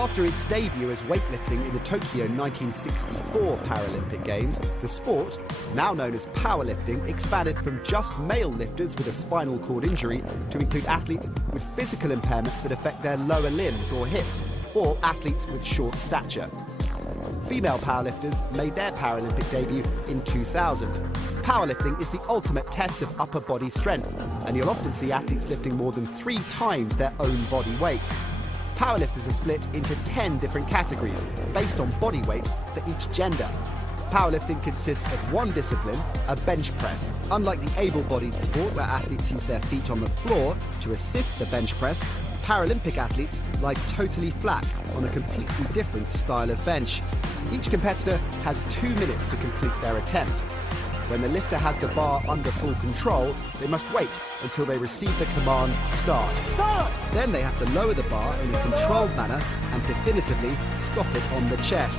After its debut as weightlifting in the Tokyo 1964 Paralympic Games, the sport, now known as powerlifting, expanded from just male lifters with a spinal cord injury to include athletes with physical impairments that affect their lower limbs or hips, or athletes with short stature. Female powerlifters made their Paralympic debut in 2000. Powerlifting is the ultimate test of upper body strength, and you'll often see athletes lifting more than 3 times their own body weight. Powerlifters are split into 10 different categories based on body weight for each gender. Powerlifting consists of one discipline, a bench press. Unlike the able-bodied sport where athletes use their feet on the floor to assist the bench press, Paralympic athletes lie totally flat on a completely different style of bench. Each competitor has 2 minutes to complete their attempt. When the lifter has the bar under full control, they must wait until they receive the command, start. Start! Then they have to lower the bar in a controlled manner and definitively stop it on the chest.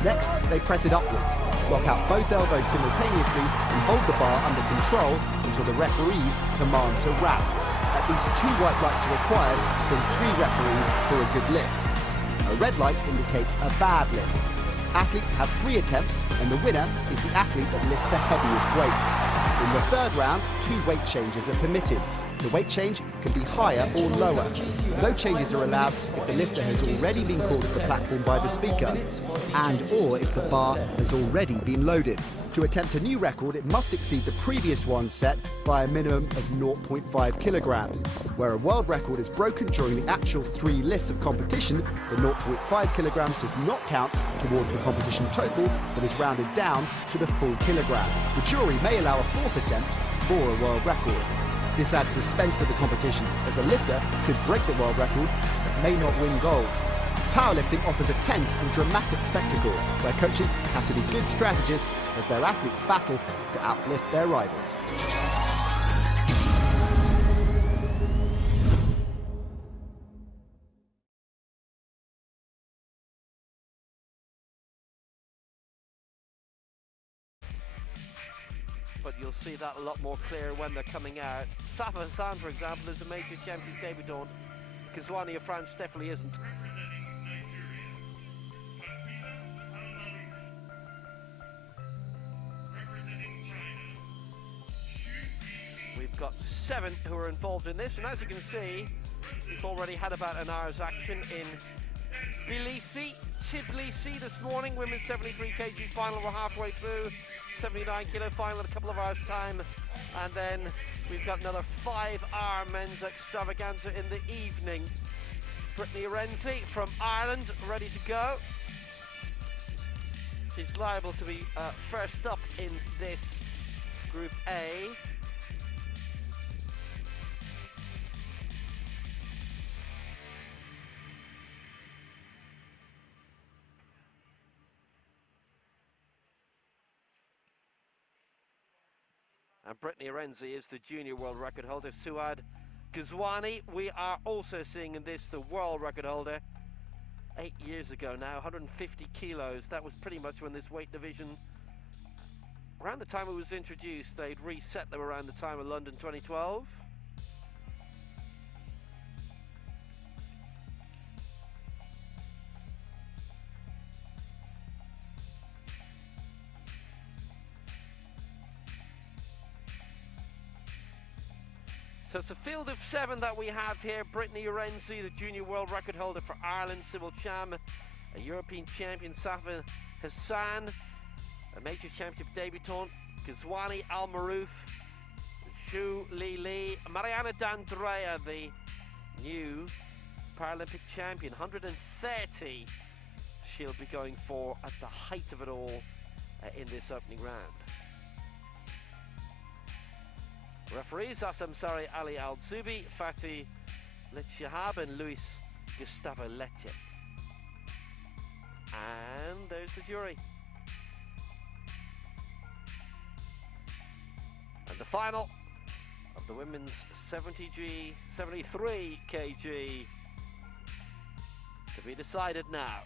Next, they press it upwards, lock out both elbows simultaneously and hold the bar under control until the referees command to wrap. At least 2 white lights are required from 3 referees for a good lift. A red light indicates a bad lift. Athletes have 3 attempts, and the winner is the athlete that lifts the heaviest weight. In the 3rd round, 2 weight changes are permitted. The weight change can be higher or lower. No changes are allowed if the lifter has already been called to the platform by the speaker, and or if the bar has already been loaded. To attempt a new record, it must exceed the previous one set by a minimum of 0.5 kilograms. Where a world record is broken during the actual 3 lifts of competition, the 0.5 kilograms does not count towards the competition total, but is rounded down to the full kilogram. The jury may allow a 4th attempt for a world record. This adds suspense to the competition, as a lifter could break the world record but may not win gold. Powerlifting offers a tense and dramatic spectacle where coaches have to be good strategists as their athletes battle to outlift their rivals. But you'll see that a lot more clear when they're coming out. Safa Hassan, for example, is a major champion debutant. Kazwani of France definitely isn't. We've got 7 who are involved in this, and as you can see, we've already had about an hour's action in Tbilisi this morning. Women's 73 kg final, we're halfway through. 79 kilo final in a couple of hours time, and then we've got another 5-hour men's extravaganza in the evening. Brittany Renzi from Ireland ready to go. She's liable to be first up in this Group A. And Brittany Renzi is the junior world record holder. Suad Ghazwani, we are also seeing in this the world record holder. 8 years ago now, 150 kilos. That was pretty much when this weight division, around the time it was introduced, they'd reset them around the time of London 2012. So it's a field of 7 that we have here. Brittany Renzi, the junior world record holder for Ireland. Sybil Cham, a European champion. Safa Hassan, a major championship debutant. Ghazwani Al Maroof, Zhu Li, Mariana D'Andrea, the new Paralympic champion. 130 she'll be going for at the height of it all in this opening round. Referees Assam Sari Ali Al-Zubi, Fatih Letshahab and Luis Gustavo Letje. And there's the jury. And the final of the women's 73 kg to be decided now.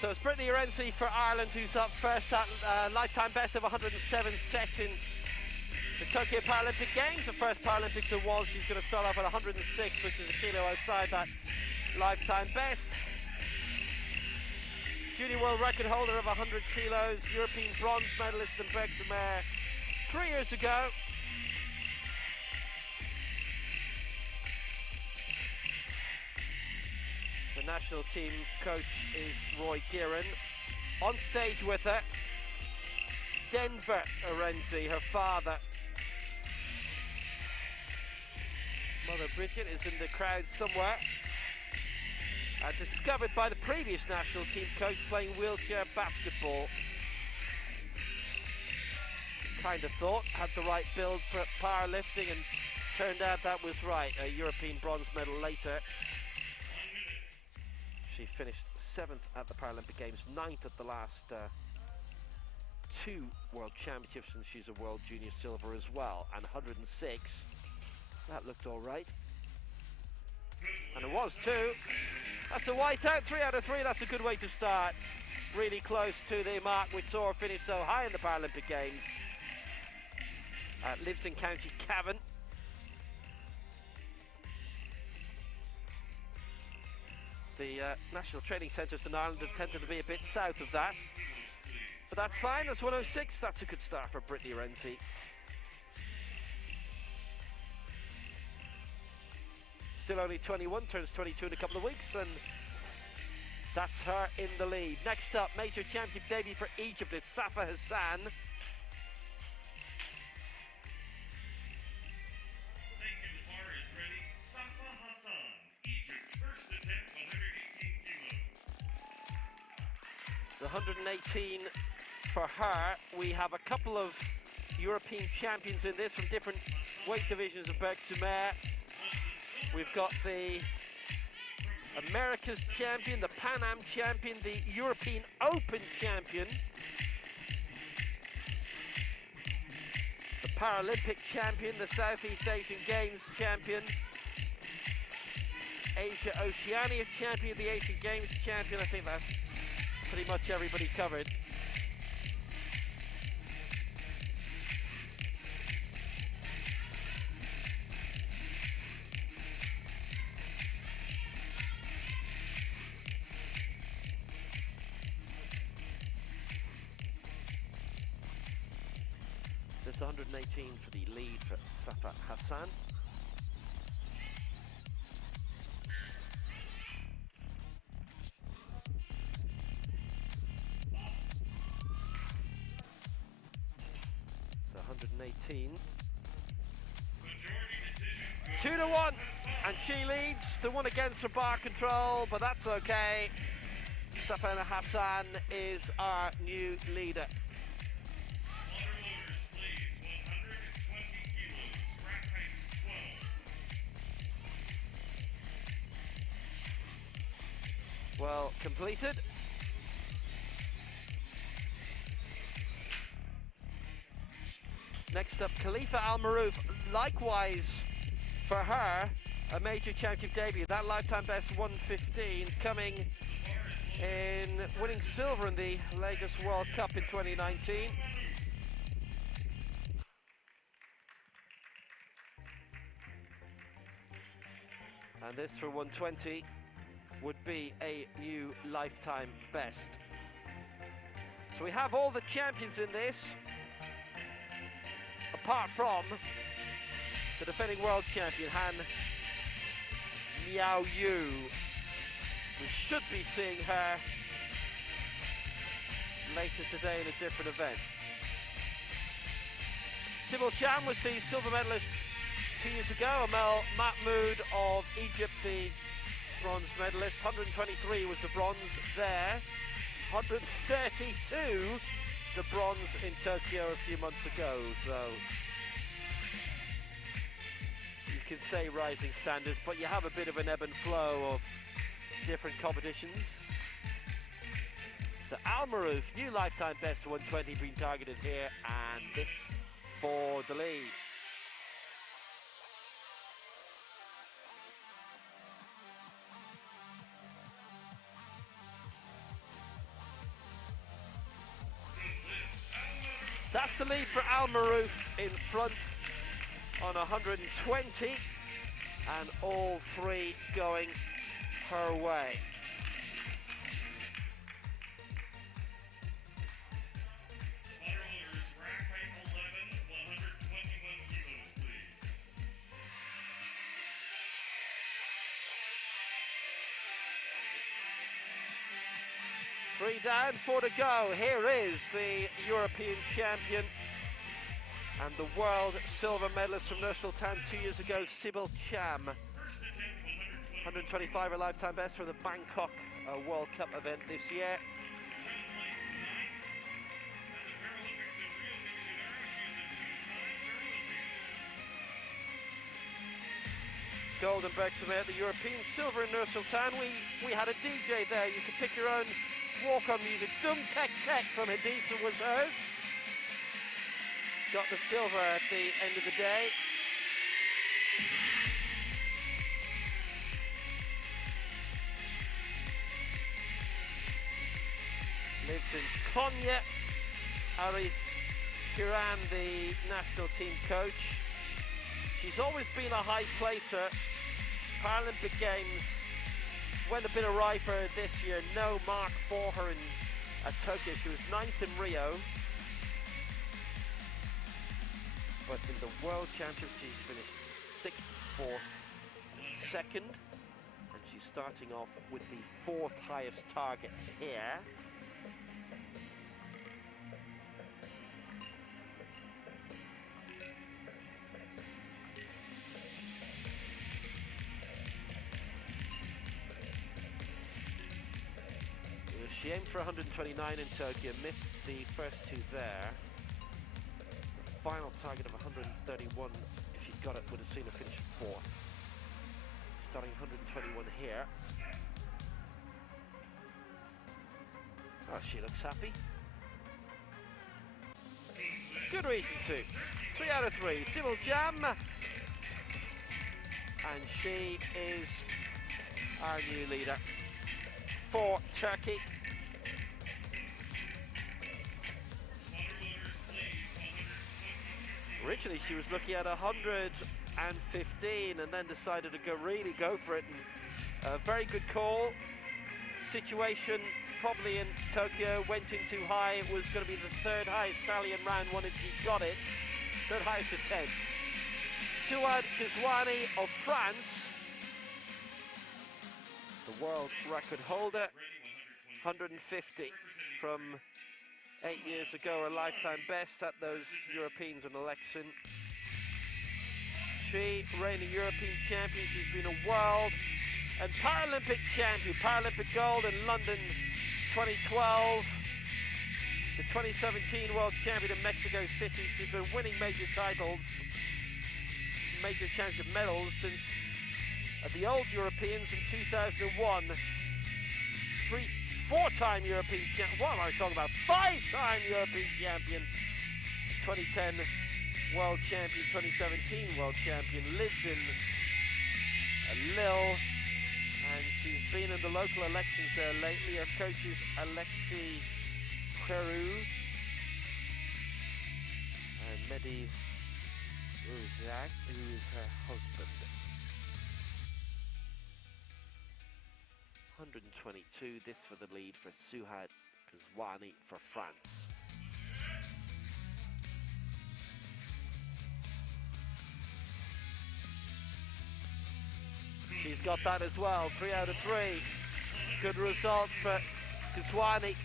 So it's Brittany Renzi for Ireland who's up first at lifetime best of 107 set in the Tokyo Paralympic Games. The first Paralympics it was. She's going to start off at 106, which is a kilo outside that lifetime best. Junior world record holder of 100 kilos, European bronze medalist in Bergsamere 3 years ago. The national team coach is Roy Gearan. On stage with her, Denver Renzi, her father. Mother Bridget is in the crowd somewhere. Discovered by the previous national team coach playing wheelchair basketball. Kind of thought, had the right build for powerlifting, and turned out that was right. A European bronze medal later. She finished 7th at the Paralympic Games, 9th at the last 2 World Championships, and she's a World Junior Silver as well, and 106. That looked all right. And it was too. That's a white out, 3 out of 3. That's a good way to start. Really close to the mark we saw her finish so high in the Paralympic Games. Lives in County Cavan. The national training centres in Ireland have tended to be a bit south of that. But that's fine, that's 106. That's a good start for Brittany Renzi. Still only 21, turns 22 in a couple of weeks, and that's her in the lead. Next up, major championship debut for Egypt, it's Safa Hassan. It's 118 for her. We have a couple of European champions in this from different weight divisions of Bergsamere. We've got the America's champion, the Pan Am champion, the European Open champion, the Paralympic champion, the Southeast Asian Games champion, Asia Oceania champion, the Asian Games champion. I think that's pretty much everybody covered. There's 118 for the lead for Safa Hassan. So 118. 2-1, and she leads. The one against her bar control, but that's okay. Safa Hassan is our new leader. Well completed. Next up, Khalifa Al Maroof, likewise for her, a major championship debut. That lifetime best 115, coming in winning silver in the Lagos World Cup in 2019. And this for 120 would be a new lifetime best. So we have all the champions in this, apart from the defending world champion, Han Miao Yu. We should be seeing her later today in a different event. Sybil Cham was the silver medalist 2 years ago. Amel Mahmoud of Egypt, the bronze medalist. 123 was the bronze there. 132 the bronze in Tokyo a few months ago. So you can say rising standards, but you have a bit of an ebb and flow of different competitions. So Al Maroof, new lifetime best 120 being targeted here, and this for the lead. the lead for Al Maroof in front on 120, and all three going her way. Three down, four to go. Here is the European champion and the world silver medalist from Nur-Sultan 2 years ago, Sibyl Cham. 125, a lifetime best for the Bangkok World Cup event this year. Gold in Bexamer, the European silver in Nur-Sultan. We had a DJ there. You could pick your own walk-on music. Dum Tek Tek from Haditha was hers. Got the silver at the end of the day. Lives in Konya. Arif Kiran, the national team coach. She's always been a high placer. Paralympic Games went a bit awry for her this year. No mark for her at Tokyo. She was 9th in Rio. But in the World Championship, she's finished 6th, 4th, and 2nd. And she's starting off with the 4th highest target here. She aimed for 129 in Tokyo, missed the first two there. The final target of 131, if she'd got it, would have seen her finish 4th. Starting 121 here. Oh, she looks happy. Good reason to. 3 out of 3. Sibyl Cham. And she is our new leader for Turkey. Originally she was looking at 115 and then decided to really go for it. And a very good call. Situation probably in Tokyo went in too high. It was going to be the 3rd highest tally in round 1 and she got it. 3rd highest attempt. Suad Kizwani of France, the world record holder, 150 from 8 years ago, a lifetime best at those Europeans in election. She, reigning European champion, she's been a world and Paralympic champion, Paralympic gold in London 2012, the 2017 world champion in Mexico City. She's been winning major titles, major championship medals since at the old Europeans in 2001. 4-time European champion. What am I talking about? 5-time European champion. 2010 world champion, 2017 world champion. Lives in Lille, and she's been in the local elections there lately. Her coach is Alexei Peru and Mehdi Uzak, who is her husband. 122, this for the lead for Suhad Kizwani for France. She's got that as well, 3 out of 3. Good result for Kizwani.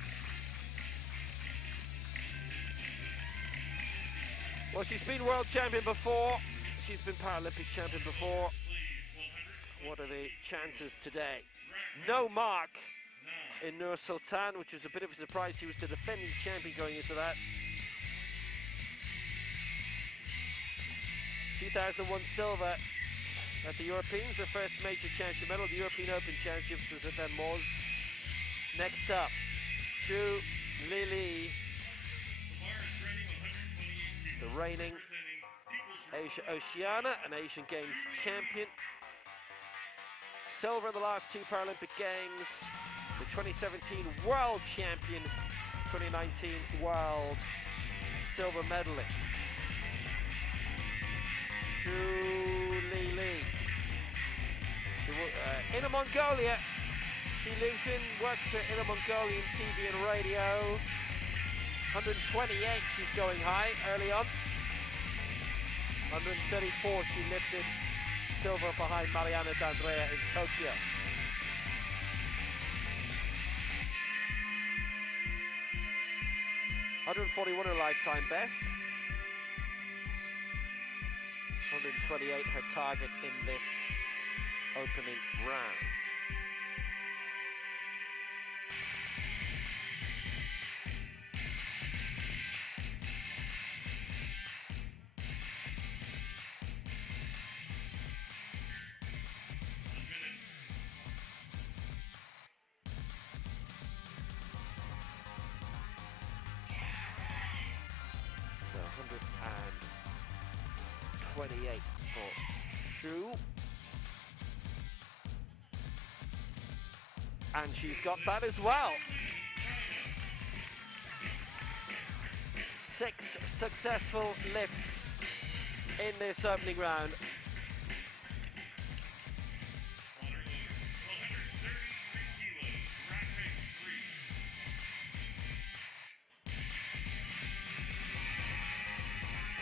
Well, she's been world champion before. She's been Paralympic champion before. What are the chances today? No mark in Nur-Sultan, which was a bit of a surprise. She was the defending champion going into that. 2001 silver at the Europeans, her first major championship medal. The European Open Championships was at Den Bosch. Next up, Chu Lili, the reigning Asia Oceania and Asian Games champion. Silver in the last 2 Paralympic Games. The 2017 world champion, 2019 world silver medalist. Li. Inner Mongolia. She lives in, works for Inner Mongolian TV and radio. 128, she's going high early on. 134, she lifted silver behind Mariana D'Andrea in Tokyo. .141 her lifetime best. 128 her target in this opening round. So 128 for Shu. And she's got that as well. 6 successful lifts in this opening round.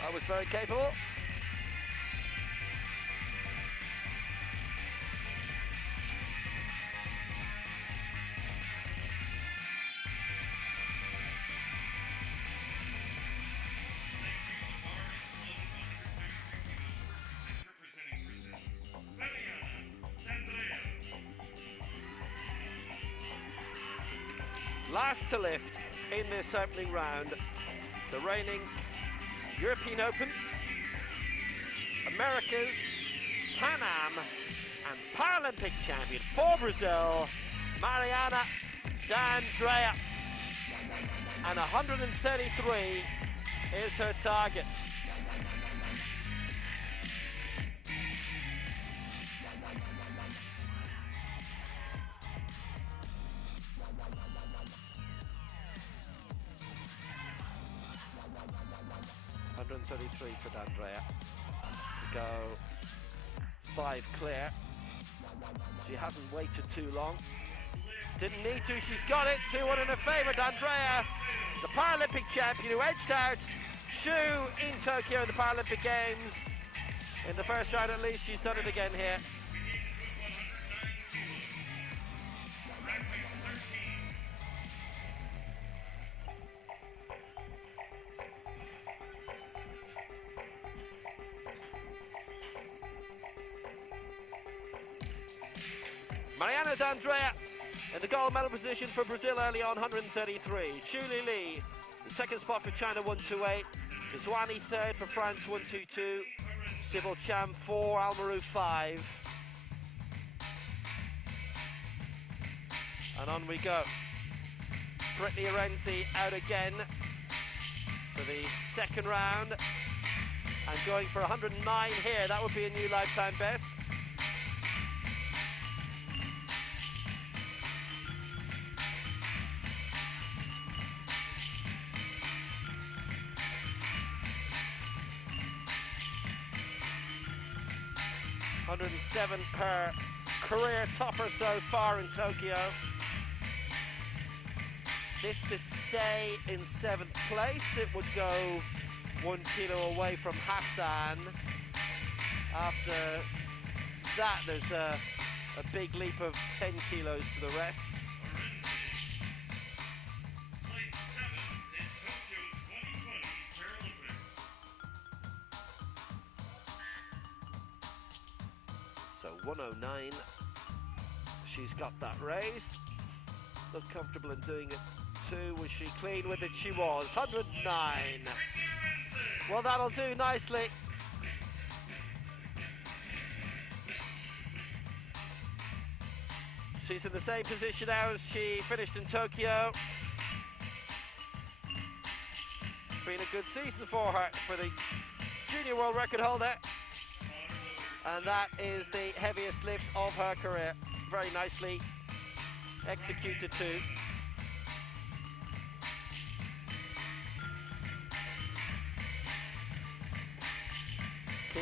That was very capable. Last to lift in this opening round, the reigning European Open, America's, Pan Am and Paralympic champion for Brazil, Mariana D'Andrea. And 133 is her target. .133 for D'Andrea to go 5 clear. She hasn't waited too long. Didn't need to, she's got it. 2-1 in her favour. D'Andrea, the Paralympic champion who edged out Shu in Tokyo in the Paralympic Games. In the first round at least, she's done it again here. Mariana D'Andrea in the gold medal position for Brazil early on, 133. Chu Li, the second spot for China, 128. Kazwani third for France, 122. Civil Cham 4, Almaru 5. And on we go. Brittany Arenzi out again for the second round. And going for 109 here, that would be a new lifetime best. .107 her career topper so far in Tokyo. This to stay in 7th place. It would go 1 kilo away from Hassan. After that, there's a big leap of 10 kilos to the rest. So 109, she's got that raised. Looked comfortable in doing it too. Was she clean with it? She was. 109. Well, that'll do nicely. She's in the same position now as she finished in Tokyo. Been a good season for her, for the junior world record holder. And that is the heaviest lift of her career. Very nicely executed too.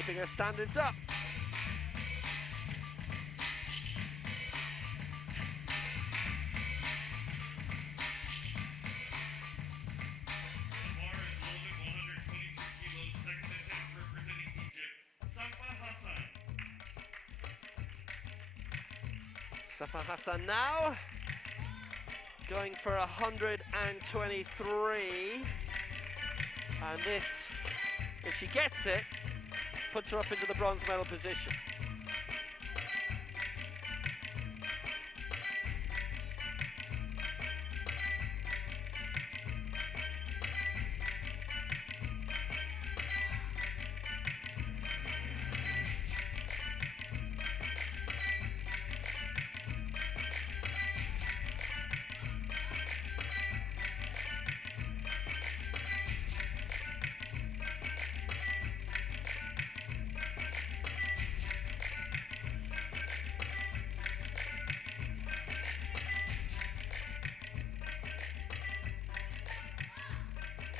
keeping her standards up. Safa Hassan now going for 123, and this, if she gets it, puts her up into the bronze medal position.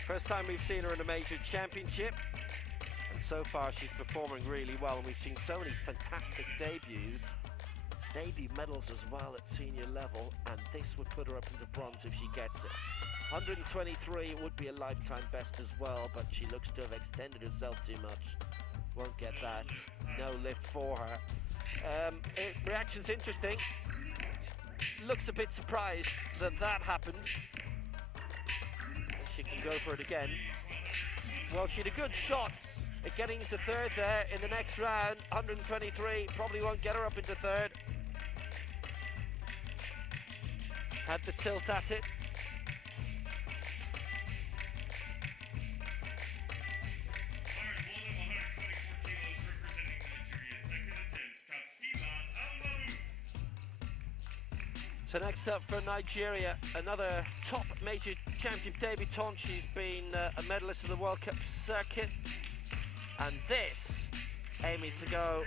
First time we've seen her in a major championship, and so far she's performing really well, and we've seen so many fantastic debuts, debut medals as well at senior level, and this would put her up into bronze if she gets it. 123 would be a lifetime best as well, but she looks to have extended herself too much. Won't get that. No lift for her. Reaction's interesting. Looks a bit surprised that that happened. She can go for it again. Well, she had a good shot at getting into third there in the next round. 123 probably won't get her up into third. Had the tilt at it. So next up for Nigeria, another top major championship debutante. She's been a medalist of the World Cup circuit, and this aiming to go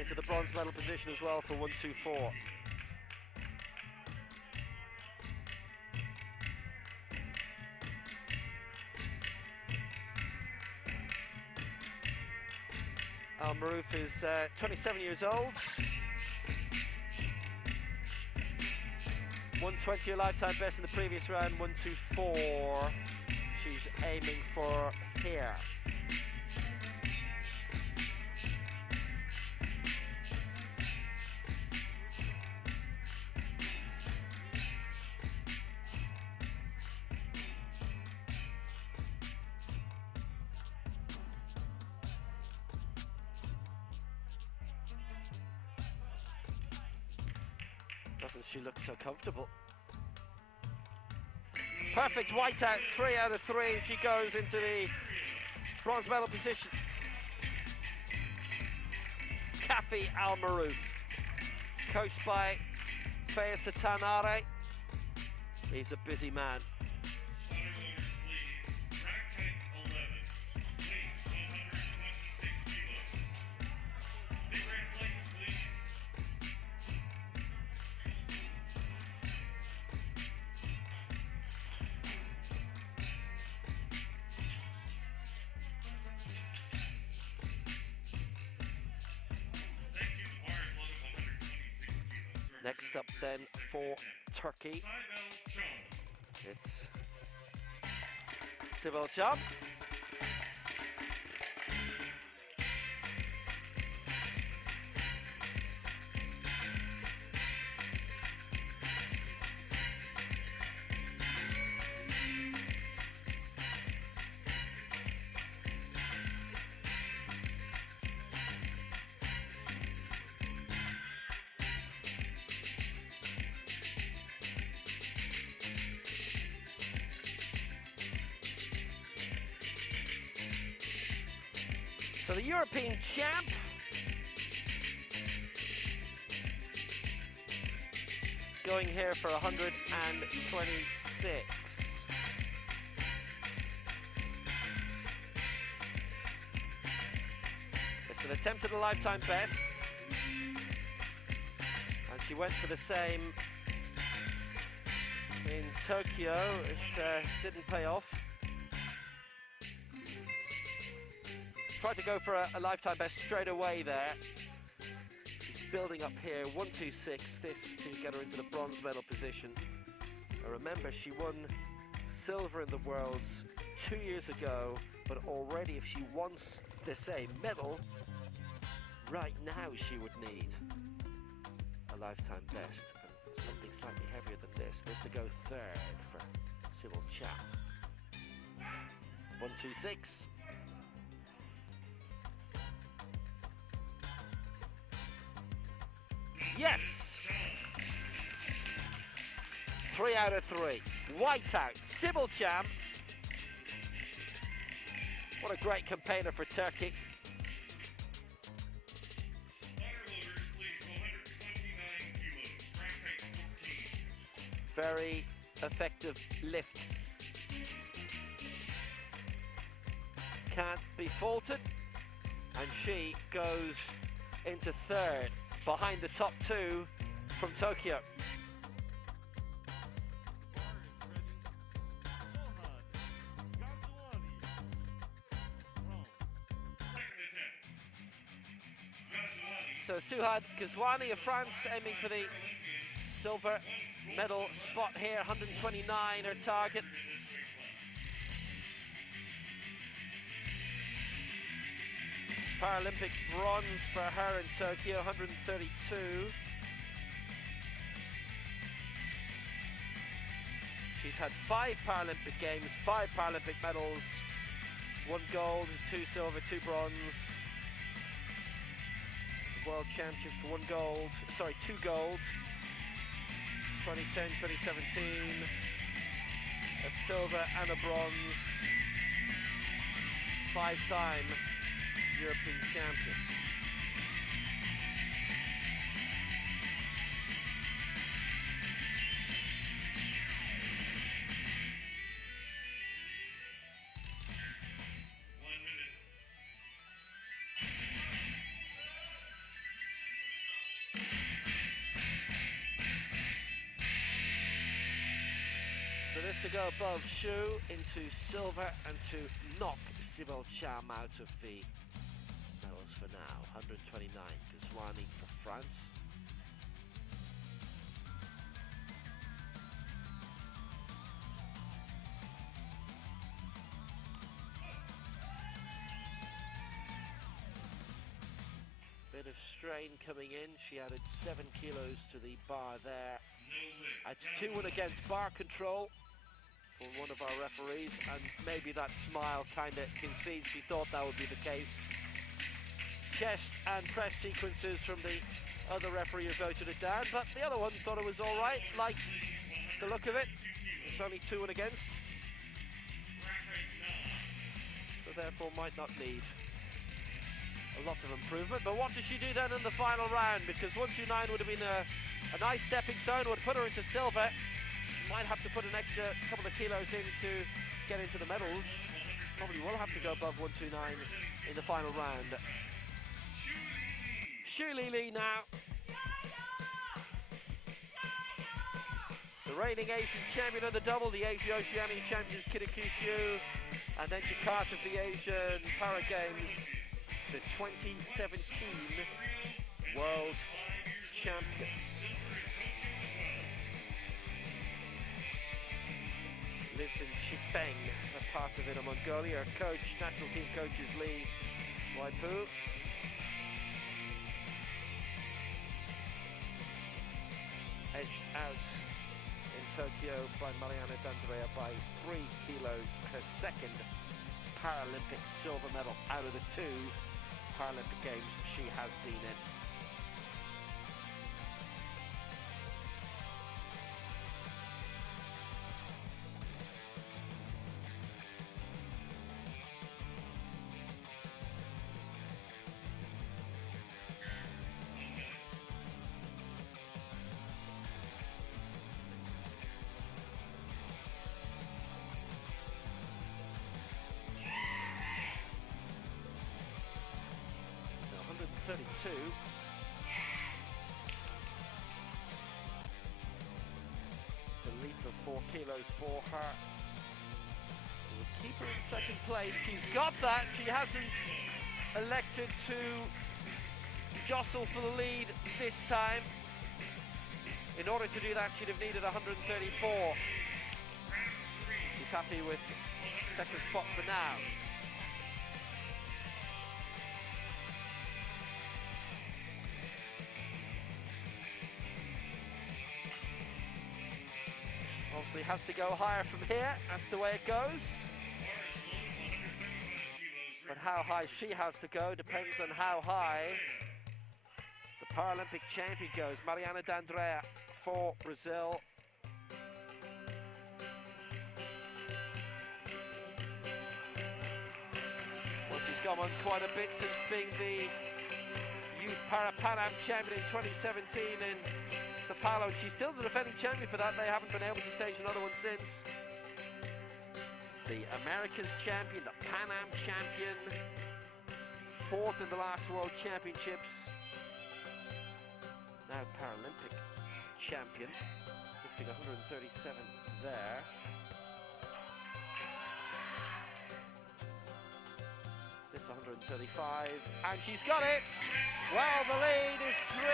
into the bronze medal position as well for 124. Al Maroof is 27 years old. 120 a lifetime best in the previous round, 124 she's aiming for here. Doesn't she look so comfortable? Perfect whiteout, 3 out of 3. She goes into the bronze medal position. Kafi Al Maroof, coached by Fea Satanare. He's a busy man. Next up then for Turkey, it's Sibel Can. So the European champ going here for 126. It's an attempt at a lifetime best, and she went for the same in Tokyo. It didn't pay off. tried to go for a lifetime best straight away there. She's building up here, 1-2-6, this to get her into the bronze medal position. And remember, she won silver in the Worlds 2 years ago, but already if she wants the same medal, right now she would need a lifetime best. And something slightly heavier than this. This to go third for Sybil Cham. 1-2-6. Yes! 3 out of 3. White out. Sybil Cham. What a great campaigner for Turkey. Very effective lift. Can't be faulted. And she goes into third, behind the top two from Tokyo. So Suhad Ghazouani of France aiming for the silver medal spot here, 129 her target. Paralympic bronze for her in Tokyo, 132. She's had 5 Paralympic Games, 5 Paralympic medals, 1 gold, 2 silver, 2 bronze. World Championships, 2 gold, 2010, 2017, a silver and a bronze, 5-time European champion. So this to go above Shu into silver and to knock Sybil Cham out of the medals for now. 129, Ghazouani for France. Bit of strain coming in. She added 7 kilos to the bar there. It's 2-1 against bar control for one of our referees, and maybe that smile kind of concedes she thought that would be the case. Chest and press sequences from the other referee who voted it down, but the other one thought it was all right, liked the look of it. It's only 2-1 against, so therefore might not need a lot of improvement. But what does she do then in the final round? Because 129 would have been a nice stepping stone, would put her into silver. She might have to put an extra couple of kilos in to get into the medals. Probably will have to go above 129 in the final round. Xu Lili now. The reigning Asian champion of the double, the Asian Oceania champions Kitakyushu, and then Jakarta for the Asian Para Games, the 2017 World Champions. Lives in Chifeng, a part of Inner Mongolia. Her coach, national team coach, is Lee Waipu. Edged out in Tokyo by Mariana D'Andrea by 3 kilos. Her second Paralympic silver medal out of the 2 Paralympic Games she has been in. It's a leap of 4 kilos for her. So we'll keep her in second place. She's got that. She hasn't elected to jostle for the lead this time. In order to do that, she'd have needed 134. She's happy with second spot for now. Obviously has to go higher from here, that's the way it goes. But how high she has to go depends on how high the Paralympic champion goes. Mariana D'Andrea for Brazil. Well, she's gone on quite a bit since being the Youth Pan Am champion in 2017 in Sao Paulo. She's still the defending champion for that. They haven't been able to stage another one since. The Americas champion, the Pan Am champion, fourth in the last World Championships. Now Paralympic champion, lifting 137 there. This 135, and she's got it! Well, the lead is 3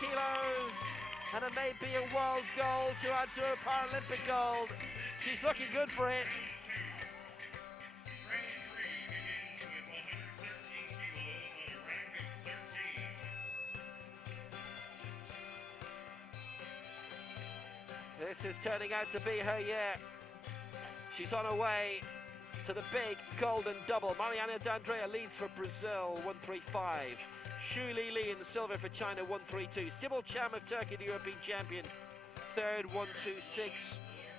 kilos, and it may be a world gold to add to her Paralympic gold. She's looking good for it. This is turning out to be her year. She's on her way to the big golden double. Mariana D'Andrea leads for Brazil, 135. Xu Li in the silver for China, 132. Sybil Cham of Turkey, the European champion, third, 126.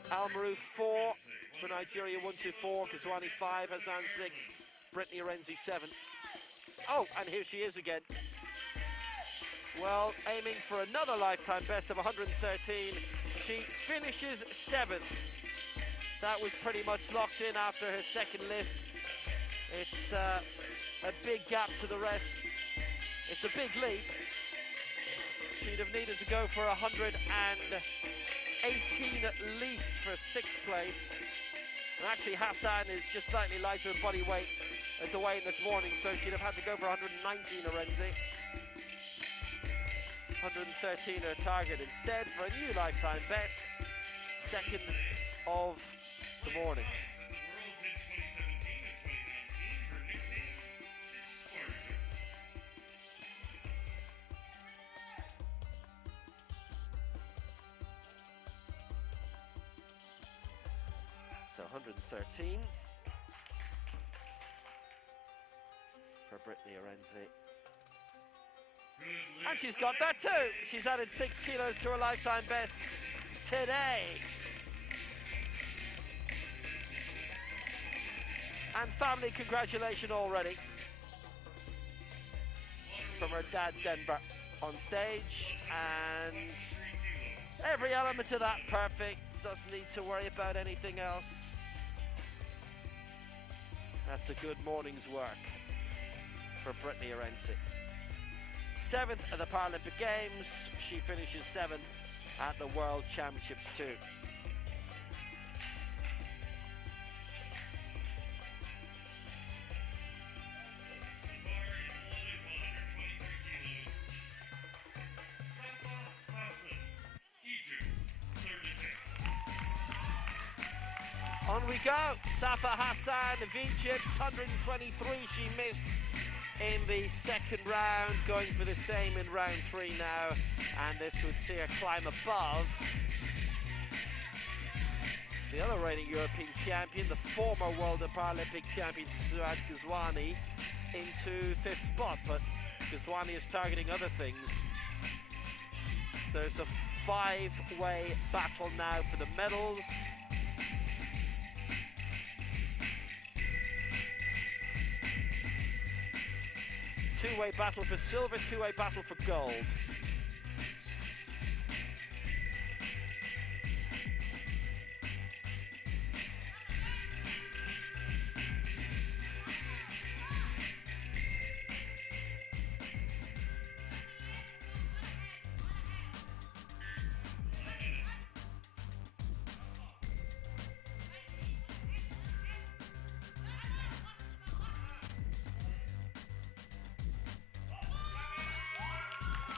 Al Marou 4 for Nigeria, 124. Kazwani 5, Hassan 6, Brittany Arenzi 7. Oh, and here she is again. Well, aiming for another lifetime best of 113. She finishes 7th. That was pretty much locked in after her second lift. It's a big gap to the rest. It's a big leap. She'd have needed to go for 118 at least for 6th place. And actually Hassan is just slightly lighter in body weight at the weigh-in this morning, so she'd have had to go for 119 Arenzi. 113 her target instead for a new lifetime best, second of the morning. So 113 for Brittany Arenzi. And she's got that too. She's added 6 kilos to her lifetime best today. And family congratulations already from her dad Denver on stage, and every element of that perfect. Doesn't need to worry about anything else. That's a good morning's work for Brittany Arenzi. 7th at the Paralympic Games. She finishes 7th at the World Championships too. On we go. Safa Hassan of Egypt, 123 she missed in the second round, going for the same in round 3 now, and this would see her climb above the other reigning European champion, the former World and Paralympic champion Suad Ghazwani, into 5th spot, but Ghazwani is targeting other things. There's a 5-way battle now for the medals. Two-way battle for silver, two-way battle for gold.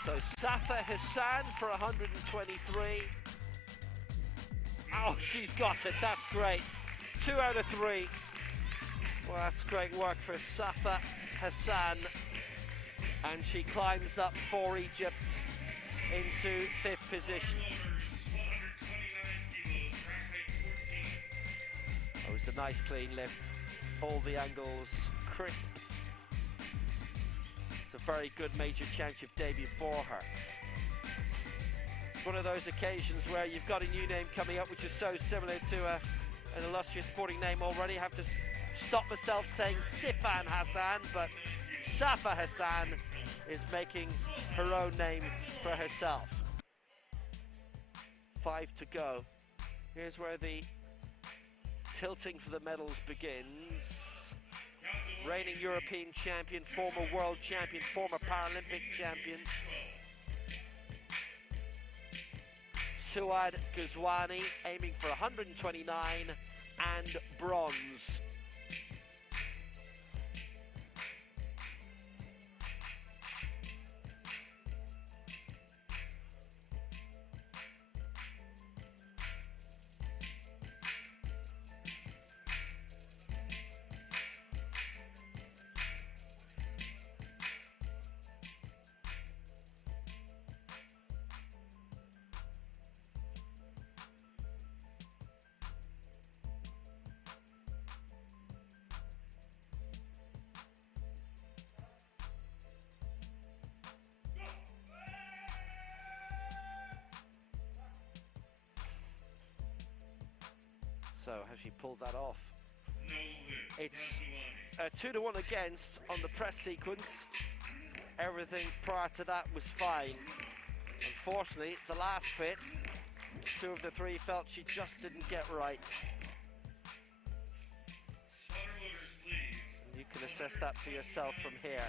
So Safa Hassan for 123. Oh, she's got it. That's great. 2 out of 3. Well, that's great work for Safa Hassan. And she climbs up for Egypt into 5th position. Oh, it's a nice clean lift. All the angles crisp. It's a very good major championship debut for her. It's one of those occasions where you've got a new name coming up which is so similar to an illustrious sporting name already. I have to stop myself saying Sifan Hassan, but Safa Hassan is making her own name for herself. 5 to go. Here's where the tilting for the medals begins. Reigning European champion, former world champion, former Paralympic champion. Suad Ghazwani aiming for 129 and bronze. So has she pulled that off? It's 2-1 against on the press sequence. Everything prior to that was fine. Unfortunately, the last bit, 2 of the 3 felt she just didn't get right. You can assess that for yourself from here.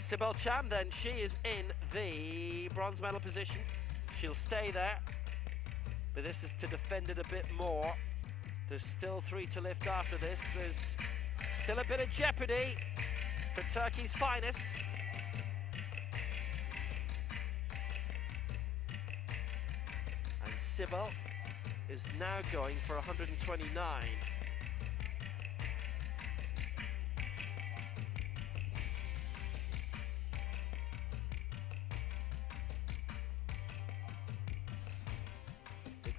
Sibel Cham then, she is in the bronze medal position. She'll stay there, but this is to defend it a bit more. There's still 3 to lift after this. There's still a bit of jeopardy for Turkey's finest. And Sibel is now going for 129.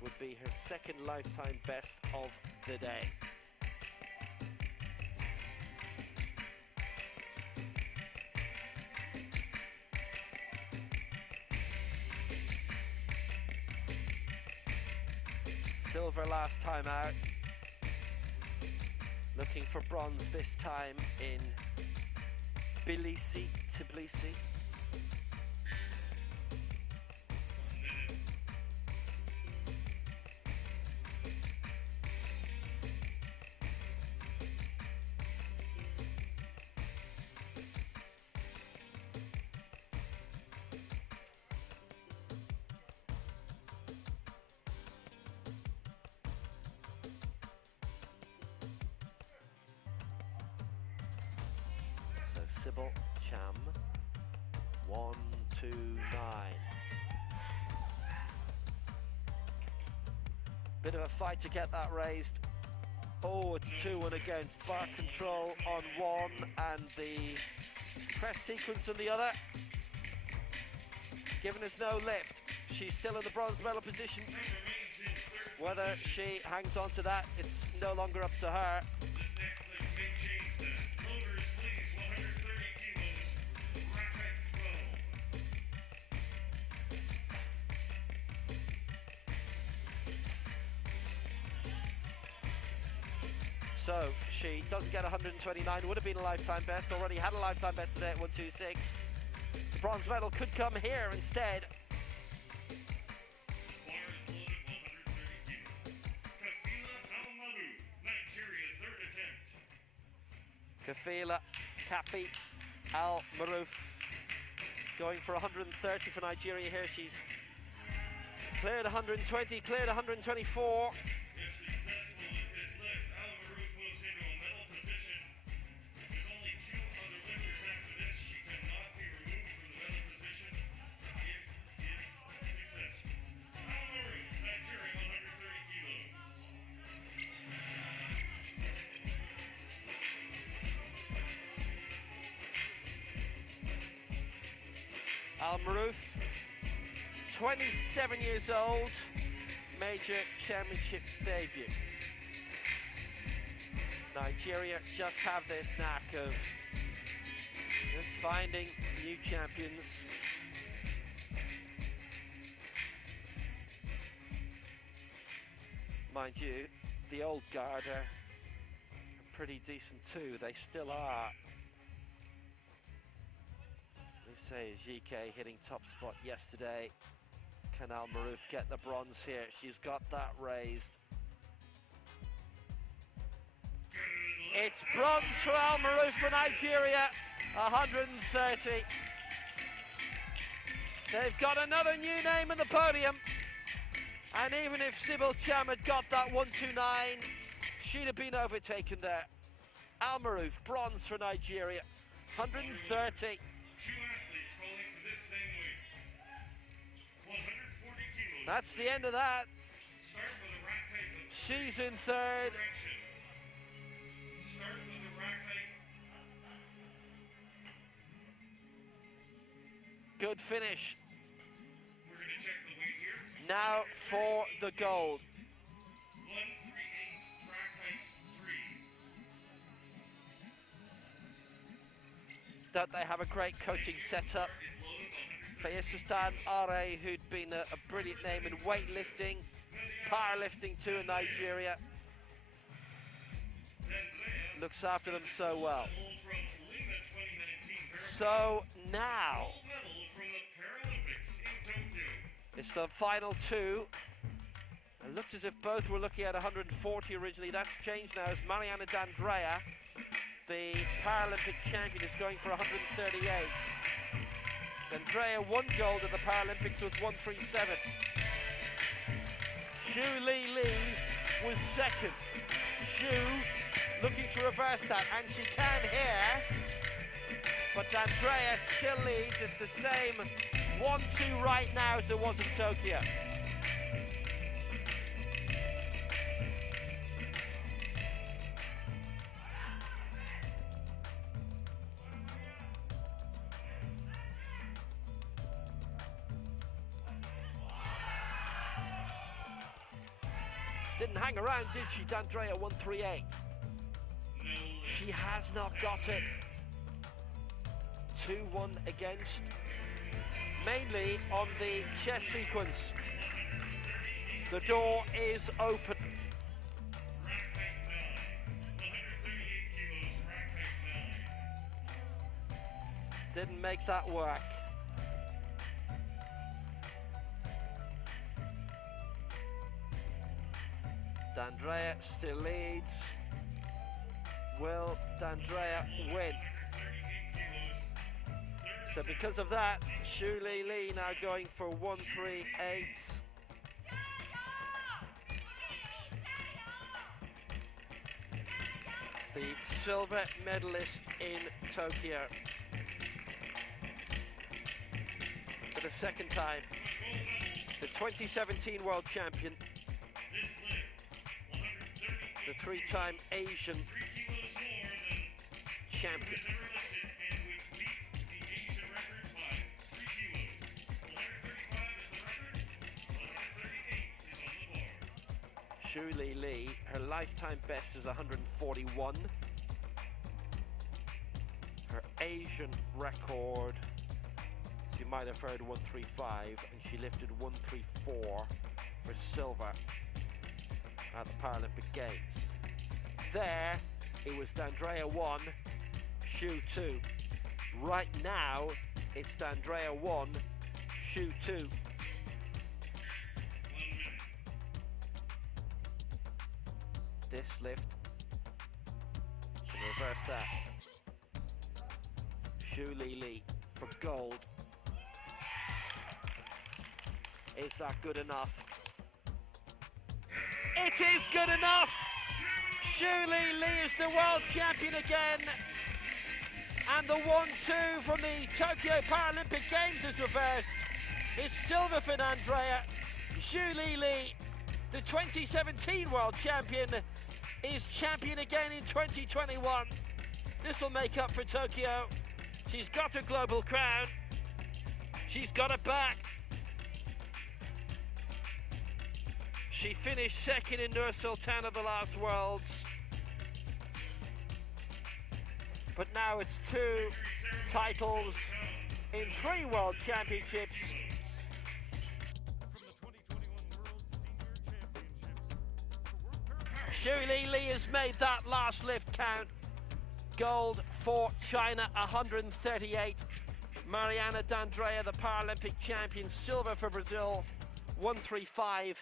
Would be her 2nd lifetime best of the day. Silver last time out. Looking for bronze this time in Tbilisi. Sibel Cham, 129. Bit of a fight to get that raised. Oh, it's 2-1 against. Bar control on one and the press sequence on the other. Giving us no lift. She's still in the bronze medal position. Whether she hangs on to that, it's no longer up to her. So she doesn't get 129, would have been a lifetime best, already had a lifetime best today at 126. The bronze medal could come here instead. Kafila Kafi Al Maroof going for 130 for Nigeria here. She's cleared 120, cleared 124. Al Maroof, 27 years old, major championship debut. Nigeria just have this knack of just finding new champions. Mind you, the old guard are pretty decent too, they still are. Say GK hitting top spot yesterday. Can Al Maroof get the bronze here? She's got that raised. It's bronze for Al Maroof for Nigeria, 130. They've got another new name in the podium. And even if Sybil Cham had got that 129, she'd have been overtaken there. Al Maroof, bronze for Nigeria, 130. That's the end of that. She's in third. Good finish. We're going to check the weight here. Now for the gold. 138, rack height 3. Don't they have a great coaching setup? Fayesustan Are, who'd been a brilliant name in weightlifting, powerlifting too in Nigeria, looks after them so well. So now, it's the final two. It looked as if both were looking at 140 originally. That's changed now as Mariana D'Andrea, the Paralympic champion, is going for 138. D'Andrea won gold at the Paralympics with 137. Xu Li was second. Xu looking to reverse that, and she can here. But D'Andrea still leads. It's the same 1-2 right now as it was in Tokyo. Didn't hang around, did she? D'Andrea 138. She has not got it. 2-1 against. Mainly on the chest sequence. The door is open. Didn't make that work. D'Andrea still leads. Will D'Andrea win? So because of that, Xu Li now going for 138. The silver medalist in Tokyo. For the second time. The 2017 world champion. The three-time Asian champion. Xu Li, her lifetime best is 141. Her Asian record, so you might have heard 135, and she lifted 134 for silver at the Paralympic Games. There, it was D'Andrea 1, Xu 2. Right now, it's D'Andrea 1, Xu 2. This lift can reverse that. Zhu Li for gold. Is that good enough? It is good enough! Zhu Li is the world champion again. And the 1-2 from the Tokyo Paralympic Games is reversed. It's silver for Andrea. Zhu Li, the 2017 world champion, is champion again in 2021. This will make up for Tokyo. She's got her global crown. She's got it back. She finished second in Nur Sultan of the last Worlds. But now it's 2 titles in 3 World Championships. Zhu Li has made that last lift count. Gold for China, 138. Mariana D'Andrea, the Paralympic champion, silver for Brazil, 135.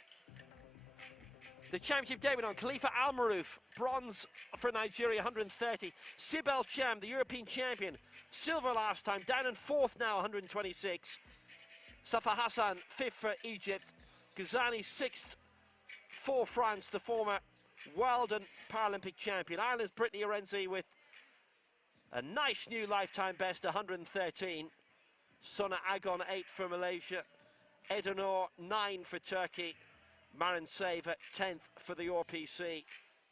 The championship debut on Khalifa Al-Maroof, bronze for Nigeria, 130. Sibel Cham, the European champion, silver last time, down in 4th now, 126. Safa Hassan, 5th for Egypt. Ghazani, 6th for France, the former world and Paralympic champion. Ireland's Brittany Orenzi with a nice new lifetime best, 113. Sona Agon, 8 for Malaysia. Edanor, 9 for Turkey. Marin Saver, 10th for the RPC.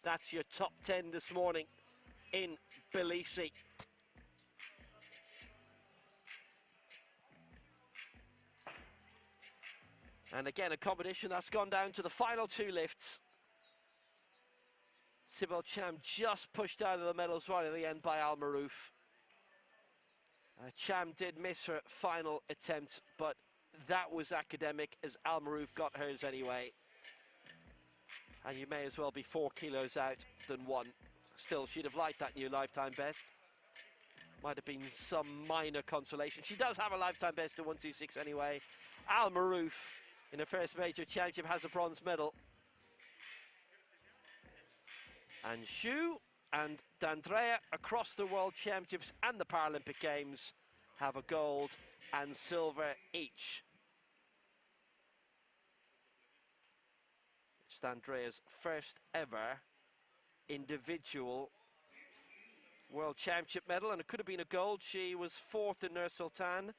That's your top 10 this morning in Tbilisi. And again, a competition that's gone down to the final 2 lifts. Sibel Cham just pushed out of the medals right at the end by Al-Maroof. Cham did miss her final attempt, but that was academic as Al-Maroof got hers anyway. And you may as well be 4 kilos out than 1. Still, she'd have liked that new lifetime best. Might have been some minor consolation. She does have a lifetime best of 126 anyway. Al-Maroof, in her first major championship, has a bronze medal. And Zhu and D'Andrea across the World Championships and the Paralympic Games have a gold and silver each. It's D'Andrea's first ever individual World Championship medal, and it could have been a gold. She was 4th in Nur Sultan.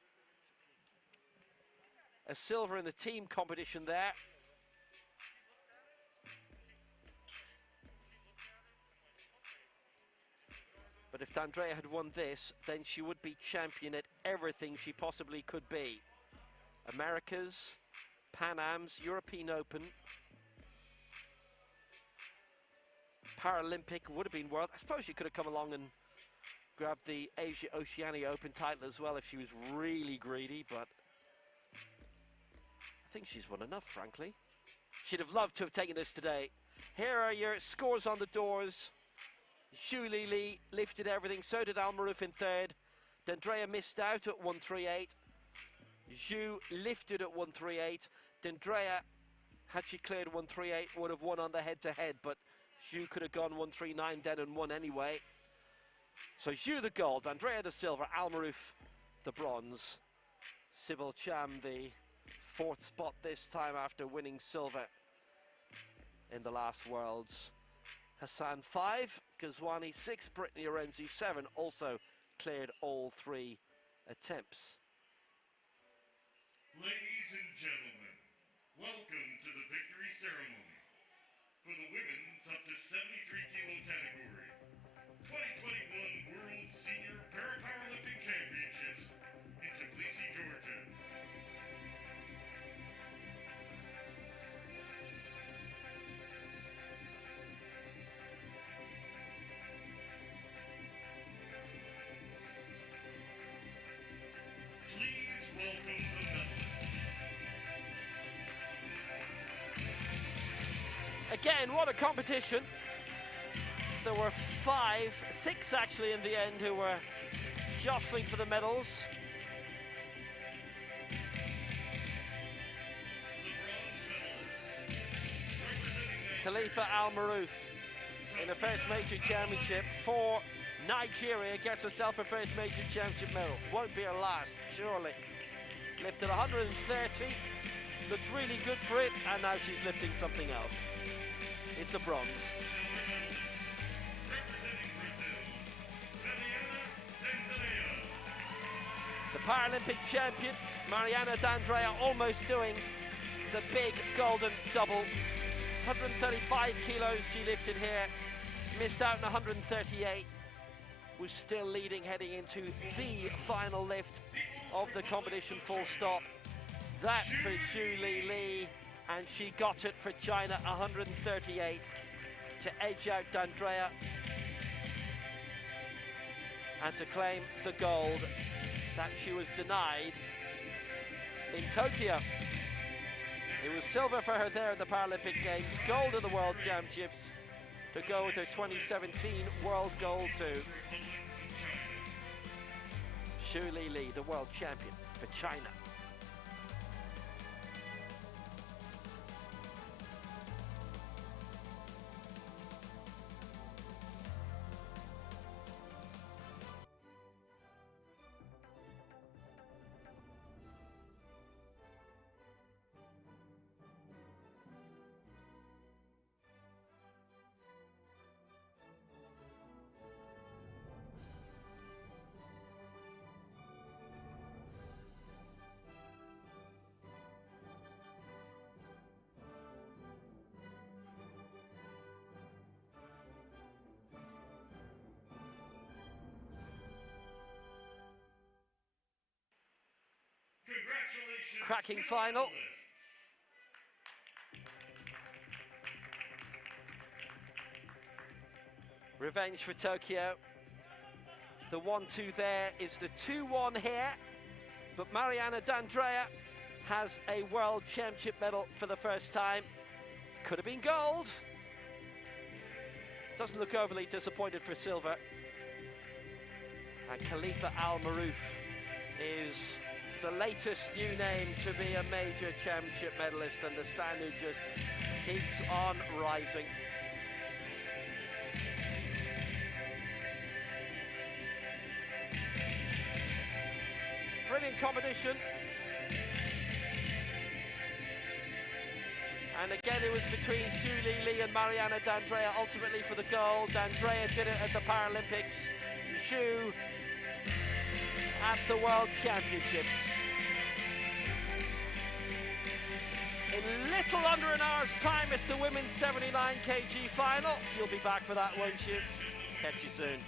A silver in the team competition there. But if D'Andrea had won this, then she would be champion at everything she possibly could be. Americas, Pan Ams, European Open, Paralympic, would have been World. I suppose she could have come along and grabbed the Asia Oceania Open title as well if she was really greedy, but I think she's won enough, frankly. She'd have loved to have taken this today. Here are your scores on the doors. Zhu Li lifted everything, so did Al-Maroof in 3rd. D'Andrea missed out at 138. Zhu lifted at 138. D'Andrea, had she cleared 138, would have won on the head-to-head, but Zhu could have gone 139 then and won anyway. So Zhu the gold, D'Andrea the silver, Al-Maroof the bronze. Sibel Cham the 4th spot this time after winning silver in the last Worlds. Hassan 5, Ghazwani 6, Brittany Orenzi 7, also cleared all 3 attempts. Ladies and gentlemen, welcome to the victory ceremony. For the women's up to 73 kilo category, 2021 World Senior Paralympic Championships in Tbilisi, Georgia. Please welcome the medalists. Again, what a competition. There were 6 actually in the end who were jostling for the medals. Khalifa Al-Maroof in the first major championship for Nigeria gets herself her first major championship medal. Won't be her last, surely. Lifted 130, looked really good for it, and now she's lifting something else. It's a bronze. The Paralympic champion, Mariana D'Andrea, almost doing the big golden double. 135 kilos she lifted here, missed out on 138, was still leading heading into the final lift of the competition, full stop. That for Xu Li, and she got it for China, 138, to edge out D'Andrea and to claim the gold that she was denied in Tokyo. It was silver for her there in the Paralympic Games, gold in the World Championships, to go with her 2017 World Gold too. Xu Li, the world champion for China. Cracking final. Revenge for Tokyo. The 1-2 there is the 2-1 here, but Mariana D'Andrea has a World Championship medal for the first time. Could have been gold. Doesn't look overly disappointed for silver. And Khalifa Al Maroof is the latest new name to be a major championship medalist, and the standard just keeps on rising. Brilliant competition. And again it was between Xu Li and Mariana D'Andrea, ultimately for the gold. D'Andrea did it at the Paralympics. Xu at the World Championships. In little under an hour's time, it's the women's 79 kg final. You'll be back for that, won't you? Catch you soon.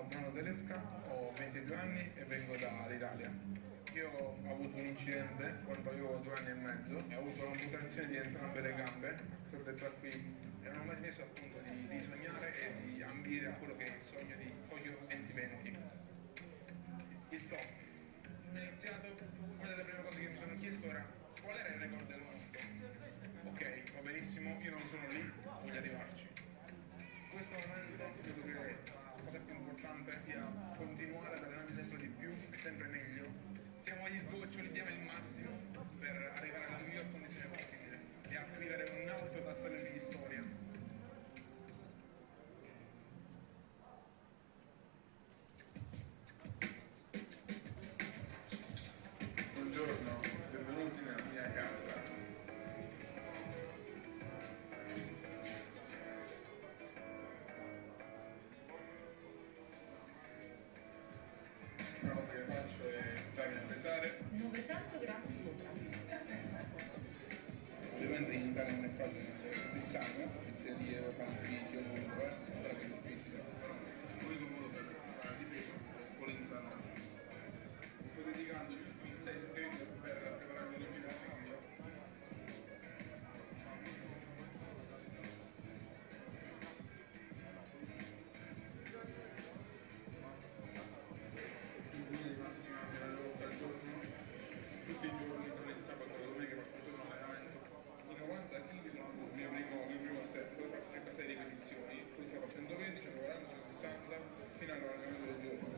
sono Donno Tedesca, ho 22 anni e vengo dall'Italia. Io ho avuto un incidente quando avevo 2 anni e mezzo, ho avuto l'amputazione di entrambe le gambe, questa qui, e non ho mai smesso appunto di sognare e di ambire a quello che è il sogno di Tokyo 2020. Il top. Ho iniziato, una delle prime cose che mi sono chiesto era qual era il record del mondo. Ok, va benissimo, io non sono lì, voglio arrivarci. In questo momento credo che la cosa più importante sia continuare ad allenarmi sempre di più e sempre meglio. Siamo agli sgoccioli, diamo il massimo per arrivare alla miglior condizione possibile e a scrivere un altro tassello di storia. Buongiorno, benvenuti nella mia casa. La cosa che faccio è darmi a pesare. 900 grammi sopra. Ovviamente in Italia non è facile, 60, pizzerie, panifici, ovunque, però che è difficile. L'unico modo per fare di peso è un po' l'insalata. Mi sto dedicando gli ultimi 6-7 mesi per preparare le Olimpiadi al cambio. Di massima una volta al giorno, tutti i giorni, tranne il sabato e la domenica faccio solo un allenamento. I 90 kg sono il mio primo step, poi faccio circa 6 ripetizioni, poi stavo a 120, 140, 160 fino all'allenamento del giorno.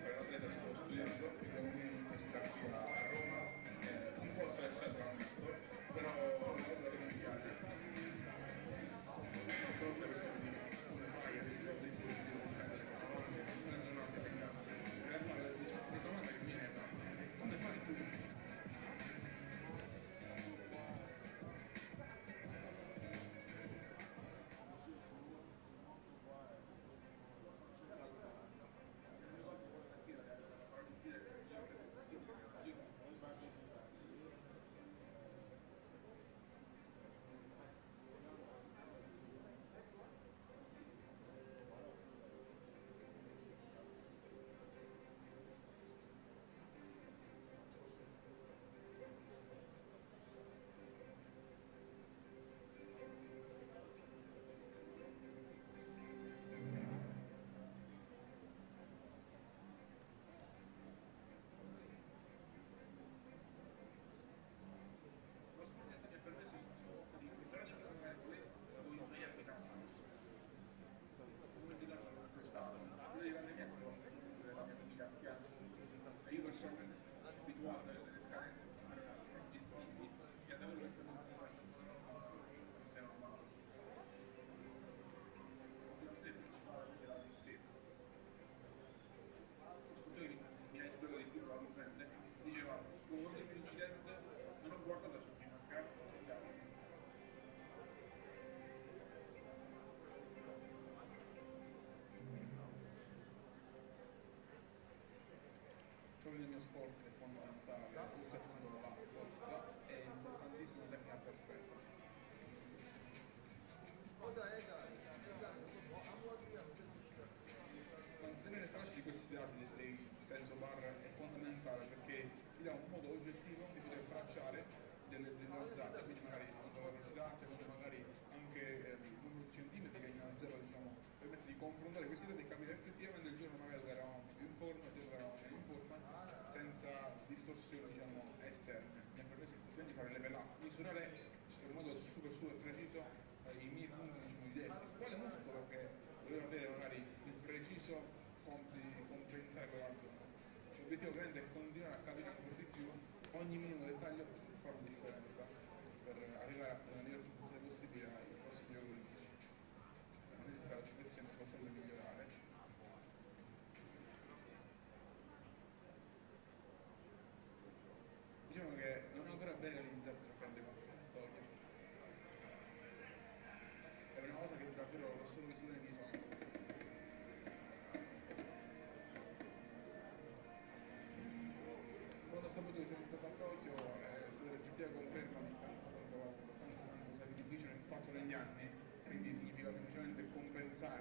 Per l'atleta sto studiando, abbiamo un'università qui a Roma, un po' stressato al momento, però è una cosa che mi piace. Troppe persone dicono come fai a essere dei positivi. Come fai tu? Io personalmente sono abituato alle scadenze che devo essere tantissimo se non male. La sede principale è la distesa. L'istruttore che mi ha ispirato di più probabilmente diceva dopo il mio incidente non ho guardato ciò che mi mancava, ho cercato. Ciò nel mio sport è fondamentale, oltre appunto la forza, è importantissimo la tecnica perfetta. Mantenere traccia di questi dati del senso barra è fondamentale perché ti dà un modo oggettivo di poter tracciare delle alzate, quindi magari secondo la velocità, secondo magari anche il numero di centimetri che in alzata diciamo permette di confrontare questi dati e capire effettivamente il giorno magari dove eravamo più in forma, il giorno dove eravamo meno in forma, senza distorsioni diciamo esterne. Mi ha permesso effettivamente di fare level up, misurare in modo super preciso i miei punti diciamo di deficit. Quale muscolo che doveva avere magari il preciso compensare quella zona. L'obiettivo ovviamente è continuare a capire ancora di più ogni minimo dettaglio per fare una differenza, per arrivare alla miglior posizione possibile ai prossimi giochi olimpici. Quando esiste la perfezione può sempre migliorare. Diciamo che non ho ancora ben realizzato ciò che andremo a fare a Tokyo. È una cosa che davvero l'ho solo vissuta nei miei sogni. Quando ho saputo che sono andato a Tokyo è stata l'effettiva conferma di tanto sacrificio fatto negli anni, quindi significa semplicemente compensare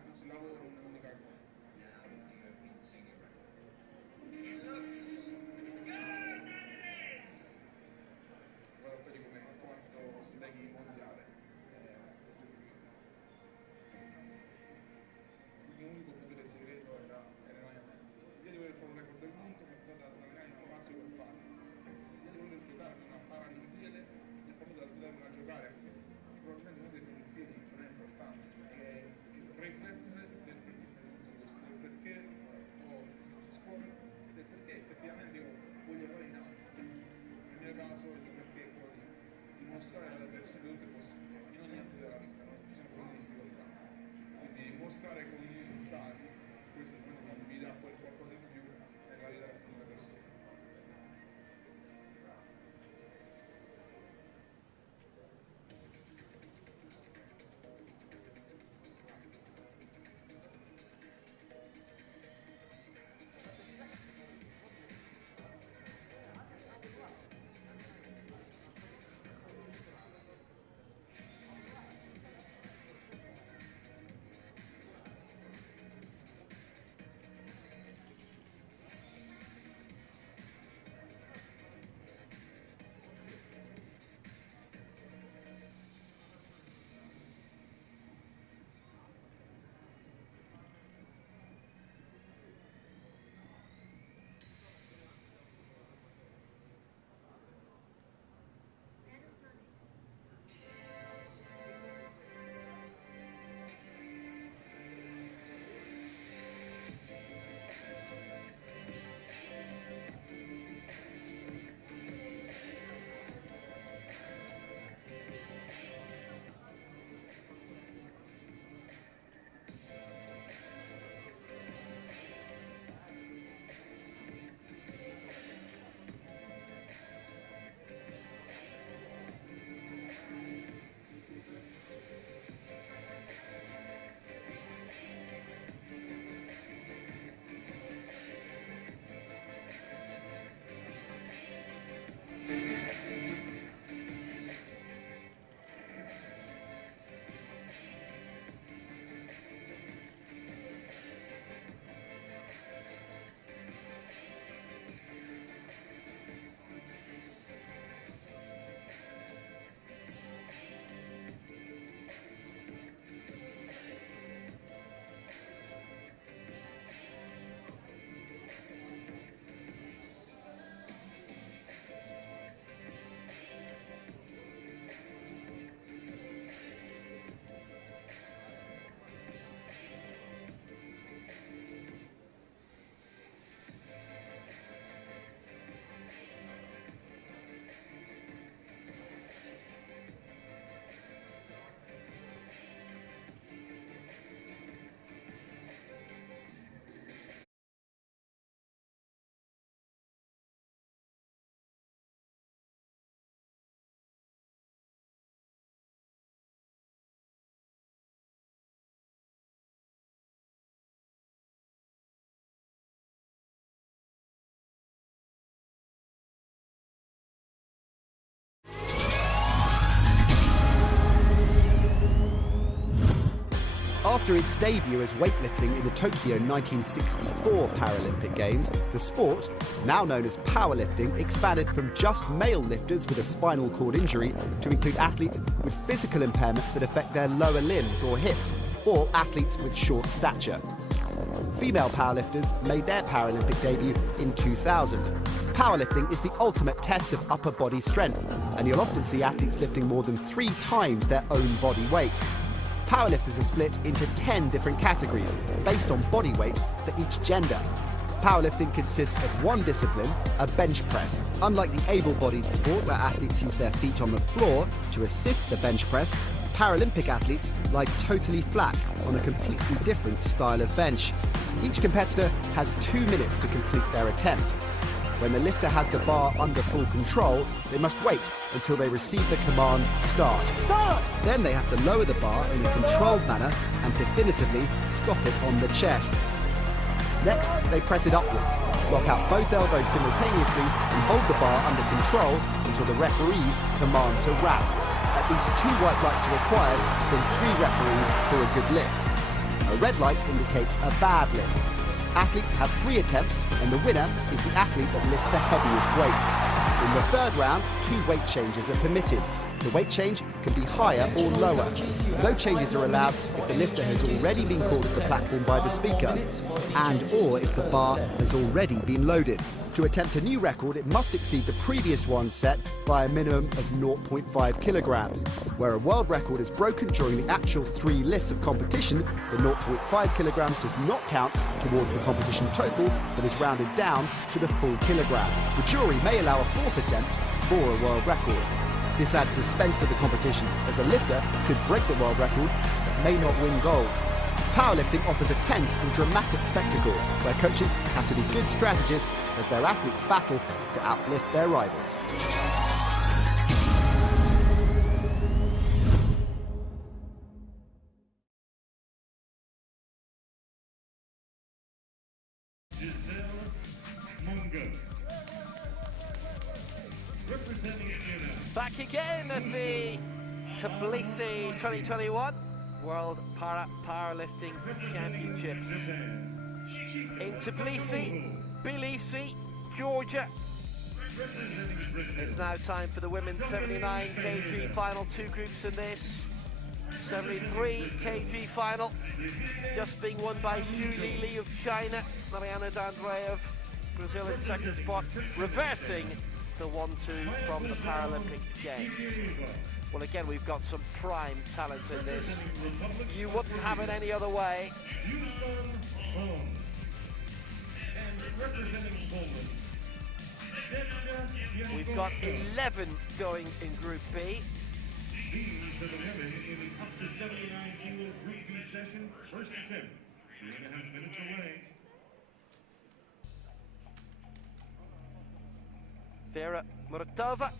apprezzare con i risultati, questo sicuramente mi dà qualcosa in più nell'aiutare appunto le persone. After its debut as weightlifting in the Tokyo 1964 Paralympic Games, the sport, now known as powerlifting, expanded from just male lifters with a spinal cord injury to include athletes with physical impairments that affect their lower limbs or hips, or athletes with short stature. Female powerlifters made their Paralympic debut in 2000. Powerlifting is the ultimate test of upper body strength, and you'll often see athletes lifting more than 3 times their own body weight. Powerlifters are split into 10 different categories based on body weight for each gender. Powerlifting consists of one discipline, a bench press. Unlike the able-bodied sport where athletes use their feet on the floor to assist the bench press, Paralympic athletes lie totally flat on a completely different style of bench. Each competitor has 2 minutes to complete their attempt. When the lifter has the bar under full control, they must wait until they receive the command, start. Then they have to lower the bar in a controlled manner and definitively stop it on the chest. Next, they press it upwards, lock out both elbows simultaneously and hold the bar under control until the referees command to wrap. At least 2 white lights are required from 3 referees for a good lift. A red light indicates a bad lift. Athletes have 3 attempts, and the winner is the athlete that lifts the heaviest weight. In the 3rd round, 2 weight changes are permitted. The weight change can be higher or lower. No changes are allowed if the lifter has already been called to the platform by the speaker, and or if the bar has already been loaded. To attempt a new record, it must exceed the previous one set by a minimum of 0.5 kilograms. Where a world record is broken during the actual 3 lifts of competition, the 0.5 kilograms does not count towards the competition total, but is rounded down to the full kilogram. The jury may allow a 4th attempt for a world record. This adds suspense to the competition, as a lifter could break the world record but may not win gold. Powerlifting offers a tense and dramatic spectacle where coaches have to be good strategists as their athletes battle to outlift their rivals. Back again at the Tbilisi 2021 World Powerlifting Championships in Tbilisi, Georgia. It's now time for the women's 79 kg final. Two groups in this. 73 kg final, just being won by Xu Lili of China, Mariana D'Andrea of Brazil in second spot, reversing the 1-2 from the Paralympic Games. Well, again, we've got some prime talent in this. You wouldn't have it any other way. We've got 11 going in Group B. These are the women in up to 79 kilo breathing session. First attempt, 3.5 minutes away. Vera Muratova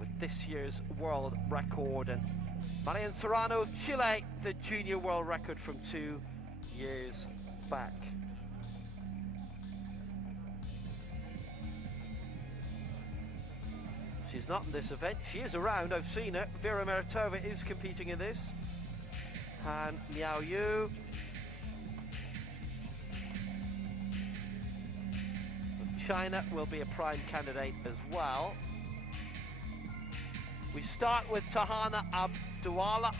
with this year's world record, and Marian Serrano of Chile, the junior world record from 2 years back. She's not in this event. She is around. I've seen her. Vera Muratova is competing in this. Han Miao Yu. China will be a prime candidate as well. We start with Tahana Abdouala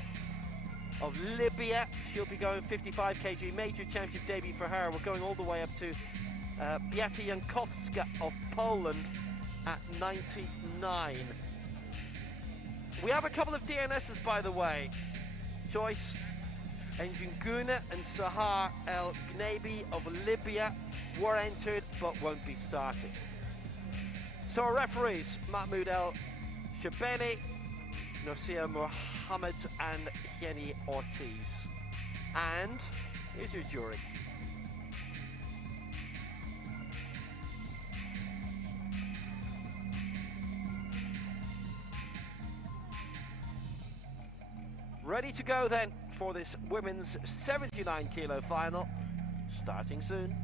of Libya. She'll be going 55 kg, major championship debut for her. We're going all the way up to Beata Jankowska of Poland at 99. We have a couple of DNSs, by the way. Joyce Njunguna and Sahar El Gnabi of Libya were entered but won't be starting. So our referees, Mahmoud El Shabeni, Nosia Mohammed and Yeni Ortiz. And here's your jury. Ready to go then for this women's 79 kilo final, starting soon.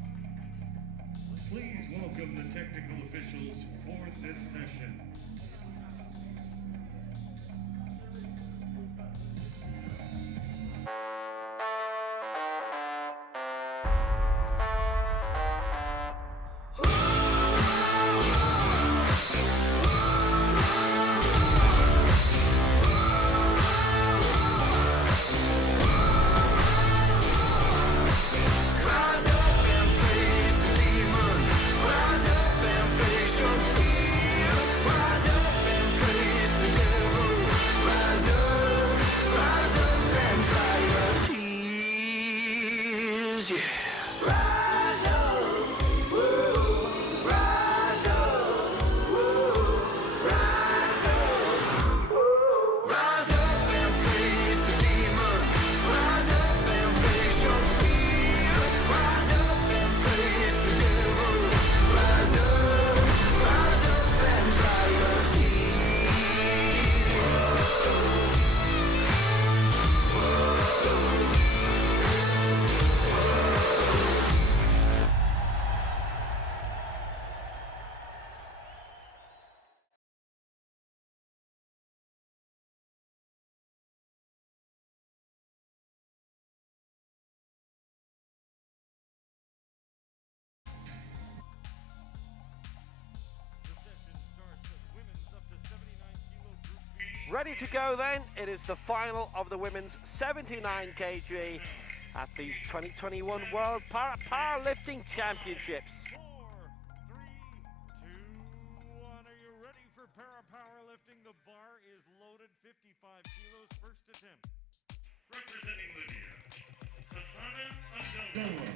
Please welcome the technical officials for this session. Ready to go then, it is the final of the women's 79 kg at these 2021 World Powerlifting Championships. 4, 3, 2, 1. Are you ready for powerlifting? The bar is loaded, 55 kilos, first attempt. Representing Libya, Tahana Abdouala.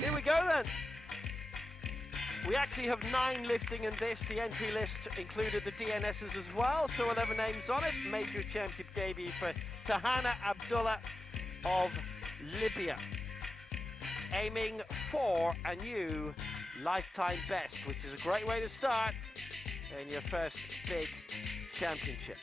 Here we go then. We actually have 9 lifting in this. The entry list included the DNSs as well, so 11 names on it. Major championship debut for Tahana Abdullah of Libya, aiming for a new lifetime best, which is a great way to start in your first big championship.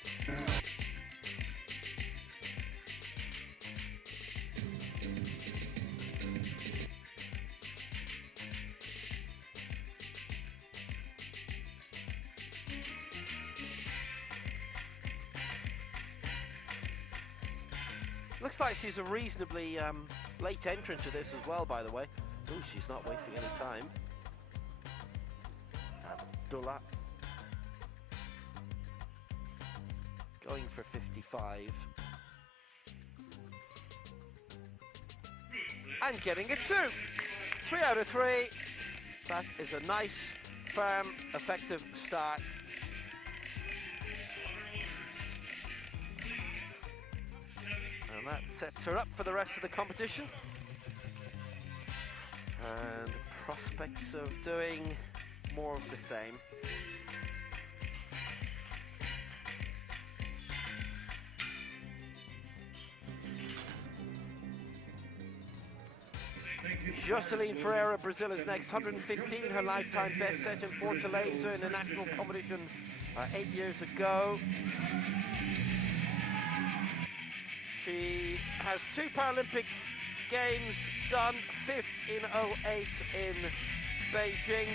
Looks like she's a reasonably late entrant to this as well, by the way. Oh, she's not wasting any time. Abdullah going for 55 and getting it through. 3 out of 3. That is a nice, firm, effective start. And that sets her up for the rest of the competition. And prospects of doing more of the same. Jocelyn Ferreira, Brazil is next, 115, her lifetime best set in Fortaleza in the national competition 8 years ago. She has 2 Paralympic Games done, 5th in 08 in Beijing.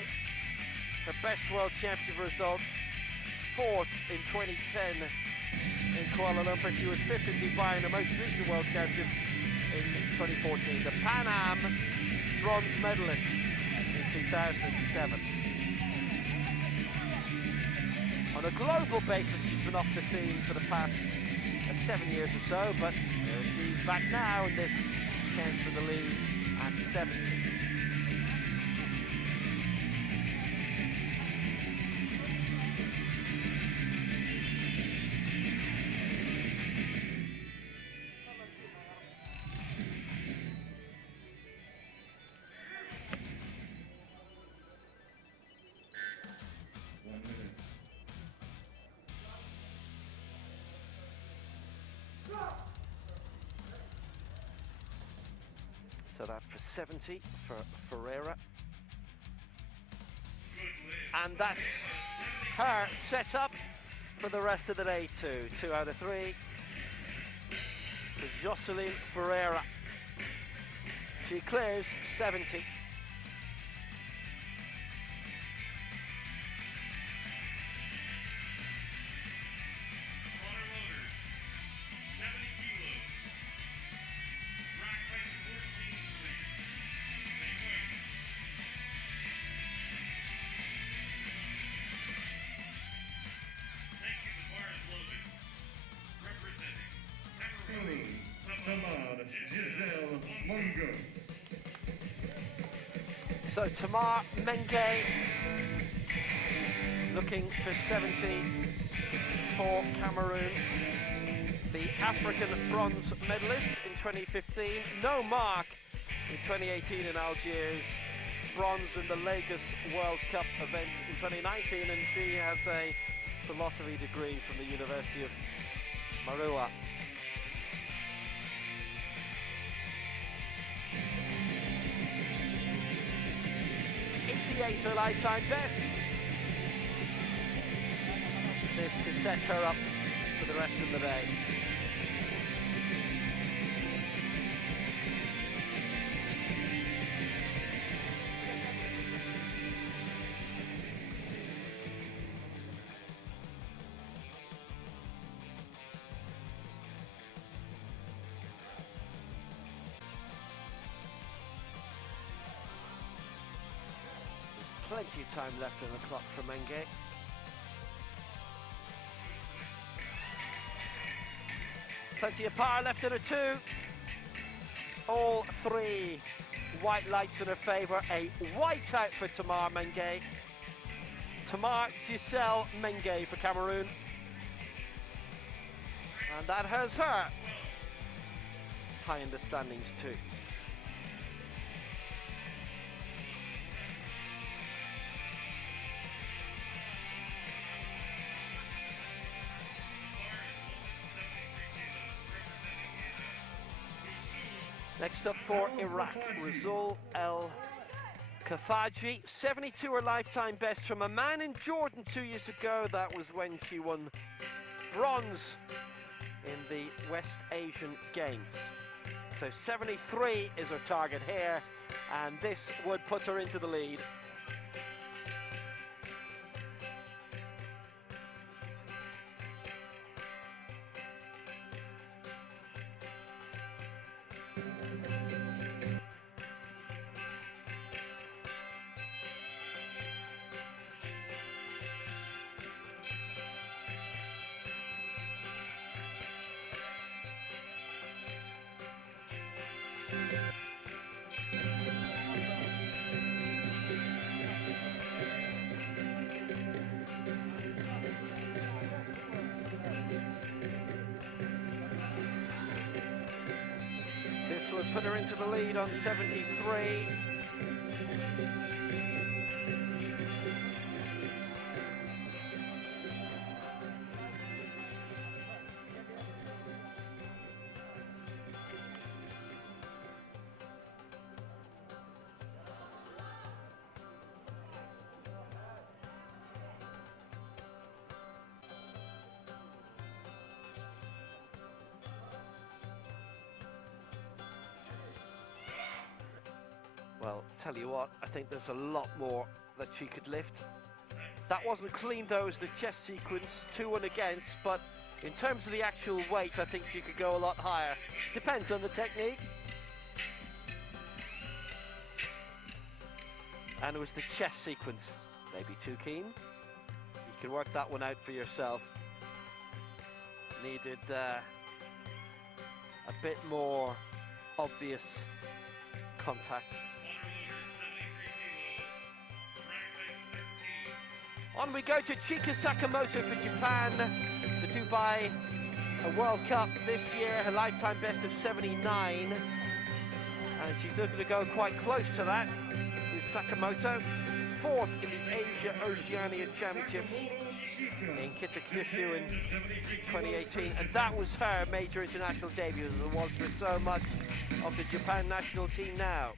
Her best World Championship result, 4th in 2010 in Kuala Lumpur. She was 5th in Dubai in the most recent World Championships in 2014. The Pan Am bronze medalist in 2007. On a global basis, she's been off the scene for the past 7 years or so, but she's back now in this chance for the lead at 70. So that for 70 for Ferreira. And that's her set up for the rest of the day too. 2 out of 3 for Jocelyn Ferreira. She clears 70. So Tamar Menge looking for 70 for Cameroon. The African bronze medalist in 2015. No mark in 2018 in Algiers. Bronze in the Lagos World Cup event in 2019, and she has a philosophy degree from the University of Marua. Her lifetime best. This to set her up for the rest of the day. Plenty of time left on the clock for Menge. Plenty of power left in her 2. All 3 white lights in her favour. A white out for Tamar Menge. Tamar Giselle Menge for Cameroon. And that has her high in the standings too. Next up for Iraq, Rasul El Kafaji, 72 her lifetime best from a man in Jordan 2 years ago. That was when she won bronze in the West Asian Games. So 73 is her target here, and this would put her into the lead. This would put her into the lead on 73. Well, tell you what, I think there's a lot more that she could lift. That wasn't clean though as the chest sequence, 2-1 against, but in terms of the actual weight, I think she could go a lot higher. Depends on the technique. And it was the chest sequence, maybe too keen. You can work that one out for yourself. Needed a bit more obvious contact. On we go to Chika Sakamoto for Japan, the Dubai World Cup this year, her lifetime best of 79. And she's looking to go quite close to that, is Sakamoto. Fourth in the Asia-Oceania Championships in Kitakyushu in 2018. And that was her major international debut, as it was for so much of the Japan national team now.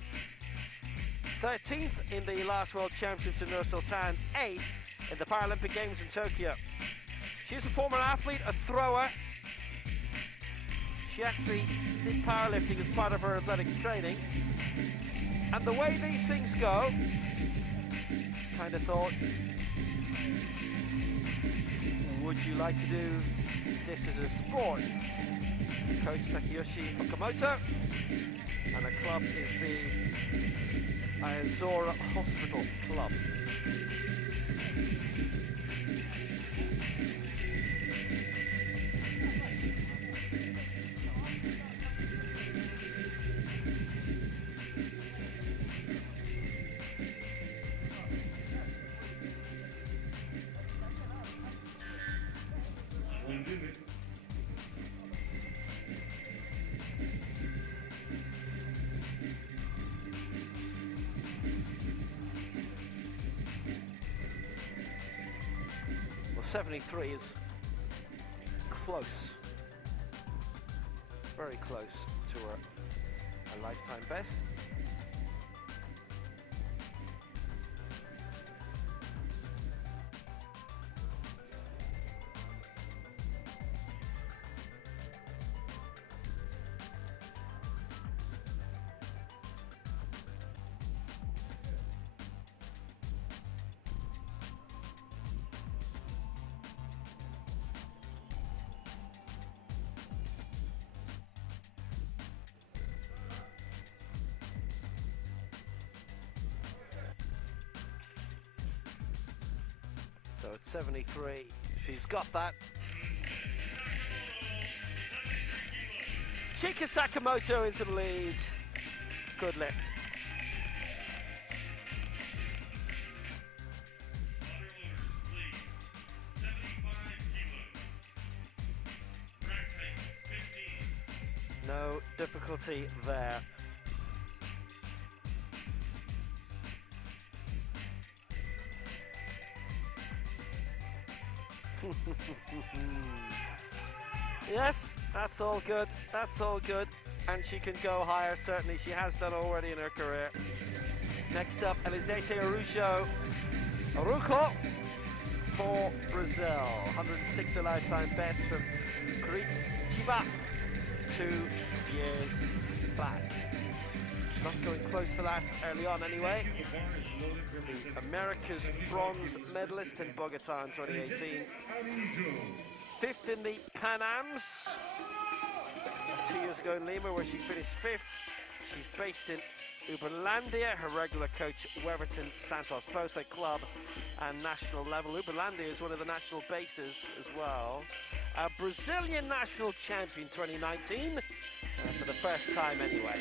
13th in the last World Championships in Nur Sultan, 8th in the Paralympic Games in Tokyo. She's a former athlete, a thrower. She actually did powerlifting as part of her athletics training. And the way these things go, kind of thought, would you like to do this as a sport? Coach Takeyoshi Okamoto, and the club is the Ayazora Hospital Club. Well, 73 is close, very close to her lifetime best. So at 73, she's got that. Chika Sakamoto into the lead. Good lift. No difficulty there. Yes, that's all good. That's all good. And she can go higher, certainly. She has done already in her career. Next up, Elisete Araujo for Brazil. 106 a lifetime best from Curitiba 2 years back. Not going close for that early on anyway. The America's bronze medalist in Bogota in 2018. Fifth in the Pan Ams 2 years ago in Lima, where she finished fifth. She's based in Uberlandia. Her regular coach, Weverton Santos, both at club and national level. Uberlandia is one of the national bases as well. A Brazilian national champion 2019, for the first time anyway.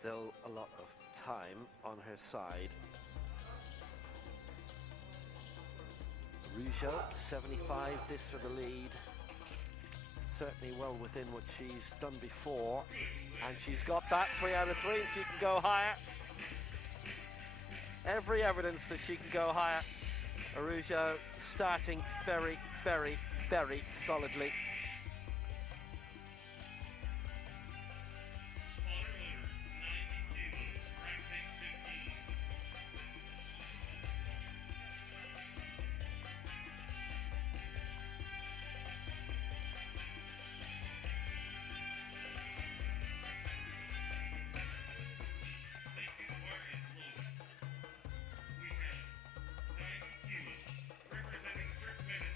Still a lot of time on her side. Araujo, 75, this for the lead. Certainly well within what she's done before. And she's got that 3 out of 3, and she can go higher. Every evidence that she can go higher. Araujo starting very, very, very solidly.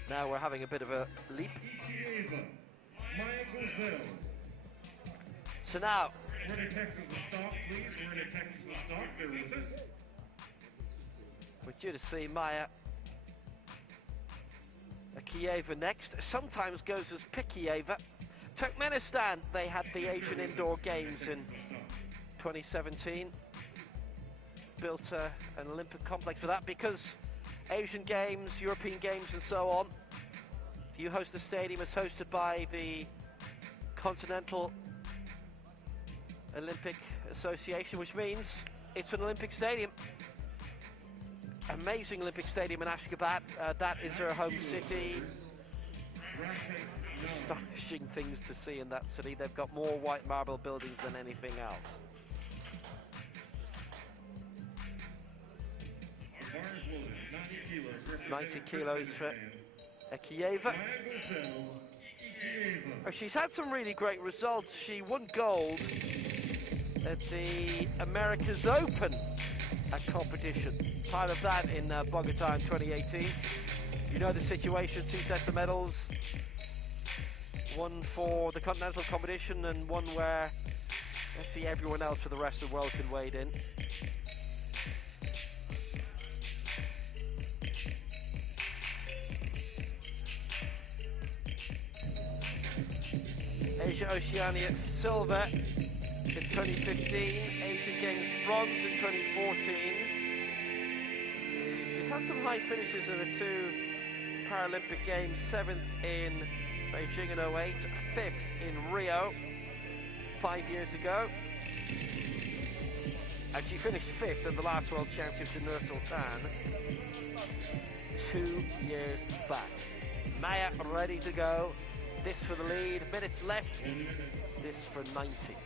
Now we're having a bit of a leap. So now, We're going to technical stop, please. We're going to technical stop. Bear with us. we're due to see Maya Akieva next. Sometimes goes as Pikieva. Turkmenistan, they had the Asian Indoor Games in 2017. Built an Olympic complex for that because Asian Games, European Games and so on. You host the stadium, it's hosted by the Continental Olympic Association, which means it's an Olympic stadium. Amazing Olympic stadium in Ashgabat. That is her home city. Astonishing things to see in that city. They've got more white marble buildings than anything else. 90 kilos for Akieva. Oh, she's had some really great results. She won gold at the America's Open competition. Part of that in Bogota in 2018. You know the situation, 2 sets of medals. One for the continental competition and one where, let's see, everyone else for the rest of the world can wade in. Asia Oceania silver in 2015, Asian Games bronze in 2014. She's had some high finishes in the 2 Paralympic Games, 7th in Beijing in 08, 5th in Rio 5 years ago. And she finished 5th in the last World Championships in Nur Sultan 2 years back. Maya ready to go. This for the lead, minutes left, this for 90.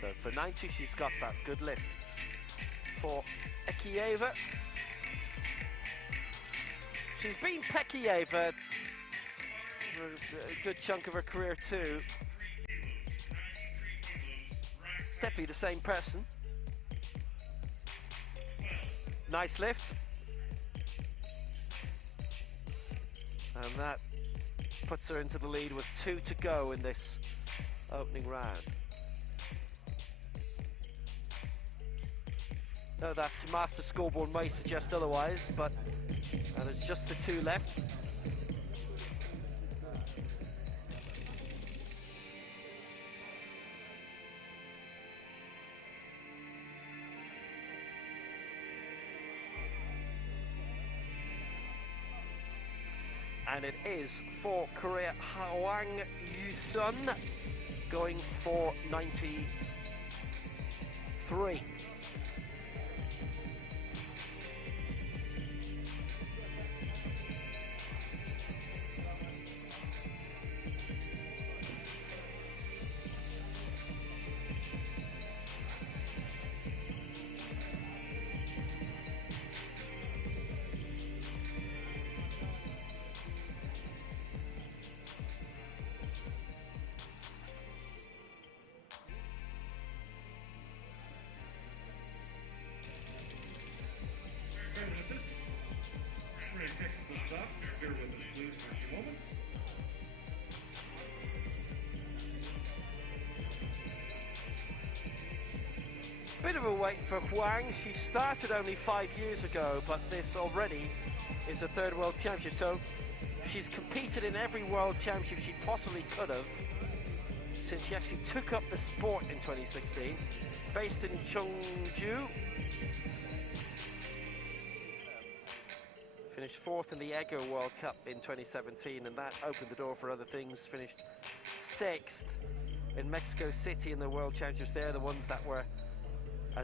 So for 90, she's got that good lift. For Akieva, she's been Pekieva a good chunk of her career too. Definitely the same person. Nice lift. And that puts her into the lead with 2 to go in this opening round. No, that master scoreboard may suggest otherwise, but there's just the 2 left. And it is for Korea Hwang Yu-sun going for 93. Bit of a wait for Hwang. She started only 5 years ago, but this already is a 3rd World Championship. So she's competed in every World Championship she possibly could have since she actually took up the sport in 2016. Based in Cheongju. Finished 4th in the Ego World Cup in 2017, and that opened the door for other things. Finished 6th in Mexico City in the World Championships there, the ones that were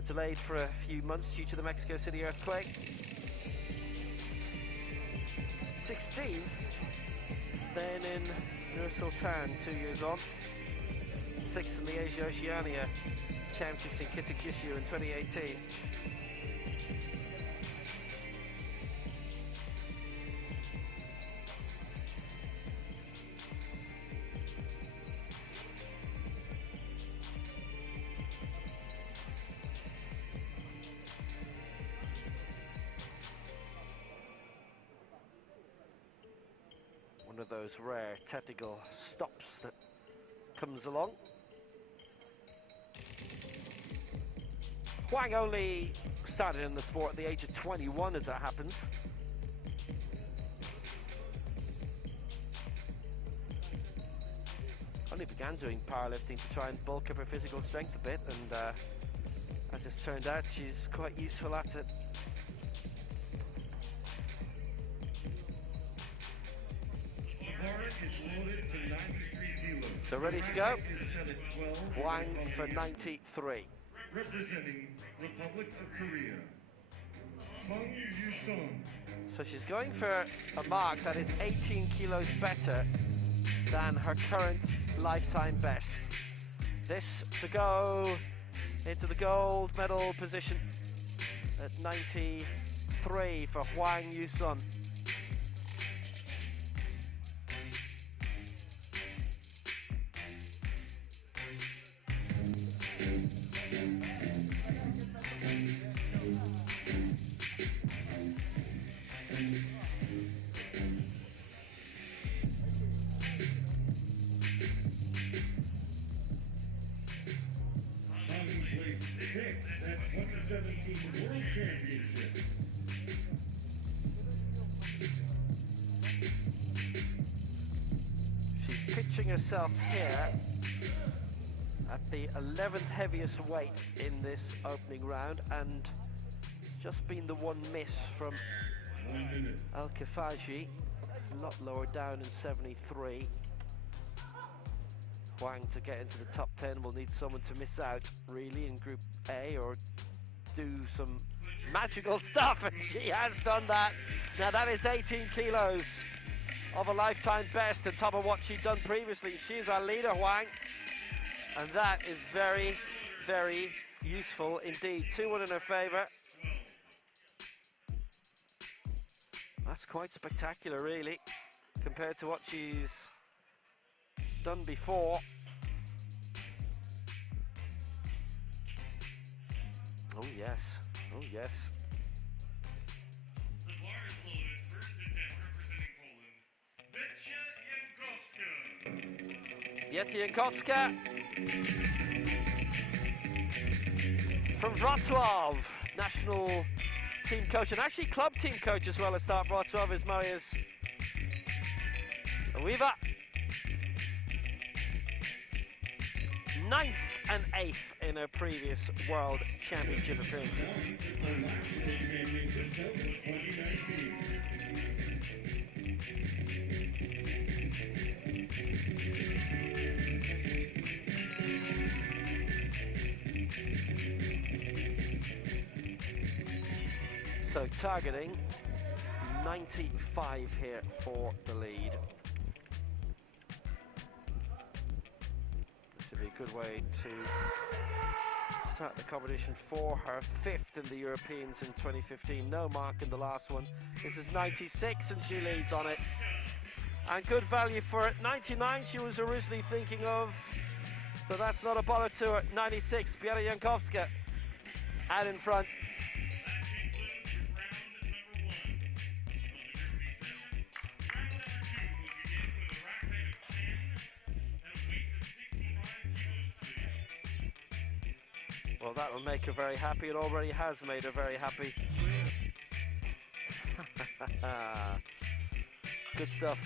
delayed for a few months due to the Mexico City earthquake. 16th, then in Nur Sultan 2 years on. 6th in the Asia Oceania Championships in Kitakyushu in 2018. One of those rare technical stops that comes along. Hwang only started in the sport at the age of 21, as it happens. Only began doing powerlifting to try and bulk up her physical strength a bit, and as it's turned out, she's quite useful at it. So ready to go. Hwang for 93. Representing Republic of Korea, Hwang Yu-sun. So she's going for a mark that is 18 kilos better than her current lifetime best. This to go into the gold medal position at 93 for Hwang Yu-sun. She's pitching herself here at the 11th heaviest weight in this opening round, and just been the one miss from Al-Kafaji, a lot lower down in 73. Hwang, to get into the top 10, will need someone to miss out really in Group A or do some magical stuff, and she has done that. Now that is 18 kilos of a lifetime best on top of what she'd done previously. She's our leader, Hwang, and that is very, very useful indeed. 2-1 in her favour. That's quite spectacular, really, compared to what she's done before. Oh yes, oh yes. Yeti Jankowska from Wrocław, national team coach and actually club team coach as well as Start Wrocław is Mariusz Weaver. 9th and 8th in her previous World Championship appearances. So targeting 95 here for the lead. This would be a good way to start the competition for her. 5th in the Europeans in 2015, no mark in the last one. This is 96 and she leads on it. And good value for it. 99 she was originally thinking of, but that's not a bother to her. 96, Biela Jankowska out in front. Well, that will make her very happy. It already has made her very happy. Good stuff.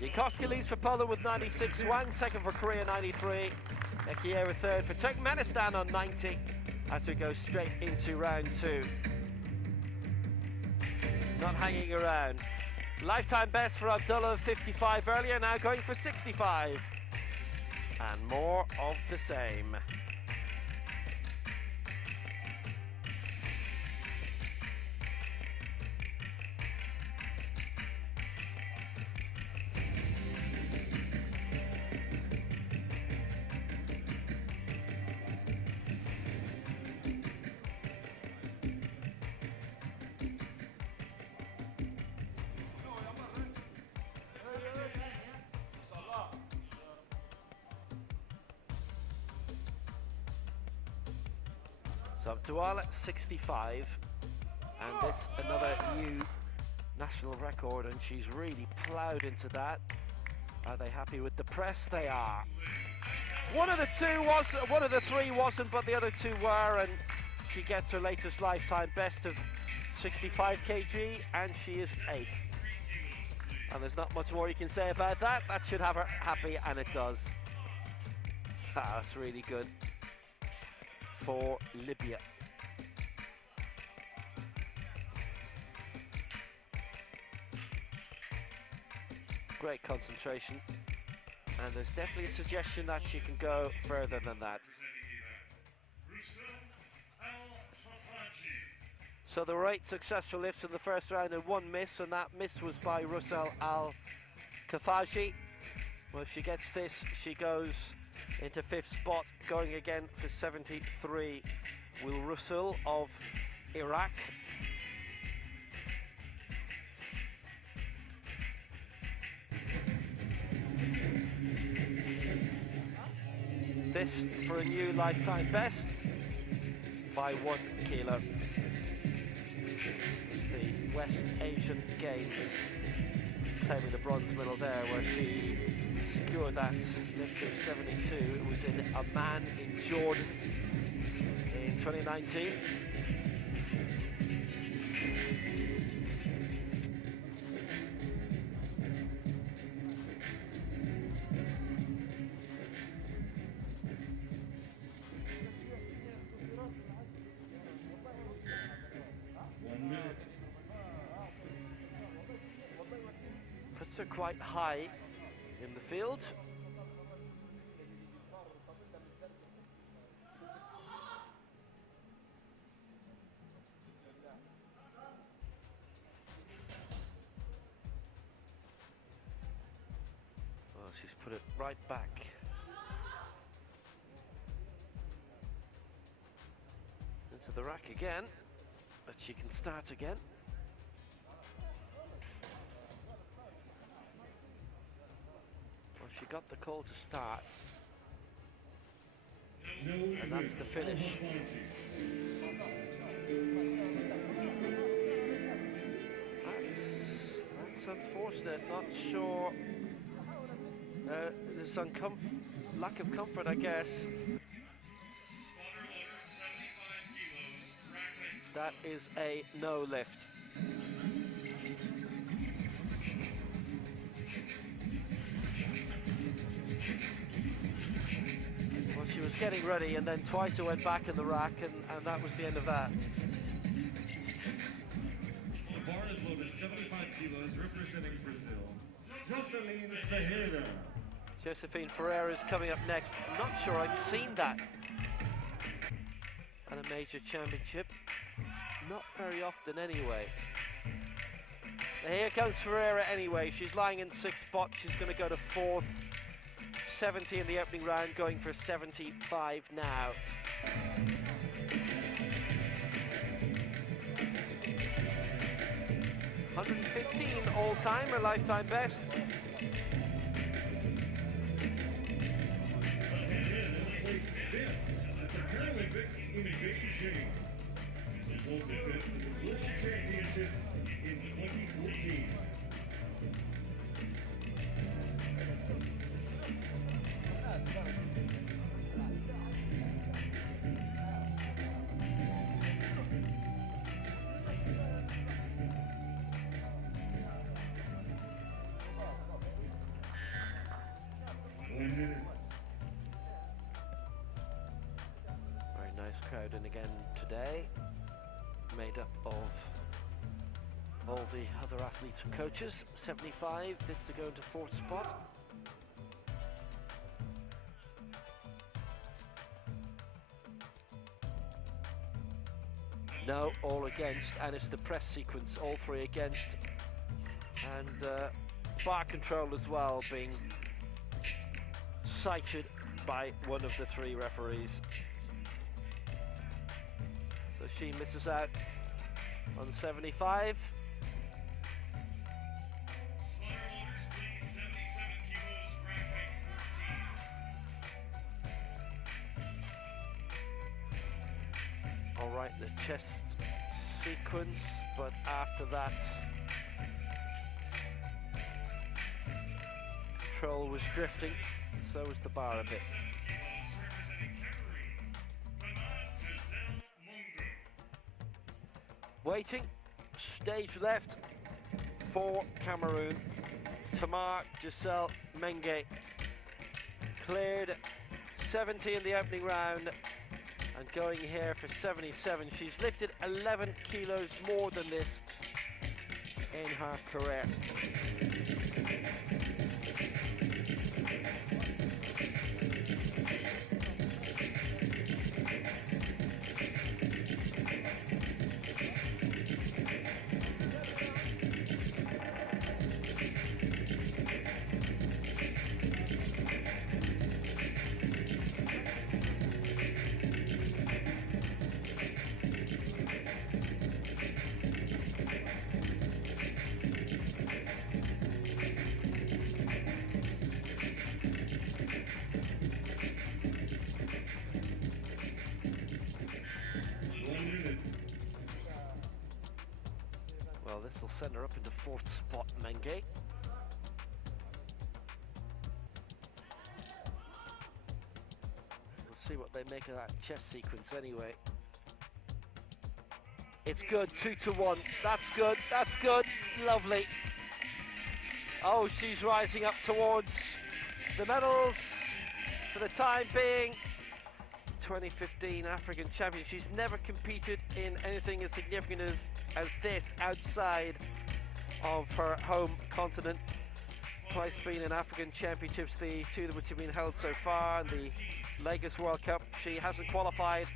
Jankowska leads for Poland with 96. Wang second for Korea, 93. Ekiera third for Turkmenistan on 90 as we go straight into round 2. Not hanging around. Lifetime best for Abdullah, 55 earlier, now going for 65. And more of the same. So Abdullah at 65, and this another new national record, and she's really ploughed into that. Are they happy with the press? They are. One of the three wasn't, but the other two were, and she gets her latest lifetime best of 65 kg, and she is 8th. And there's not much more you can say about that. That should have her happy, and it does. That's really good for Libya. Great concentration, and there's definitely a suggestion that she can go further than that. So there were 8 successful lifts in the first round and 1 miss, and that miss was by Russell Al-Kafaji. Well, if she gets this, she goes into 5th spot, going again for 73. Will Russell of Iraq. This for a new lifetime best by 1 kilo. The West Asian Games, claiming the bronze medal there, where she secured that lift of 72. It was in Amman in Jordan in 2019. Puts her quite high in the field. Well, she's put it right back. Into the rack again, but she can start again. She got the call to start, and that's the finish. unfortunate, not sure. There's some lack of comfort, I guess. That is a no lift. Well, she was getting ready, and then twice it went back in the rack, and that was the end of that. The bar is loaded 75 kilos, representing Brazil, Josephine Ferreira is coming up next. I'm not sure I've seen that at a major championship. Not very often anyway. Here comes Ferreira anyway. She's lying in 6th spot. She's going to go to 4th. 70 in the opening round, going for 75 now. $115 all-time, her lifetime best. Very nice crowd in again today, made up of all the other athletes and coaches. 75, this to go into 4th spot. No, all against, and it's the press sequence, all 3 against, and bar control as well being cited by one of the 3 referees. So she misses out on 75. All right, the chest sequence, but after that, control was drifting, so was the bar a bit. Waiting, stage left for Cameroon. Tamar Giselle Menge cleared 70 in the opening round and going here for 77. She's lifted 11 kilos more than this in her career. Well, this will send her up into 4th spot, Menge. We'll see what they make of that chest sequence anyway. It's good, 2-1. That's good, that's good, lovely. Oh, she's rising up towards the medals for the time being. 2015 African champion. She's never competed in anything as significant as this outside of her home continent. Twice been in African championships, the 2 which have been held so far, and the Lagos World Cup. She hasn't qualified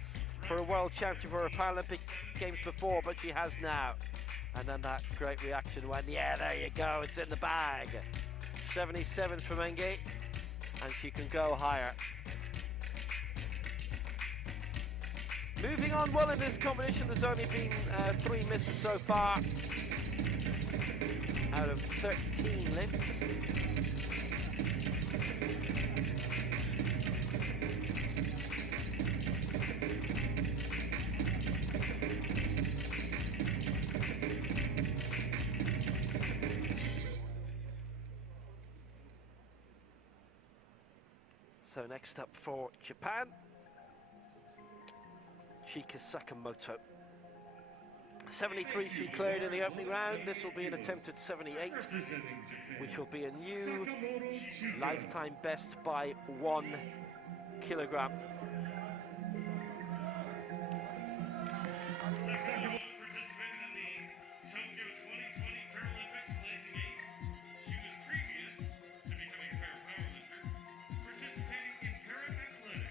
for a world championship or a Paralympic Games before, but she has now. And then that great reaction when, yeah, there you go, it's in the bag. 77 for Menge, and she can go higher. Moving on well in this competition, there's only been 3 misses so far out of 13 lifts. So next up for Japan, Chika Sakamoto. 73 she cleared in the opening round. This will be an attempt at 78, which will be a new lifetime best by 1 kilogram. Participated in the Tokyo 2020 Paralympics, placing 8th. She was previous to becoming a para-powerlifter, participating in para-athletics.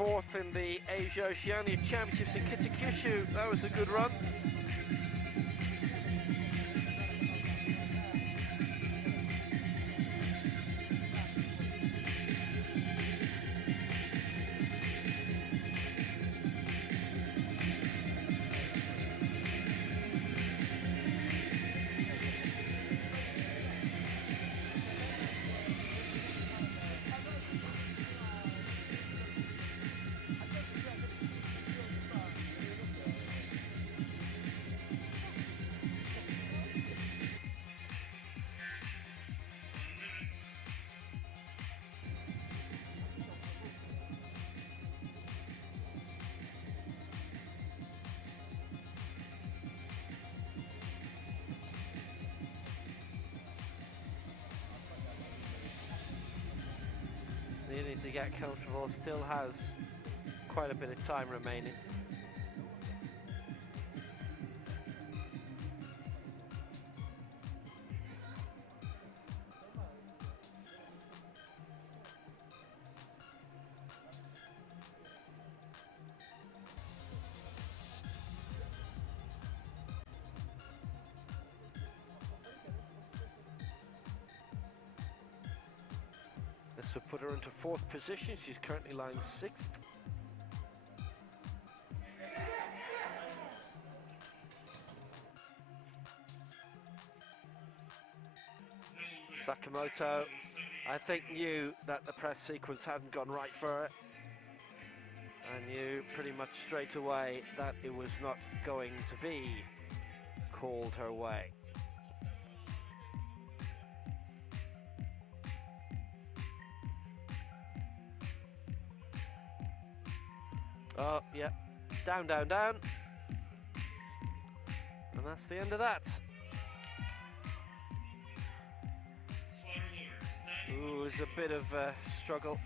4th in the Asia Oceania Championships in Kitakyushu. That was a good run. Needing to get comfortable, still has quite a bit of time remaining. This will put her into 4th position. She's currently lying 6th. Sakamoto, I think, knew that the press sequence hadn't gone right for her, and knew pretty much straight away that it was not going to be called her way. Oh, yeah, down, down, down. And that's the end of that. Ooh, it's a bit of a struggle.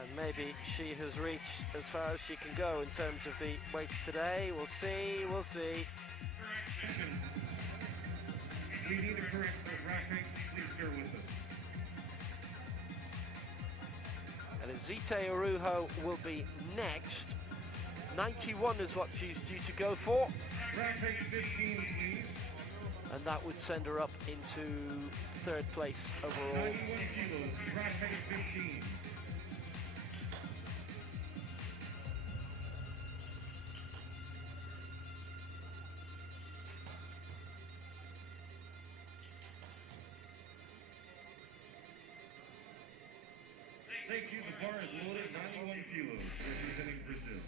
And maybe she has reached as far as she can go in terms of the weights today. We'll see, we'll see. We need to correct the graphic. Please bear with us. And then Zite Arujo will be next. 91 is what she's due to go for. Graphic 15, please. And that would send her up into 3rd place overall. 91 kilos, graphic 15. Thank you. The bar is loaded, 91 kilos, representing Brazil.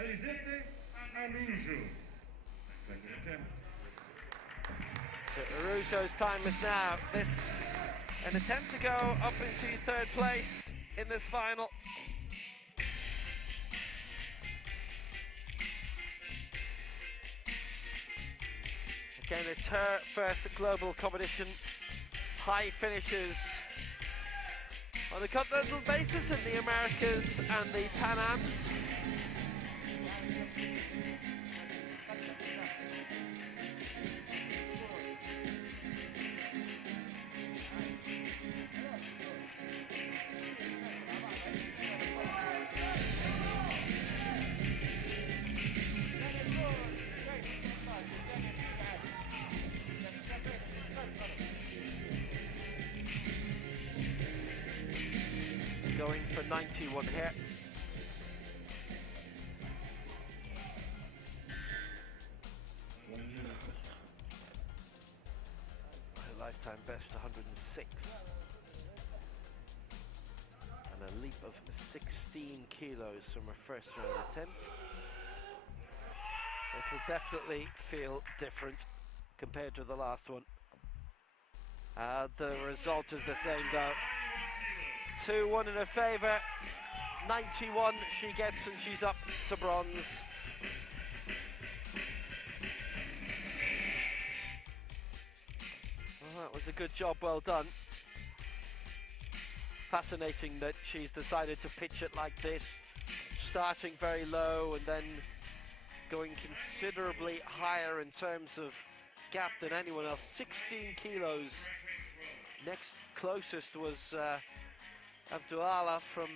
Elizete Arujo. Second attempt. So Arujo's time is now. This an attempt to go up into 3rd place in this final. Again, it's her first global competition. High finishes on the continental basis in the Americas and the Pan Ams. Going for 91 here. Her lifetime best 106. And a leap of 16 kilos from her first round attempt. It will definitely feel different compared to the last one. The result is the same though. 2-1 in her favour. 91 she gets and she's up to bronze. Well, that was a good job, well done. Fascinating that she's decided to pitch it like this, starting very low and then going considerably higher in terms of gap than anyone else. 16 kilos. Next closest was Abdullah from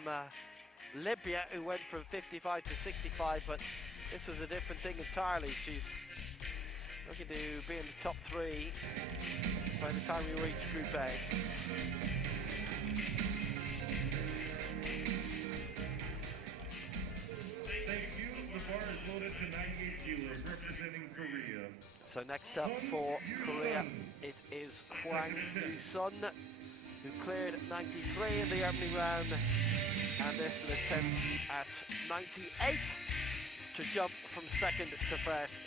Libya, who went from 55 to 65, but this was a different thing entirely. She's looking to be in the top 3 by the time we reach Group A. Thank you. The bar is loaded to 98 kilos, representing Korea. So next up for Korea, it is Hwang Yu-sun, who cleared 93 in the opening round, and this is an attempt at 98 to jump from second to first.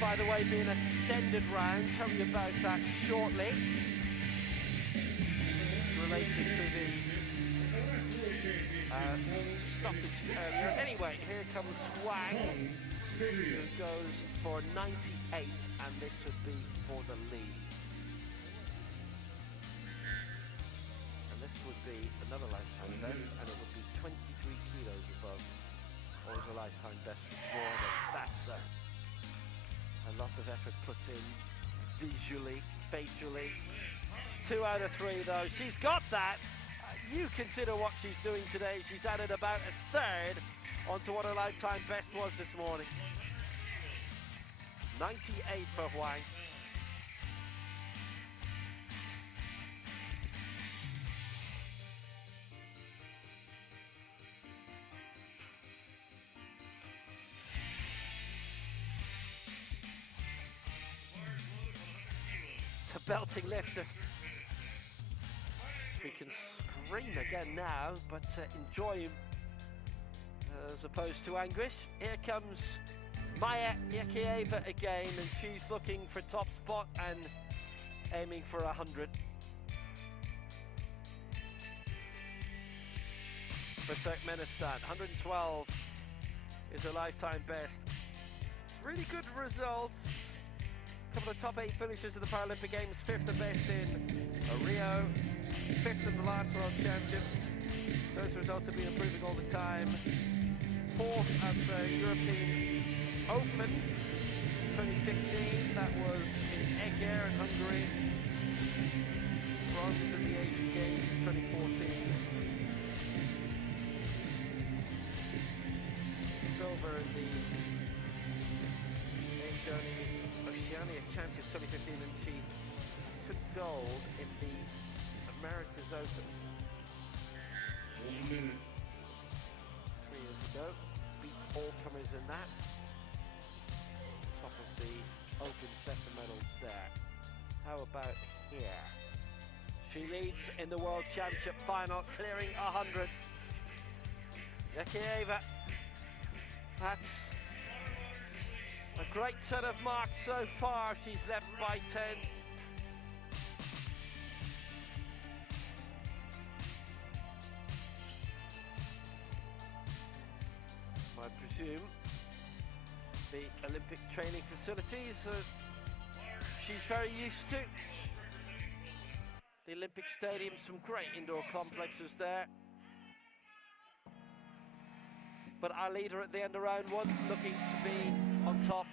By the way, be an extended round. Tell you about that shortly. Related to the stoppage earlier. Anyway, here comes Hwang, who goes for 98, and this would be for the lead. And this would be another lifetime best, and it would be 23 kilos above what was a lifetime best before. That's a lot of effort put in visually, facially. 2 out of 3 though. She's got that. You consider what she's doing today. She's added about a third onto what her lifetime best was this morning. 98 for Hwang. Belting lifter. We can scream again now, but enjoy him as opposed to anguish. Here comes Maya Yakieva again, and she's looking for top spot and aiming for 100. For Turkmenistan, 112 is a lifetime best. Really good results. A couple of top 8 finishes in the Paralympic Games, 5th and best in Rio, 5th in the last World Championships. Those results have been improving all the time. 4th at the European Open 2015, that was in Eger in Hungary. Bronze in the Asian Games 2014. Silver in the Oceania Champions 2015, and she took gold in the Americas Open 3 years ago. Beat all comers in that. Top of the Open set of medals there. How about here? She leads in the World Championship final, clearing 100. Yakieva. That's a great set of marks so far. She's left by 10. I presume the Olympic training facilities she's very used to. The Olympic Stadium, some great indoor complexes there. But our leader at the end of round 1 looking to be on top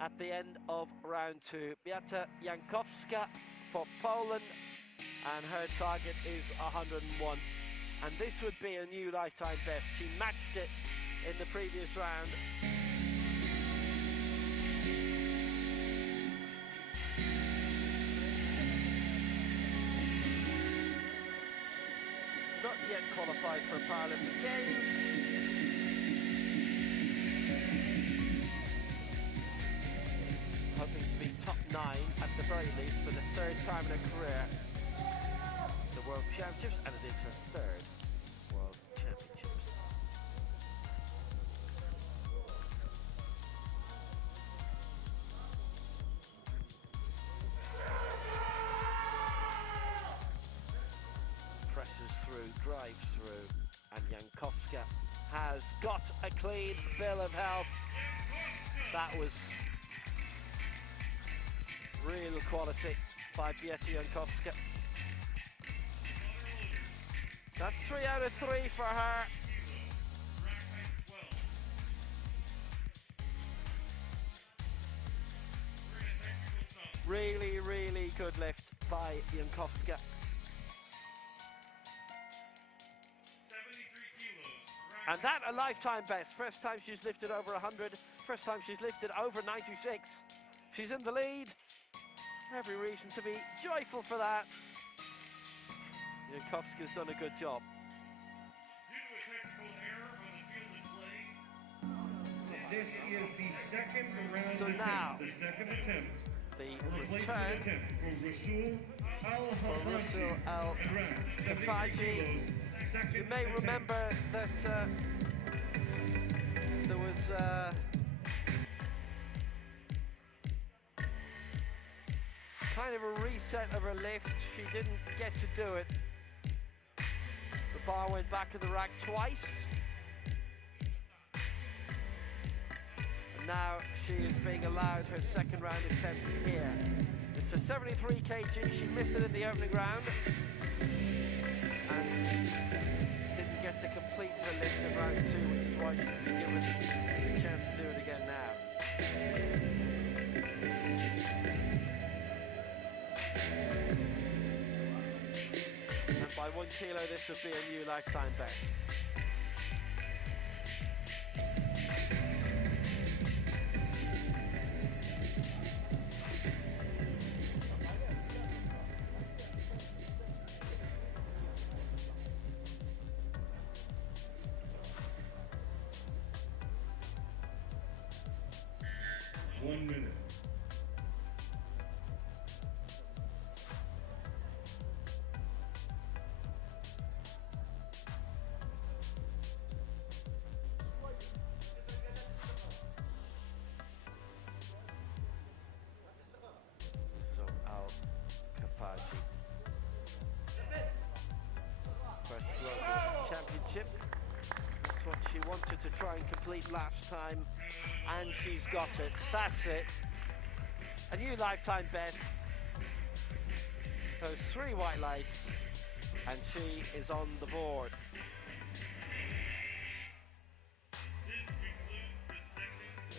at the end of round 2. Beata Jankowska for Poland, and her target is 101. And this would be a new lifetime best. She matched it in the previous round. yet qualified for Paralympic Games. Hoping to be top 9 at the very least for the third time in her career. The World Championships, and it is her third World Championships. Presses through, drives through, and Jankowska has got a clean bill of health. That was real quality by Bieta Jankowska. That's 3 out of 3 for her. Really, really good lift by Jankowska. 73 kilos. And that a lifetime best. First time she's lifted over 100. First time she's lifted over 96. She's in the lead. Every reason to be joyful for that. Jankowska's done a good job. Due to a technical error on the field of play. This is the second round So attempt. now, The second attempt. The A replacement return attempt for Rasul for Rasul Al-Khafaji. You may remember that there was kind of a reset of her lift. She didn't get to do it. The bar went back in the rack twice. And now she is being allowed her second round attempt here. It's a 73 kg. She missed it in the opening round. And didn't get to complete her lift in round 2, which is why she's been given the chance to do it again now. And by 1 kilo, this would be a new lifetime best. One minute. So Al-Khafaji. First global championship. That's what she wanted to try and complete last time. And she's got it. That's it. A new lifetime best. Those 3 white lights. And she is on the board.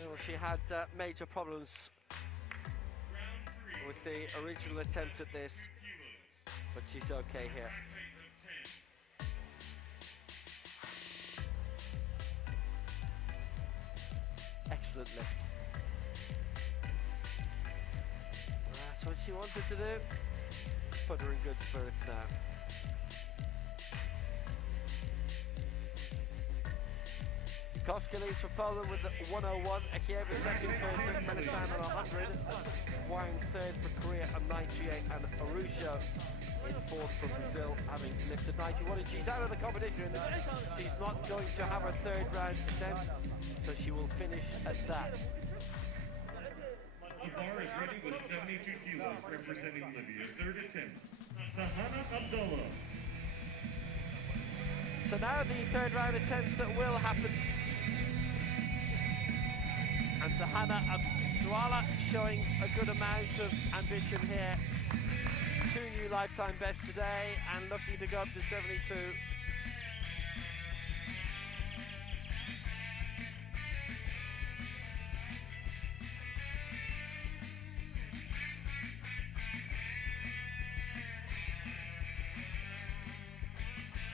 Well, she had major problems with the original attempt at this, but she's okay here. Excellent lift. That's what she wanted to do. Put her in good spirits now. Jankowska leads for Poland with the 101. Akieva second for Turkmenistan on 100. Wang third for Korea on 98. And Arusha in fourth for Brazil, having lifted 91. And she's out of the competition. She's not going to have her third round attempt, so she will finish at that. The bar is ready with 72 kilos, representing Libya. Third attempt. Tahana Abdullah. So now the third round attempts that will happen. And Tahana Abdullah showing a good amount of ambition here. 2 new lifetime bests today and looking to go up to 72.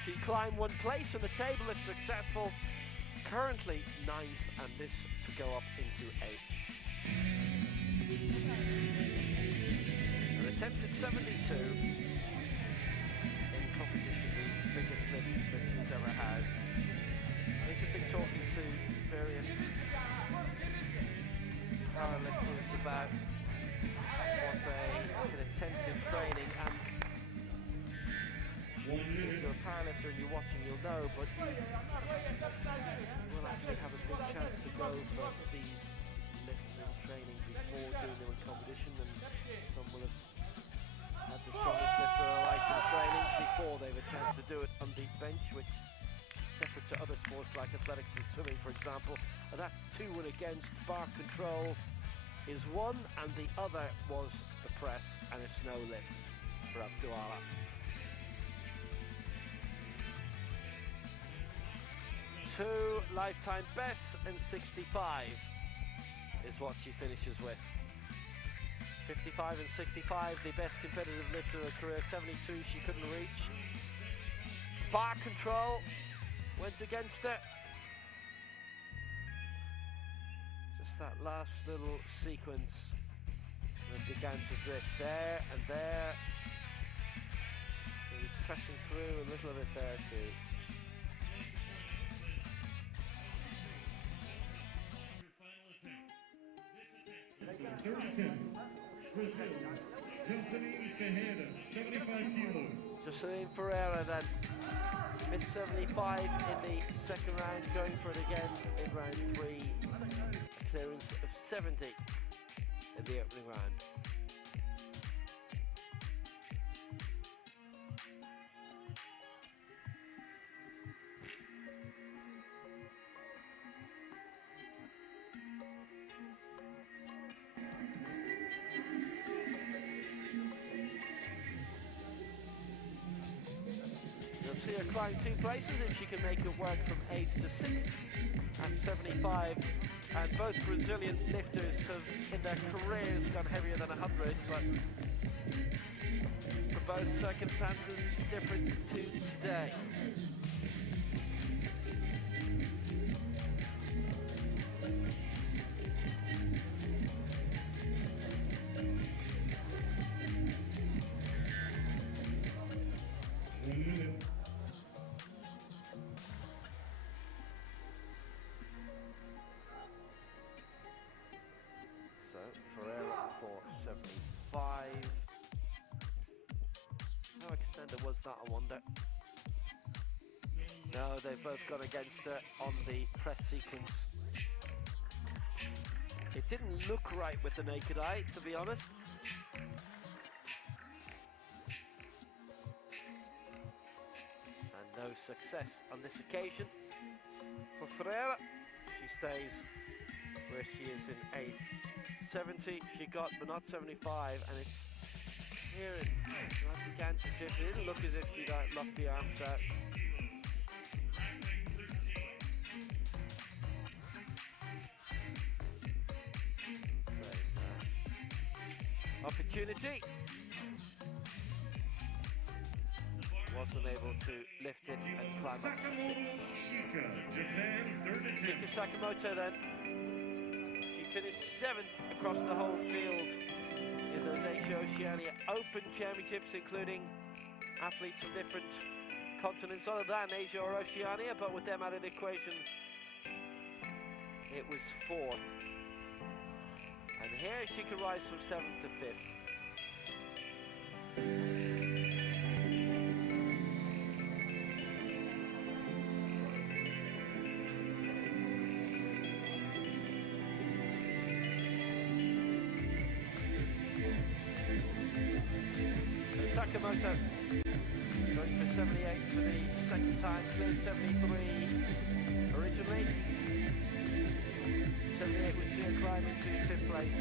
She climbed 1 place on the table if successful. Currently 9th, and this to go up into 8th. An attempt at 72 in competition, the biggest lift that she's ever had. Interesting talking to various powerlifters about what they can attempt in training, and if you're a powerlifter and you're watching, you'll know, but you will actually have a big chance to go for these lifts in training before doing them in competition, and some will have had the strongest lifts of their life in training before they've a chance to do it on the bench, which is separate to other sports like athletics and swimming, for example. And that's 2 and against. Bar control is one, and the other was the press, and it's no lift for Abdullah. Two lifetime bests, and 65 is what she finishes with. 55 and 65, the best competitive lift of her career. 72 she couldn't reach. Bar control went against her. Just that last little sequence that began to drift there and there. Maybe pressing through a little of it there too. Brazil, Jocelyn Ferreira, 75 kilos. Jocelyn Ferreira then, Miss 75 in the second round, going for it again in round 3. A clearance of 70 in the opening round. See her climb 2 places if she can make it work from 8th to 6th at 75. And both Brazilian lifters have, in their careers, gone heavier than 100, but for both circumstances different to today. Was that, I wonder? No, they've both gone against her on the press sequence. It didn't look right with the naked eye, to be honest. And no success on this occasion for Ferreira. She stays where she is in 8th. 70 she got, but not 75, and it's here it began to drift. It didn't look as if she'd locked the arms out. Opportunity. Wasn't able to lift it and climb up to 6th. Chika Sakamoto then. She finished 7th across the whole field in those Asia Oceania Open Championships, including athletes from different continents other than Asia or Oceania, but with them out of the equation, it was 4th. And here she can rise from 7th to 5th. Sakamoto going for 78 for the second time, cleared 73 originally. 78 with sheer climb into 5th place.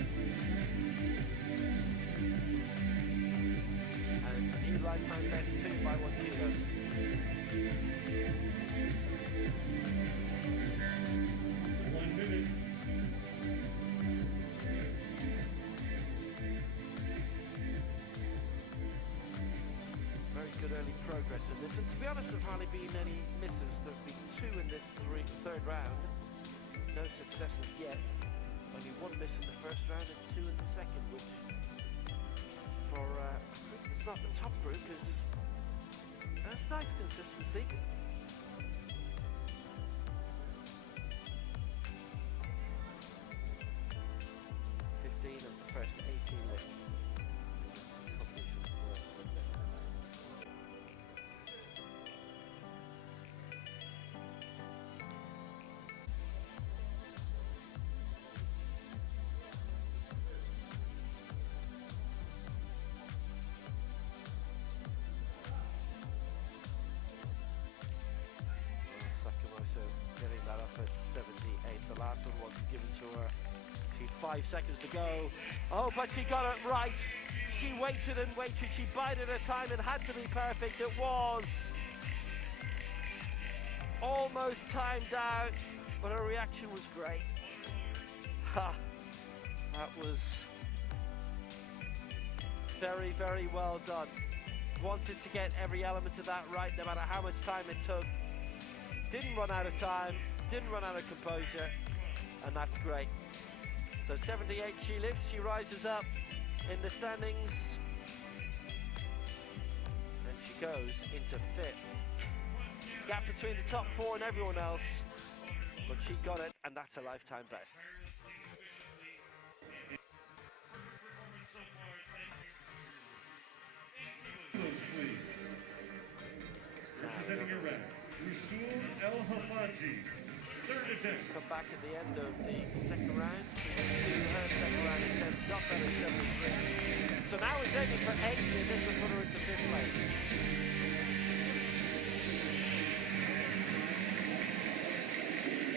And a new lifetime best 2 by 1 kilo. Good early progress in this, and to be honest, there have hardly been any misses. There have been 2 in this third round, no successes yet. Only 1 miss in the first round and 2 in the second, which for it's not the top group is That's nice consistency. 15 of the first 18 lifts. Getting that up at 78. The last one wasn't given to her. She'd 5 seconds to go. Oh, but she got it right. She waited and waited. She bided her time. It had to be perfect. It was. Almost timed out, but her reaction was great. Ha! That was very, very well done. Wanted to get every element of that right, no matter how much time it took. Didn't run out of time, didn't run out of composure, and that's great. So 78 she lifts, she rises up in the standings, and she goes into 5th. Gap between the top 4 and everyone else, but she got it, and that's a lifetime best. Representing Iraq, Rasul El-Hafaji, 3rd attempt. Come back at the end of the second round. Her second round attempt, not better than 73. So now it's aiming for 80, and this will put her into 5th place.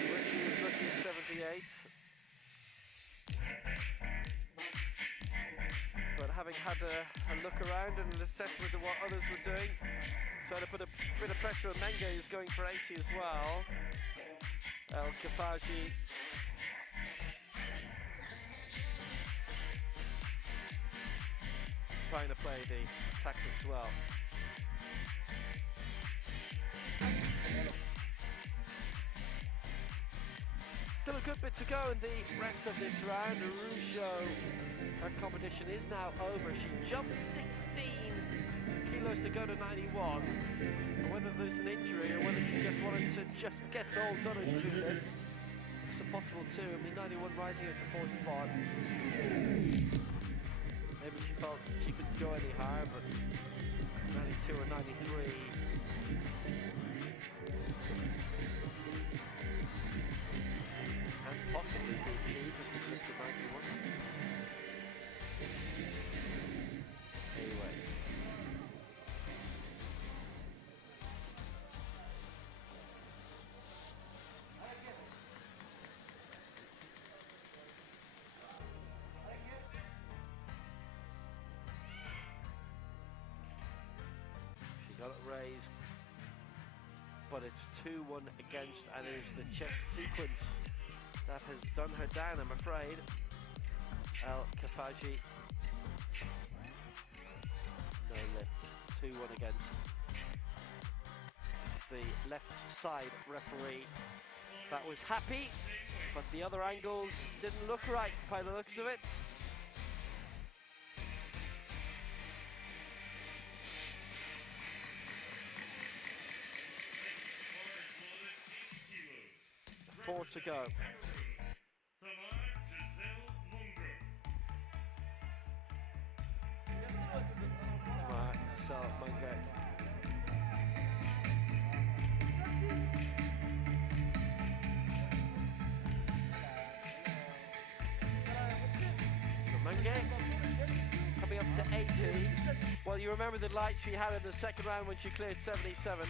Richie was looking at 78. But having had a look around and an assessment of what others were doing, trying to put a bit of pressure on Menge, who's going for 80 as well. El Kafaji. Trying to play the tactics well. Still a good bit to go in the rest of this round. Arusho, her competition is now over. She jumped 16 kilos to go to 91. And whether there's an injury or whether she just wanted to just get it all done in 2 lifts, it's possible too. I mean, 91 rising into 4th spot. Maybe she felt she couldn't go any higher, but 92 or 93. Can possibly be achieved if we lift to 91. Anyway. She got it raised, but it's 2-1 against, and it is the check sequence that has done her down, I'm afraid. El Kafaji. No lift. 2-1 against. The left side referee that was happy, but the other angles didn't look right by the looks of it. Four to go. Coming up to 80. Well, you remember the light she had in the second round when she cleared 77.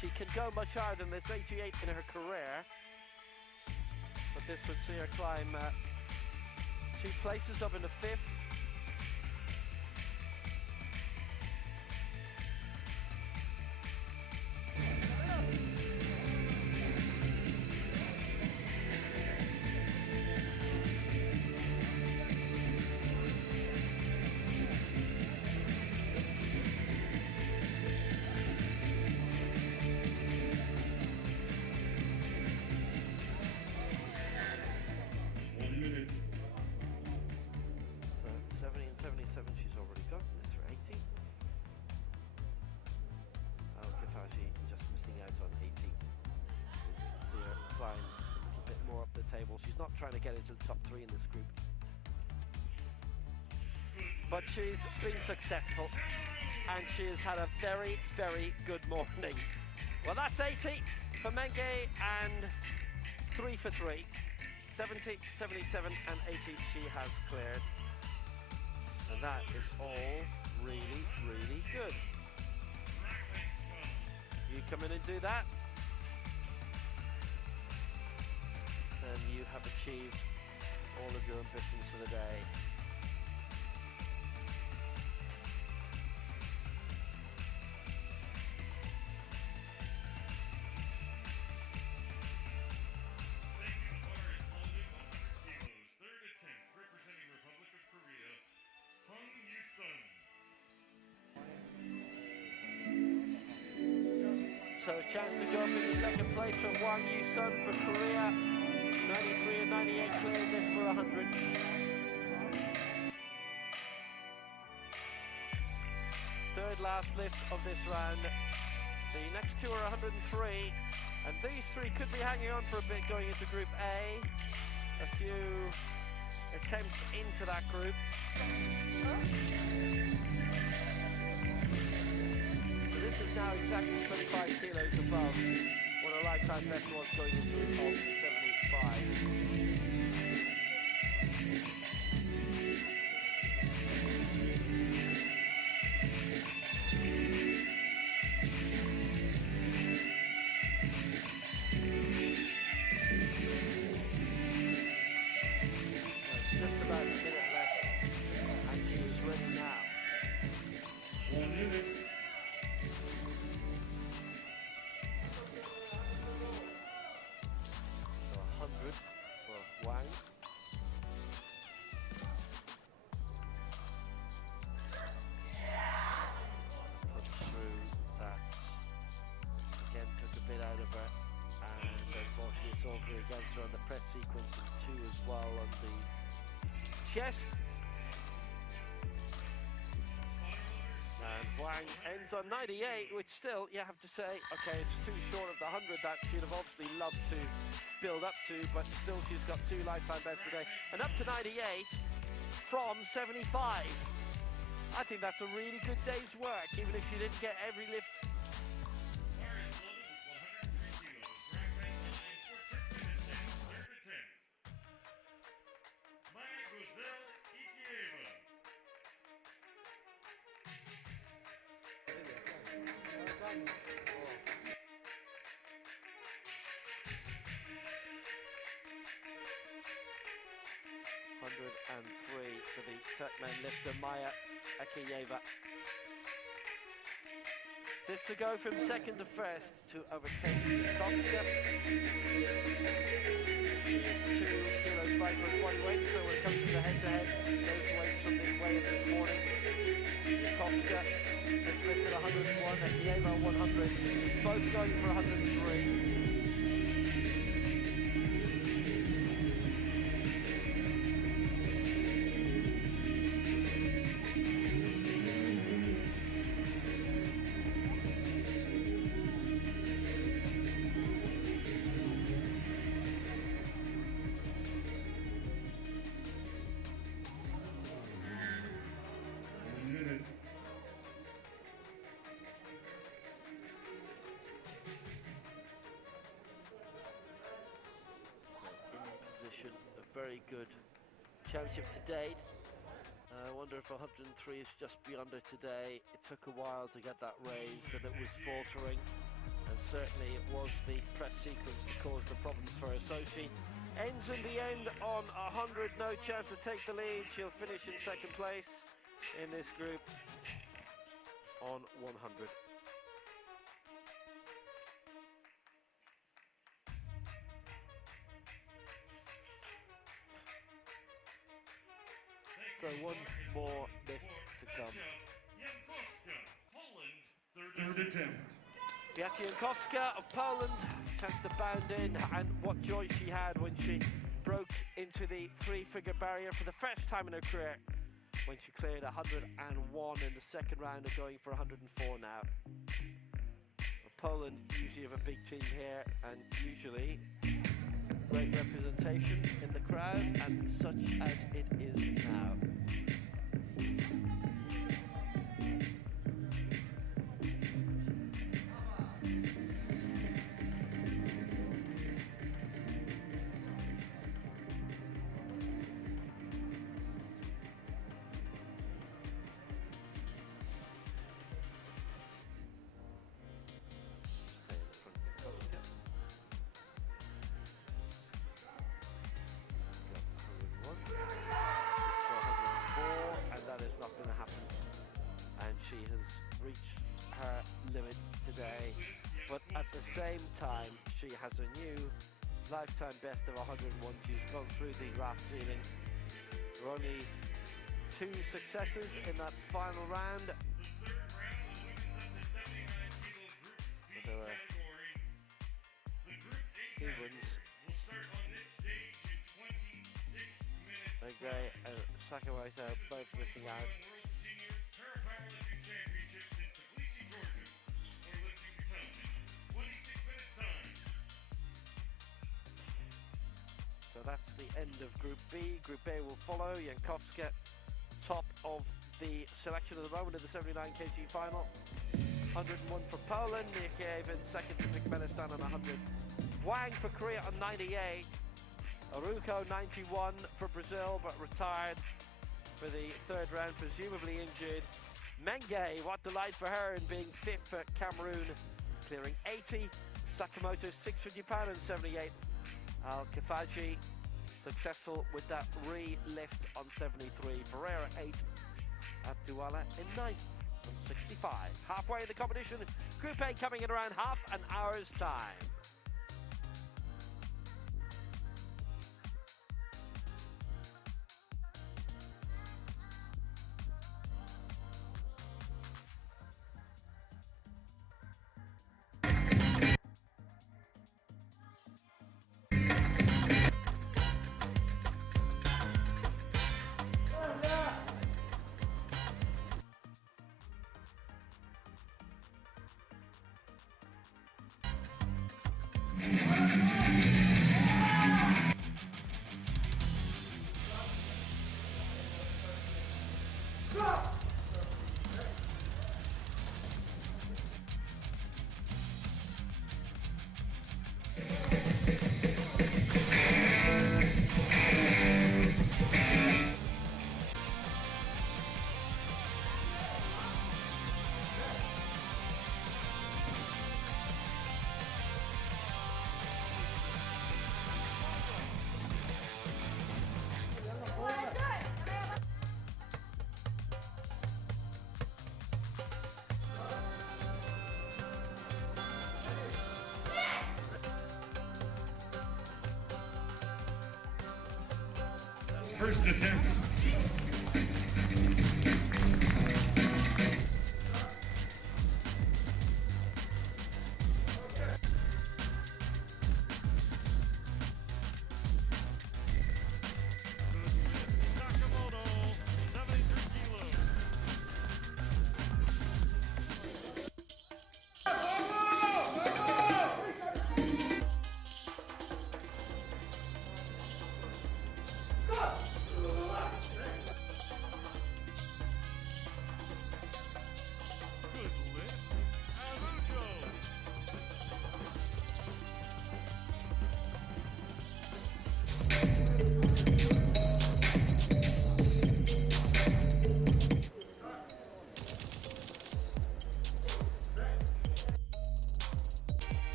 She can go much higher than this, 88 in her career. But this would see her climb 2 places up into 5th. table. She's not trying to get into the top 3 in this group. But she's been successful, and she has had a very, very good morning. Well, that's 80 for Menke, and 3 for 3. 70, 77, and 80 she has cleared. And that is all really, really good. You come in and do that, and you have achieved all of your ambitions for the day. So a chance to go up in the second place for Wang Yusun for Korea. 93 and 98 cleared this for 100. Third last lift of this round. The next two are 103, and these three could be hanging on for a bit going into Group A. A few attempts into that group. This is now exactly 25 kilos above what a lifetime best was going into the top 75. Just about a minute left, and she is ready now. 1 minute. So 100 for Wang. Put through that. Again, took a bit out of her, and unfortunately it's all through against her on the press sequence, and 2 as well on the chest. And Wang ends on 98, which still, you have to say, okay, it's too short of the 100 that she'd have obviously loved to build up to, but still she's got 2 lifetime bests today. And up to 98 from 75. I think that's a really good day's work, even if she didn't get every lift. And 3 for the Turkmen lifter Maya Akiyeva. This to go from second to first to overtake Yukovska. She is 2 kilos 5 plus 1 weight, so when it comes to the head-to-head, those weights from the weigh-in this morning. Yukovska has lifted 101, Akiyeva 100, both going for 103. Very good championship to date. I wonder if 103 is just beyond her today. It took a while to get that raised, and it was faltering, and certainly it was the press sequence that caused the problems for her. So she ends in the end on 100, no chance to take the lead. She'll finish in second place in this group on 100. So one more lift to come. Third attempt. Jankowska of Poland chance to bound in, and what joy she had when she broke into the 3-figure barrier for the first time in her career, when she cleared 101 in the second round of going for 104 now. Well, Poland usually have a big team here, and usually great representation in the crowd, and such as it is now. Same time, she has a new lifetime best of 101. She's gone through the raft ceiling. There were only 2 successes in that final round. But there were 2 wins. Okay, Sakawata both missing out. So that's the end of Group B. Group A will follow. Jankowska, top of the selection at the moment in the 79 kg final. 101 for Poland. Nikhaevin second for Turkmenistan on 100. Wang for Korea on 98. Aruko 91 for Brazil, but retired for the 3rd round, presumably injured. Menge, what delight for her in being 5th for Cameroon, clearing 80. Sakamoto 6 for Japan and 78. Al-Kafaji successful with that re-lift on 73. Ferreira 8. Abduala in 9th on 65. Halfway in the competition, Group A coming in around half an hour's time. First attempt.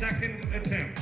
second attempt.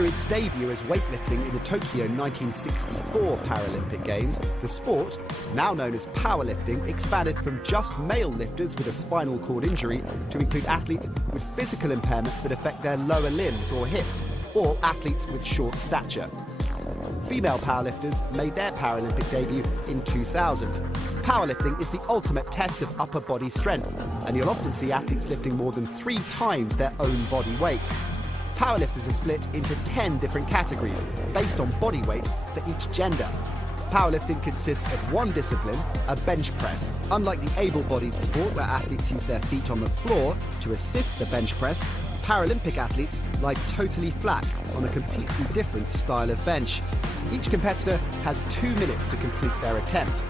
After its debut as weightlifting in the Tokyo 1964 Paralympic Games, the sport, now known as powerlifting, expanded from just male lifters with a spinal cord injury to include athletes with physical impairments that affect their lower limbs or hips, or athletes with short stature. Female powerlifters made their Paralympic debut in 2000. Powerlifting is the ultimate test of upper body strength, and you'll often see athletes lifting more than 3 times their own body weight. Powerlifters are split into 10 different categories based on body weight for each gender. Powerlifting consists of one discipline, a bench press. Unlike the able-bodied sport where athletes use their feet on the floor to assist the bench press, Paralympic athletes lie totally flat on a completely different style of bench. Each competitor has 2 minutes to complete their attempt.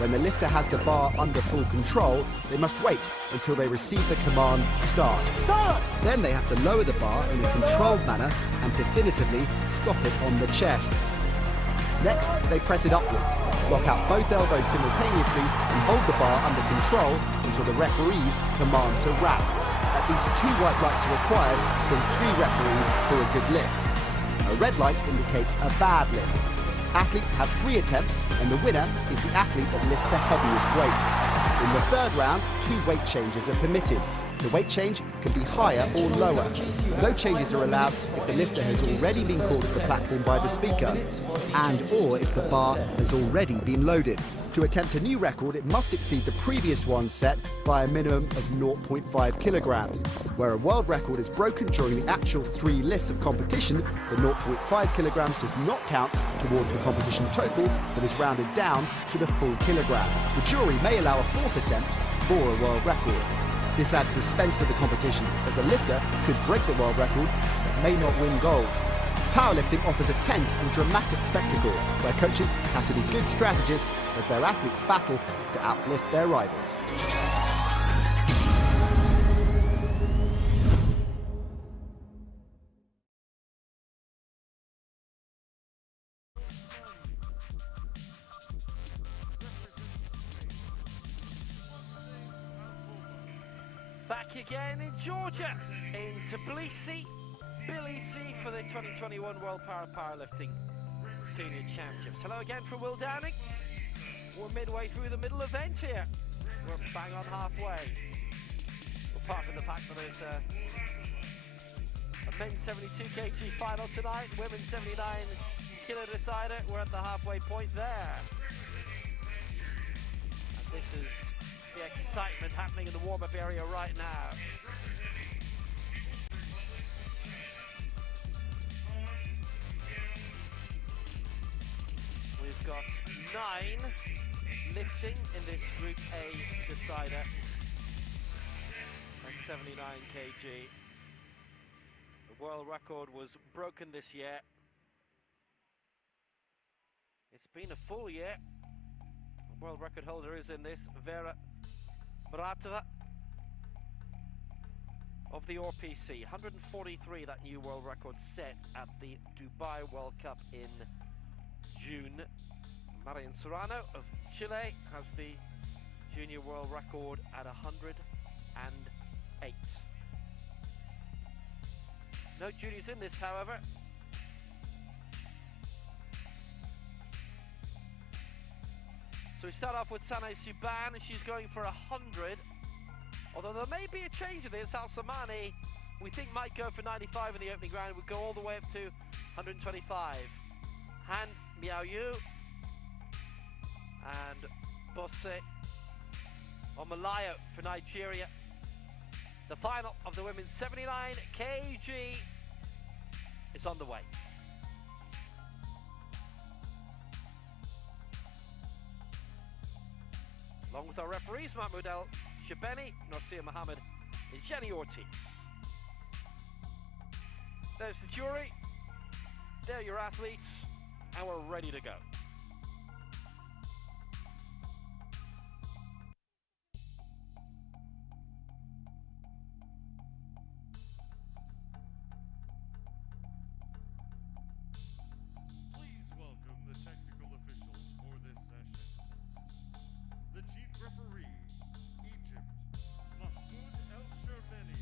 When the lifter has the bar under full control, they must wait until they receive the command, start. Start! Then they have to lower the bar in a controlled manner and definitively stop it on the chest. Next, they press it upwards, lock out both elbows simultaneously and hold the bar under control until the referees command to wrap. At least 2 white lights are required from 3 referees for a good lift. A red light indicates a bad lift. Athletes have 3 attempts, and the winner is the athlete that lifts the heaviest weight. In the 3rd round, 2 weight changes are permitted. The weight change can be higher or lower. No changes are allowed if the lifter has already been called to the platform by the speaker, and or if the bar has already been loaded. To attempt a new record, it must exceed the previous one set by a minimum of 0.5 kilograms. Where a world record is broken during the actual 3 lifts of competition, the 0.5 kilograms does not count towards the competition total, but is rounded down to the full kilogram. The jury may allow a 4th attempt for a world record. This adds suspense to the competition, as a lifter could break the world record but may not win gold. Powerlifting offers a tense and dramatic spectacle where coaches have to be good strategists as their athletes battle to outlift their rivals. Back again in Georgia, in Tbilisi, for the 2021 World Powerlifting Senior Championships. Hello again from Will Downing. We're midway through the middle event here. We're bang on halfway. Apart from the fact that there's a men's 72 kg final tonight, women's 79 kilo decider. We're at the halfway point there. And this is the excitement happening in the warm-up area right now. We've got 9 lifting in this Group A decider at 79 kg. The world record was broken this year. It's been a full year. The world record holder is in this, Vera Muratova of the RPC. 143, that new world record set at the Dubai World Cup in June. Marian Serrano of Chile has the junior world record at 108. No juniors in this, however. So we start off with Sanay Suban, and she's going for 100. Although there may be a change of this. Al-Samani, we think, might go for 95 in the opening round. Would go all the way up to 125. Han Miaoyu and Bose Omalayo for Nigeria. The final of the women's 79 kg is on the way. Along with our referees, Mahmoud El Shabeni, Norcia Mohammed, and Jenny Ortiz. There's the jury, there are your athletes, and we're ready to go. Please welcome the technical officials for this session. The chief referee, Egypt, Mahmoud El Shabeni.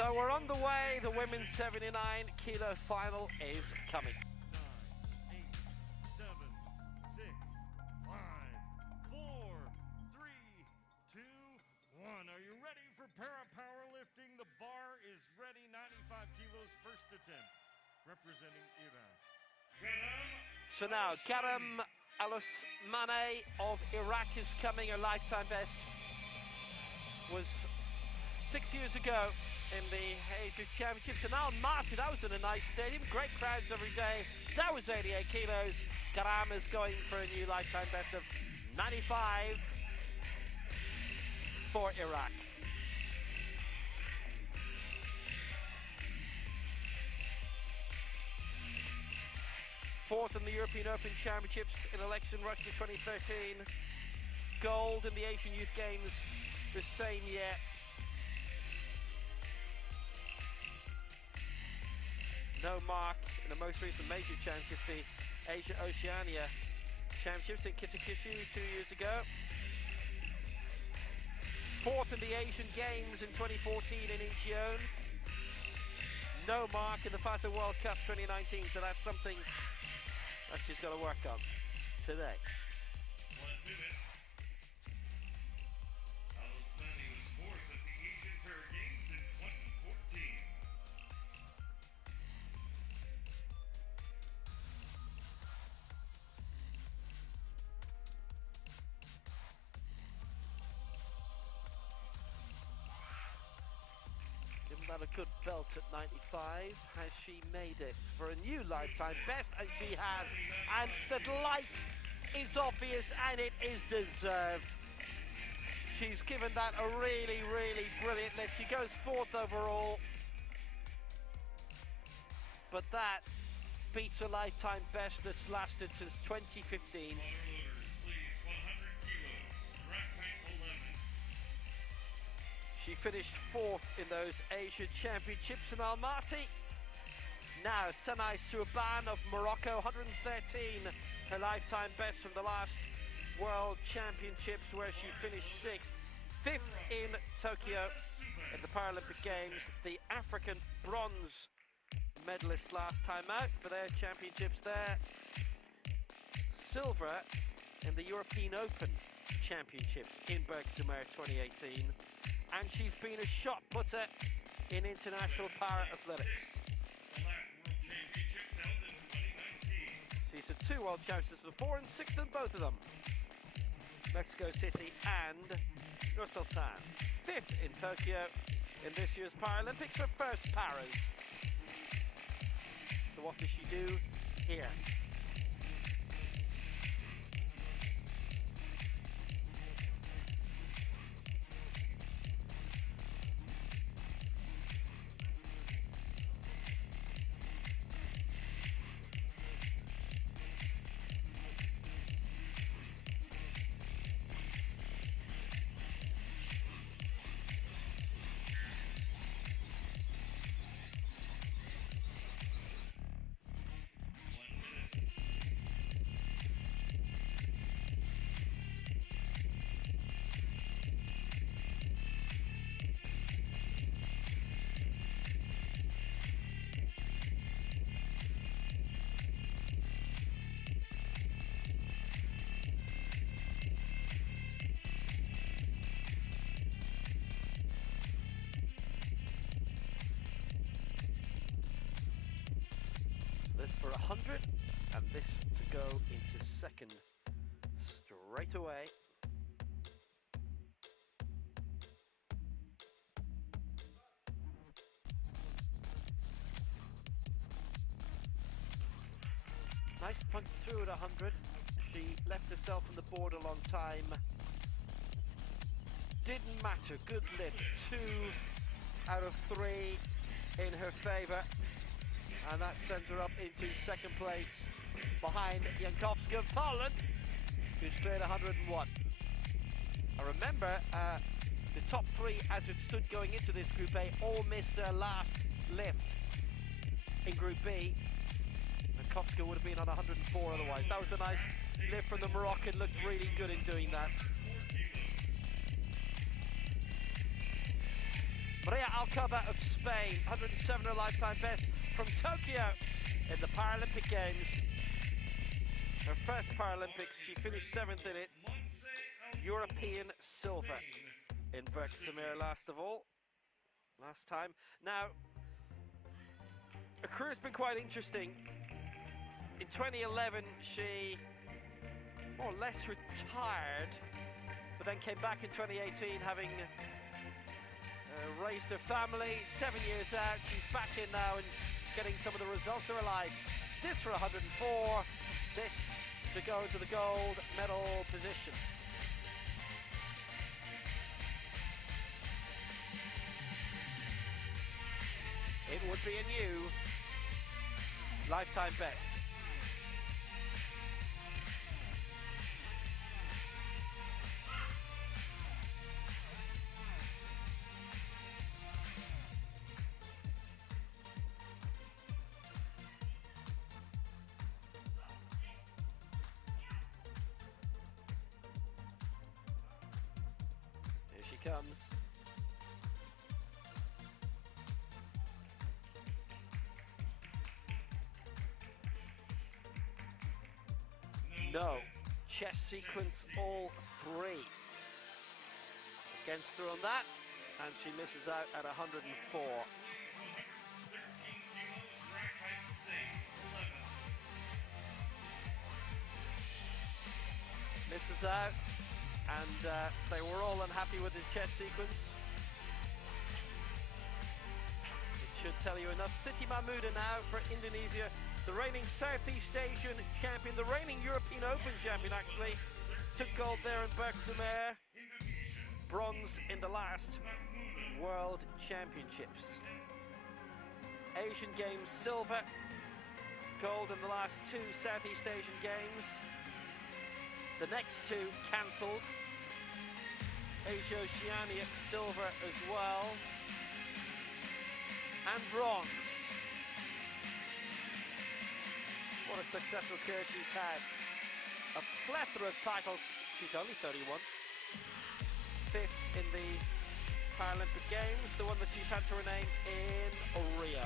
So we're on the way. The women's 79 kilo final is coming. 9, 8, 7, 6, 5, 4, 3, 2, 1. Are you ready for para-powerlifting? The bar is ready. 95 kilos, first attempt. Representing Iran. So now, Karam Al-Osmani of Iraq is coming. Her lifetime best was 6 years ago in the Asia Championships. And now Marty, that was in a nice stadium. Great crowds every day. That was 88 kilos. Karam is going for a new lifetime best of 95 for Iraq. Fourth in the European Open Championships in election Russia 2013. Gold in the Asian Youth Games the same year. No mark in the most recent major championship, the Asia Oceania Championships in Kitakyushu 2 years ago. Fourth in the Asian Games in 2014 in Incheon. No mark in the FISA World Cup 2019, so that's something that she's got to work on today. 1 minute. Al-Osmani was fourth at the Asian Para Games in 2014. Given that a good belt at 95, has she made it for a new lifetime best? And she has. And the delight is obvious and it is deserved. She's given that a really, really brilliant lift. She goes fourth overall. But that beats a lifetime best that's lasted since 2015. Smaller loaders, please. 100 kilos. Rack weight 11. She finished fourth in those Asia Championships in Almaty. Now, Sanai Souban of Morocco, 113, her lifetime best from the last World Championships where she finished sixth. Fifth in Tokyo at the Paralympic Games. The African bronze medalist last time out for their championships there. Silver in the European Open Championships in Bergsumer 2018. And she's been a shot putter in international para-athletics. The last World Championships held in 2019. She's had 2 World Championships before and 6th in both of them. Mexico City and Nur Sultan. 5th in Tokyo in this year's Paralympics, her first Paras. So what does she do here? This for 100, and this to go into second straight away. Nice punch through at 100. She left herself on the board a long time. Didn't matter, good lift. 2 out of 3 in her favour. And that sends her up into second place behind Jankowska of Poland, who's cleared 101. I remember the top 3 as it stood going into this Group A all missed their last lift in Group B. Jankowska would have been on 104 otherwise. That was a nice lift from the Moroccan, looked really good in doing that. Maria Alcoba of Spain, 107 her lifetime best from Tokyo in the Paralympic Games. Her first Paralympics, she finished 7th in it. European silver in Berkshire last time. Now, her career's been quite interesting. In 2011, she more or less retired, but then came back in 2018 having raised her family. 7 years out, she's back in now and getting some of the results of her life. This for 104, this to go to the gold medal position. It would be a new lifetime best. Here she comes. No, chess sequence all three. Against her on that, and she misses out at 104. Misses out, and they were all unhappy with the chess sequence. It should tell you enough. Siti Mahmouda now for Indonesia. The reigning Southeast Asian champion, the reigning European Open champion actually, took gold there in Berkshire, bronze in the last World Championships. Asian Games silver, gold in the last two Southeast Asian Games. The next two cancelled. Asia Oceania silver as well, and bronze. What a successful career she's had. A plethora of titles. She's only 31. 5th in the Paralympic Games, the one that she's had to her name in Rio.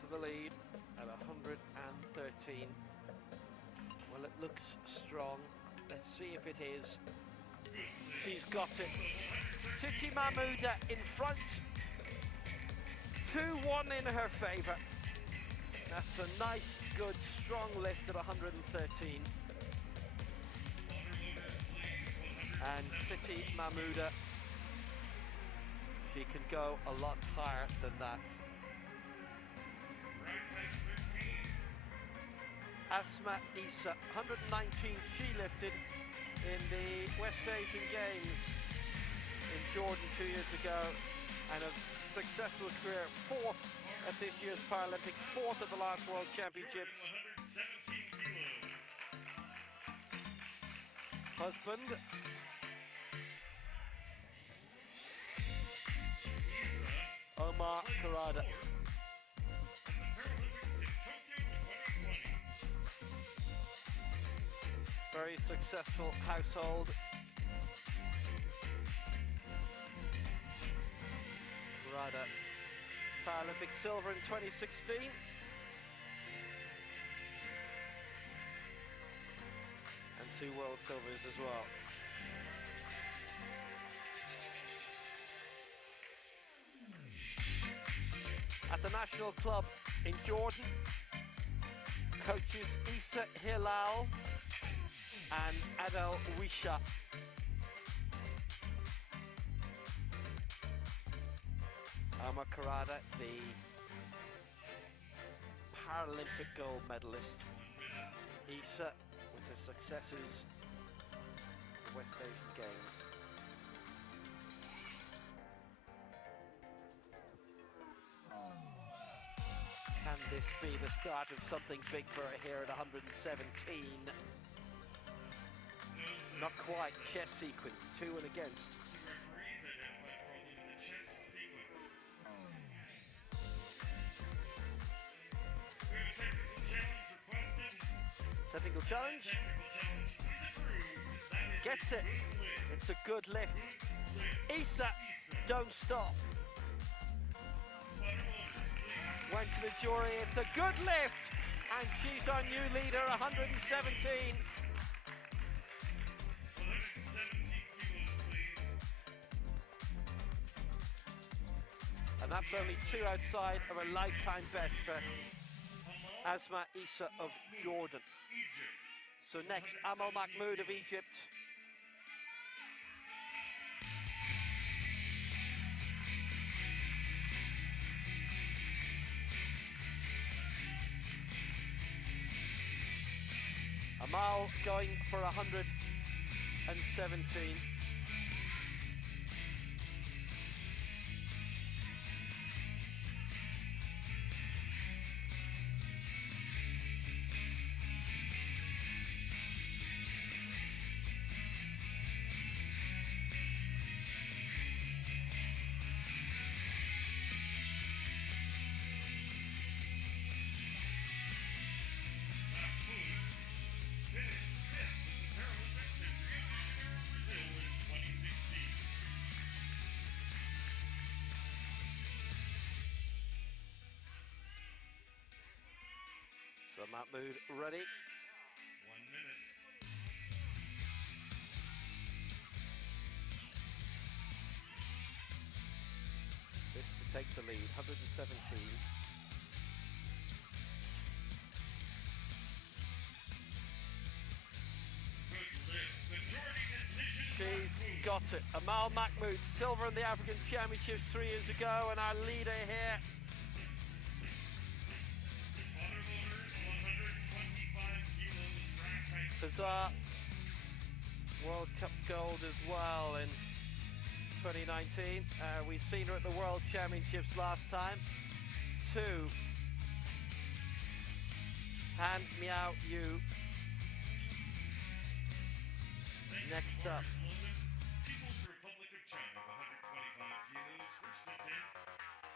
For the lead at 113. Well, it looks strong. Let's see if it is. She's got it. Siti Mahmouda in front. 2-1 in her favour. That's a nice, good, strong lift at 113. And Siti Mahmouda, she can go a lot higher than that. Asma Isa, 119 she lifted in the West Asian Games in Jordan 2 years ago, and a successful career, 4th at this year's Paralympics, 4th at the last World Championships. Husband Omar Karada. Very successful household. Rada, Paralympic silver in 2016. And 2 world silvers as well. At the national club in Jordan, coaches Isa Hilal and Adel Wisha. Omar Karada, the Paralympic gold medalist. Isa with her successes at West Asian Games. this be the start of something big for her here at 117. Not quite. Chess sequence, 2 and against. Technical challenge. Gets it. It's a good lift. Isa, don't stop. Went to the jury. It's a good lift. And she's our new leader, 117. And that's only 2 outside of a lifetime best for Asma Isa of Jordan. So next, Amal Mahmoud of Egypt. Amal going for 117. So Mahmoud ready. 1 minute. This to take the lead, 117. She's got it. Amal Mahmoud, silver in the African Championships 3 years ago, and our leader here. Bizarre World Cup gold as well in 2019. We've seen her at the World Championships last time. 2. Han Miao Yu. Next up. People's Republic of China, 125 kilos, first to 10.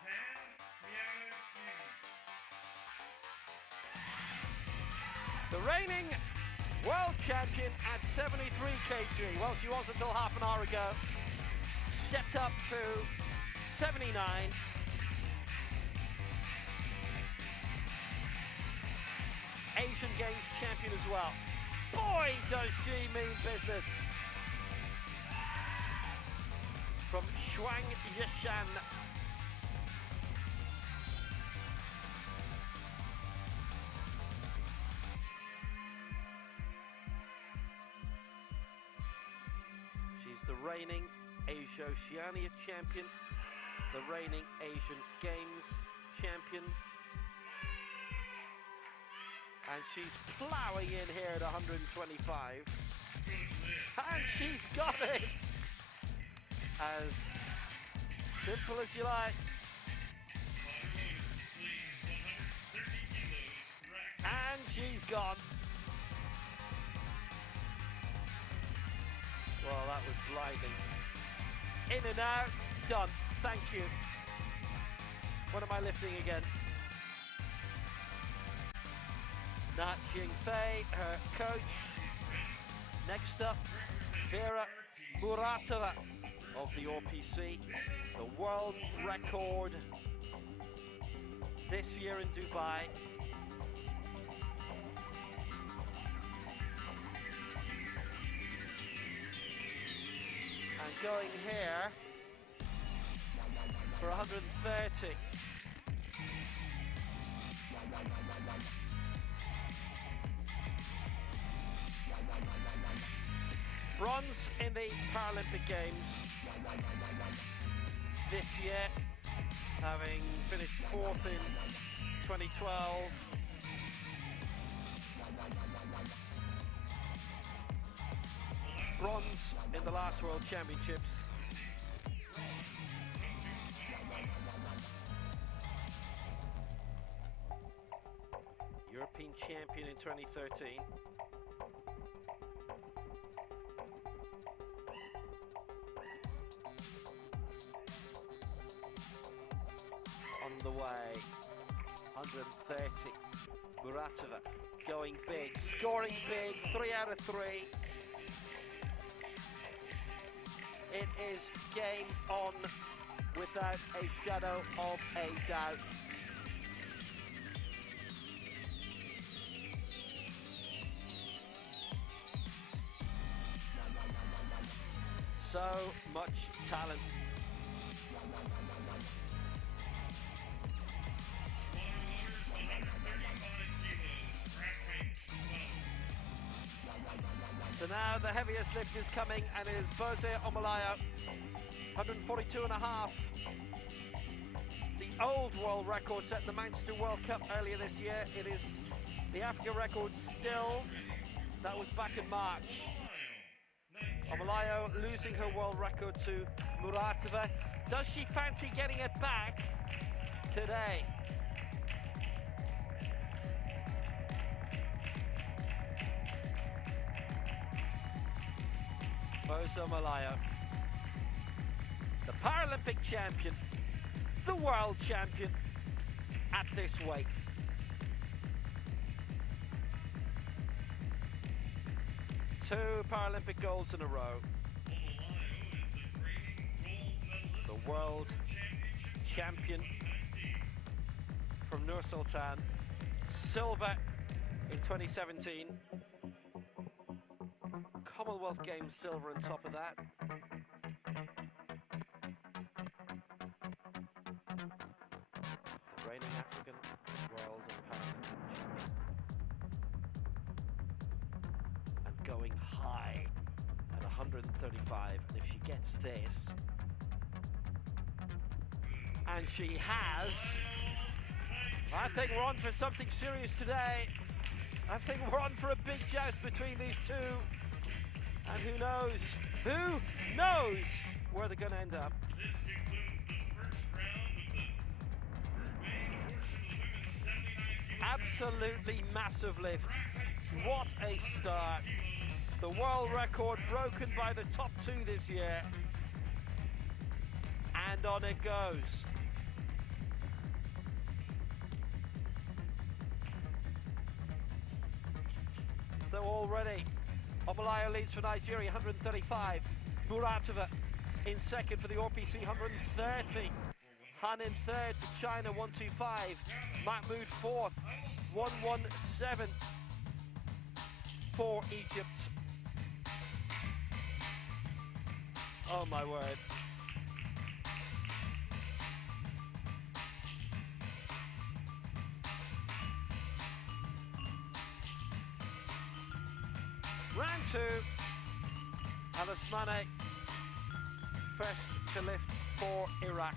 Han Miao Yu. The reigning world champion at 73 kg. Well, she was until half an hour ago. Stepped up to 79. Asian Games champion as well. Boy, does she mean business. From Shuangyishan. She's the reigning Asia-Oceania champion, the reigning Asian Games champion. And she's ploughing in here at 125. And she's got it! As simple as you like. And she's gone. Well, that was blinding. In and out, done. Thank you. What am I lifting again? Na Jingfei, her coach. Next up, Vera Muratova of the RPC. The world record this year in Dubai. And going here for 130. Bronze in the Paralympic Games this year, having finished 4th in 2012. Bronze in the last World Championships. champion in 2013. On the way, 130. Muratova going big, scoring big, 3 out of 3. It is game on without a shadow of a doubt. So much talent. So now the heaviest lift is coming, and it is Bose Omalayo, 142.5. The old world record set in the Manchester World Cup earlier this year. It is the Africa record still. That was back in March. Omalayo losing her world record to Muratova. Does she fancy getting it back today? Bose Omalayo, the Paralympic champion, the world champion at this weight. Two Paralympic golds in a row. The world champion from Nur Sultan, silver in 2017. Commonwealth Games silver on top of that. The reigning African world and Paralympic champion. And going high at 135. And if she gets this, and she has, I think we're on for something serious today. I think we're on for a big joust between these two. And who knows where they're going to end up. This concludes the first round of the main portion of the women's 79 kilo Absolutely massive lift. What a start. The world record broken by the top two this year. And on it goes. So already, Omalayo leads for Nigeria, 135. Muratova in second for the RPC, 130. Han in third for China, 125. Mahmoud fourth, 117 for Egypt. Oh my word. Round two, Alice Mane, first to lift for Iraq.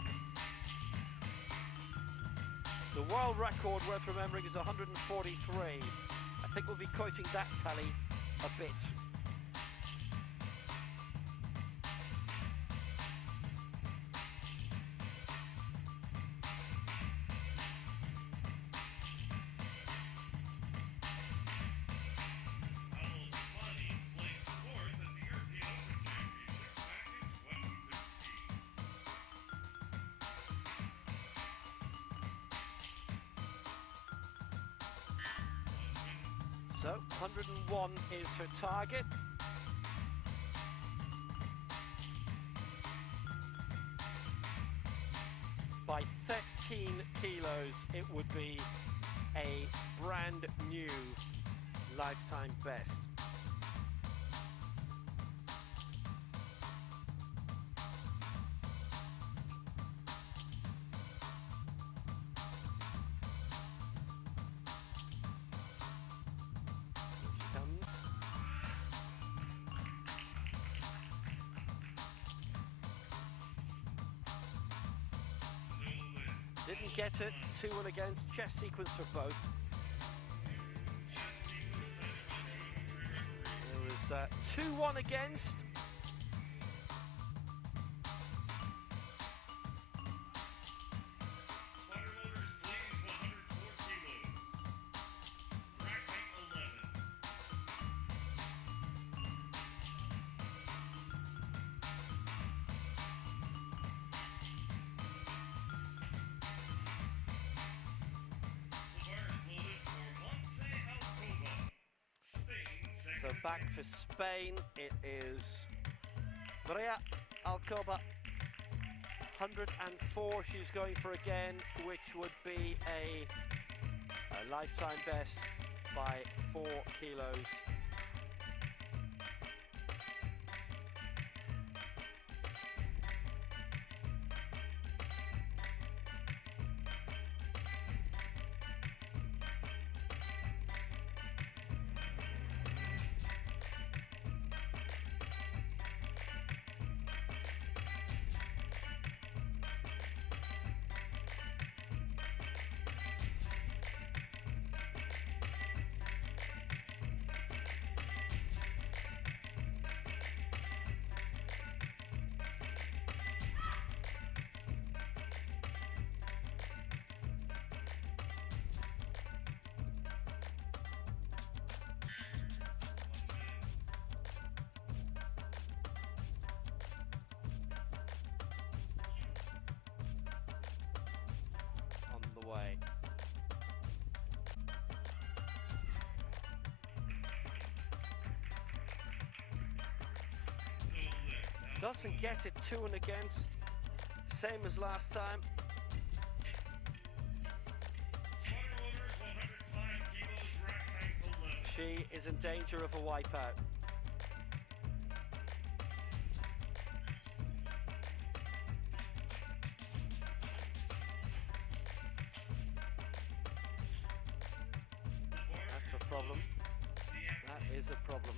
The world record, worth remembering, is 143. I think we'll be quoting that tally a bit. So 101 is her target. By 13 kilos, it would be a brand new lifetime best. Didn't get it, 2-1 against, chess sequence for both. There was 2-1 against. So back for Spain, it is Maria Alcoba, 104 she's going for again, which would be a lifetime best by 4 kilos. Way. Doesn't get it to and against, same as last time. She is in danger of a wipeout. Problem. That is a problem.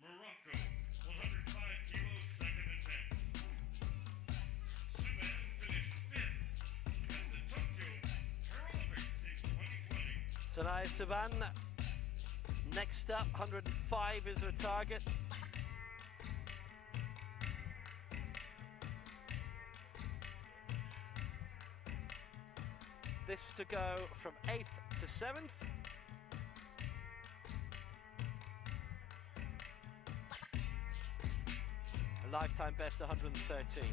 Morocco, 105 kilos, second attempt. Suban finished 5th at the Tokyo Paralympics in 2020. Sanaya Suban, next up, 105 is her target. This to go from 8th to 7th. A lifetime best 113.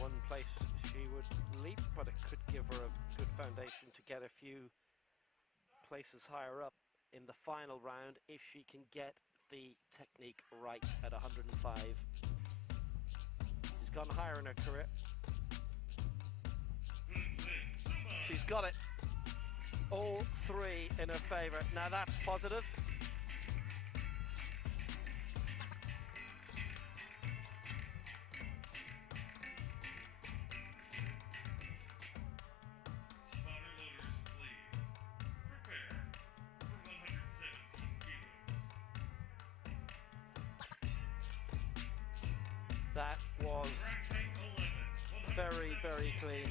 One place she would leap, but it could give her a good foundation to get a few places higher up in the final round if she can get the technique right at 105. She's gone higher in her career. She's got it. All three in her favour. Now that's positive. That was very, very clean.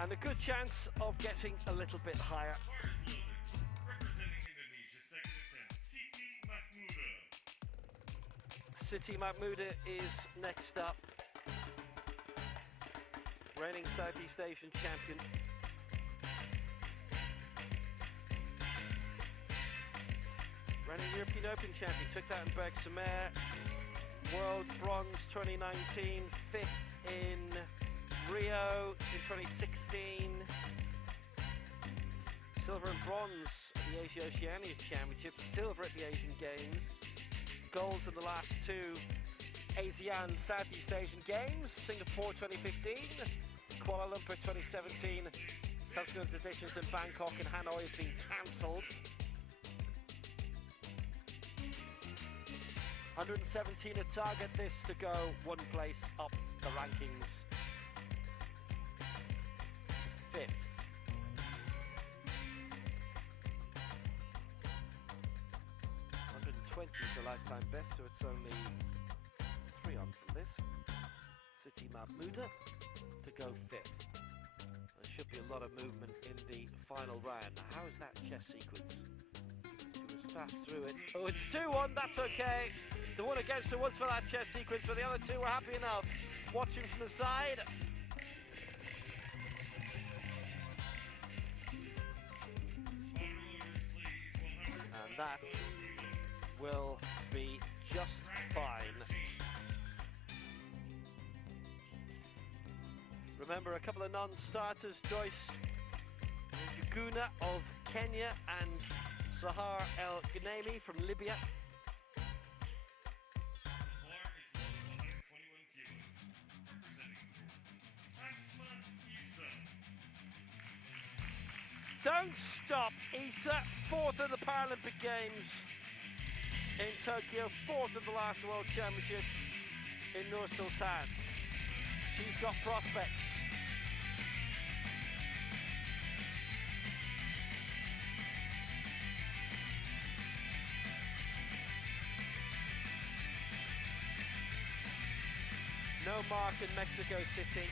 And a good chance of getting a little bit higher. Representing Indonesia, second attempt, Siti Mahmuda is next up. Reigning Southeast Asian champion. Reigning European Open champion, took that in Bergsamere. World bronze 2019, 5th in Rio in 2016. Silver and bronze at the Asia Oceania Championships, silver at the Asian Games. Golds in the last two ASEAN Southeast Asian Games, Singapore 2015, Kuala Lumpur 2017, Subsequent editions in Bangkok and Hanoi have been cancelled. 117 a target this to go one place up the rankings. 5th. 120 is the lifetime best, so it's only 3 on from this. City Mahmuda to go 5th. There should be a lot of movement in the final round. Now, how is that chess sequence? She was fast through it. Oh, it's 2-1, that's okay. The one against her was for that chess sequence, but the other two were happy enough. Watching from the side. And that will be just fine. Remember, a couple of non-starters, Joyce Njuguna of Kenya and Sahar El Ghaneimi from Libya. Don't stop, Isa, 4th of the Paralympic Games in Tokyo, 4th of the last World Championships in Nur Sultan. She's got prospects. No mark in Mexico City.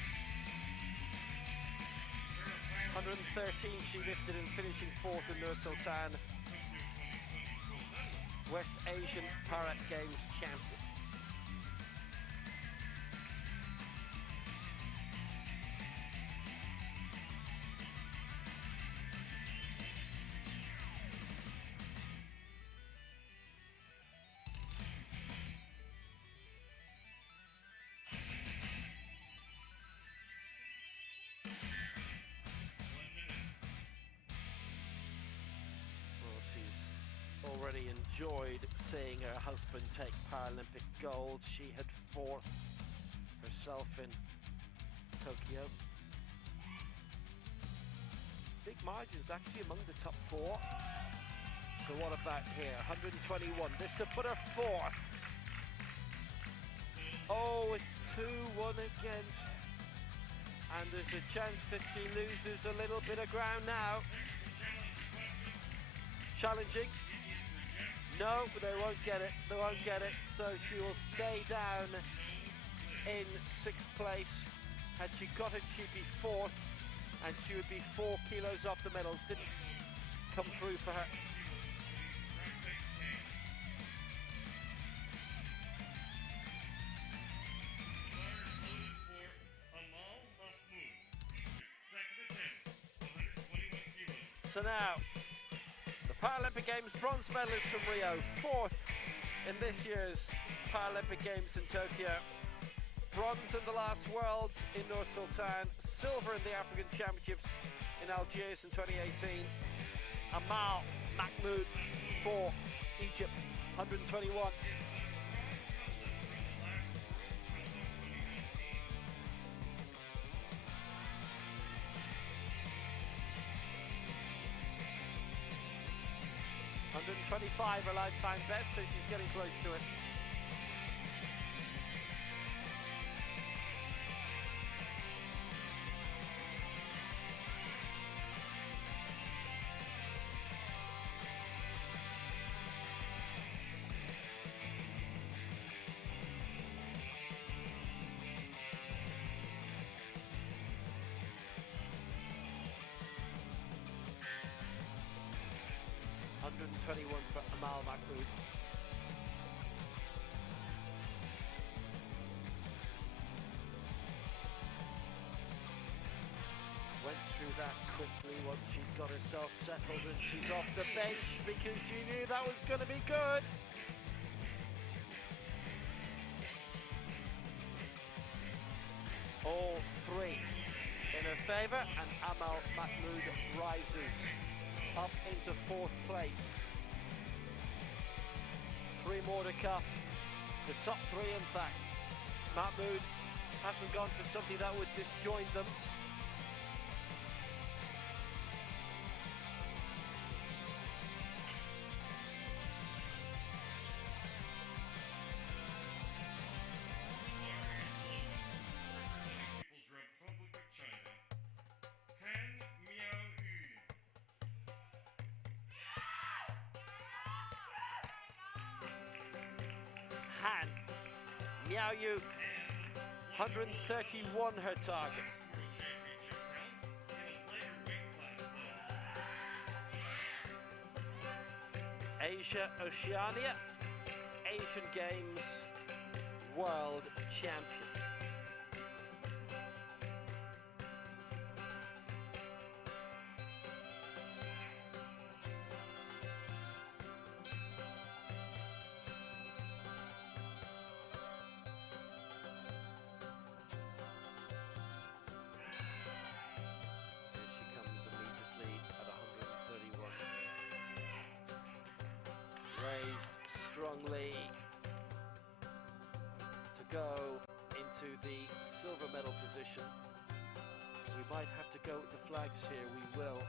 113 she lifted in, finishing 4th in Nur Sultan. West Asian Para Games champion. Already enjoyed seeing her husband take Paralympic gold. She had 4th herself in Tokyo. Big margins actually among the top 4. So what about here? 121. This to put her 4th. Oh, it's 2-1 again. And there's a chance that she loses a little bit of ground now. Challenging. No, they won't get it. They won't get it. So she will stay down in 6th place. Had she got it, she'd be 4th, and she would be 4 kilos off the medals. Didn't come through for her. So now, Paralympic Games bronze medalist from Rio, 4th in this year's Paralympic Games in Tokyo. Bronze in the last Worlds in Nur Sultan, silver in the African Championships in Algiers in 2018. Amal Mahmoud for Egypt, 121. $125 her lifetime best, so she's getting close to it. $121 for Amal Mahmoud. Went through that quickly once she got herself settled, and she's off the bench because she knew that was going to be good. All 3 in her favour, and Amal Mahmoud rises up into 4th place. 3 more to come. The top 3, in fact. Mahmoud hasn't gone for something that would disjoin them. Han. Miao Yu, 131 her target. Asia Oceania, Asian Games World Champion. Raised strongly to go into the silver medal position. We might have to go with the flags here, we will.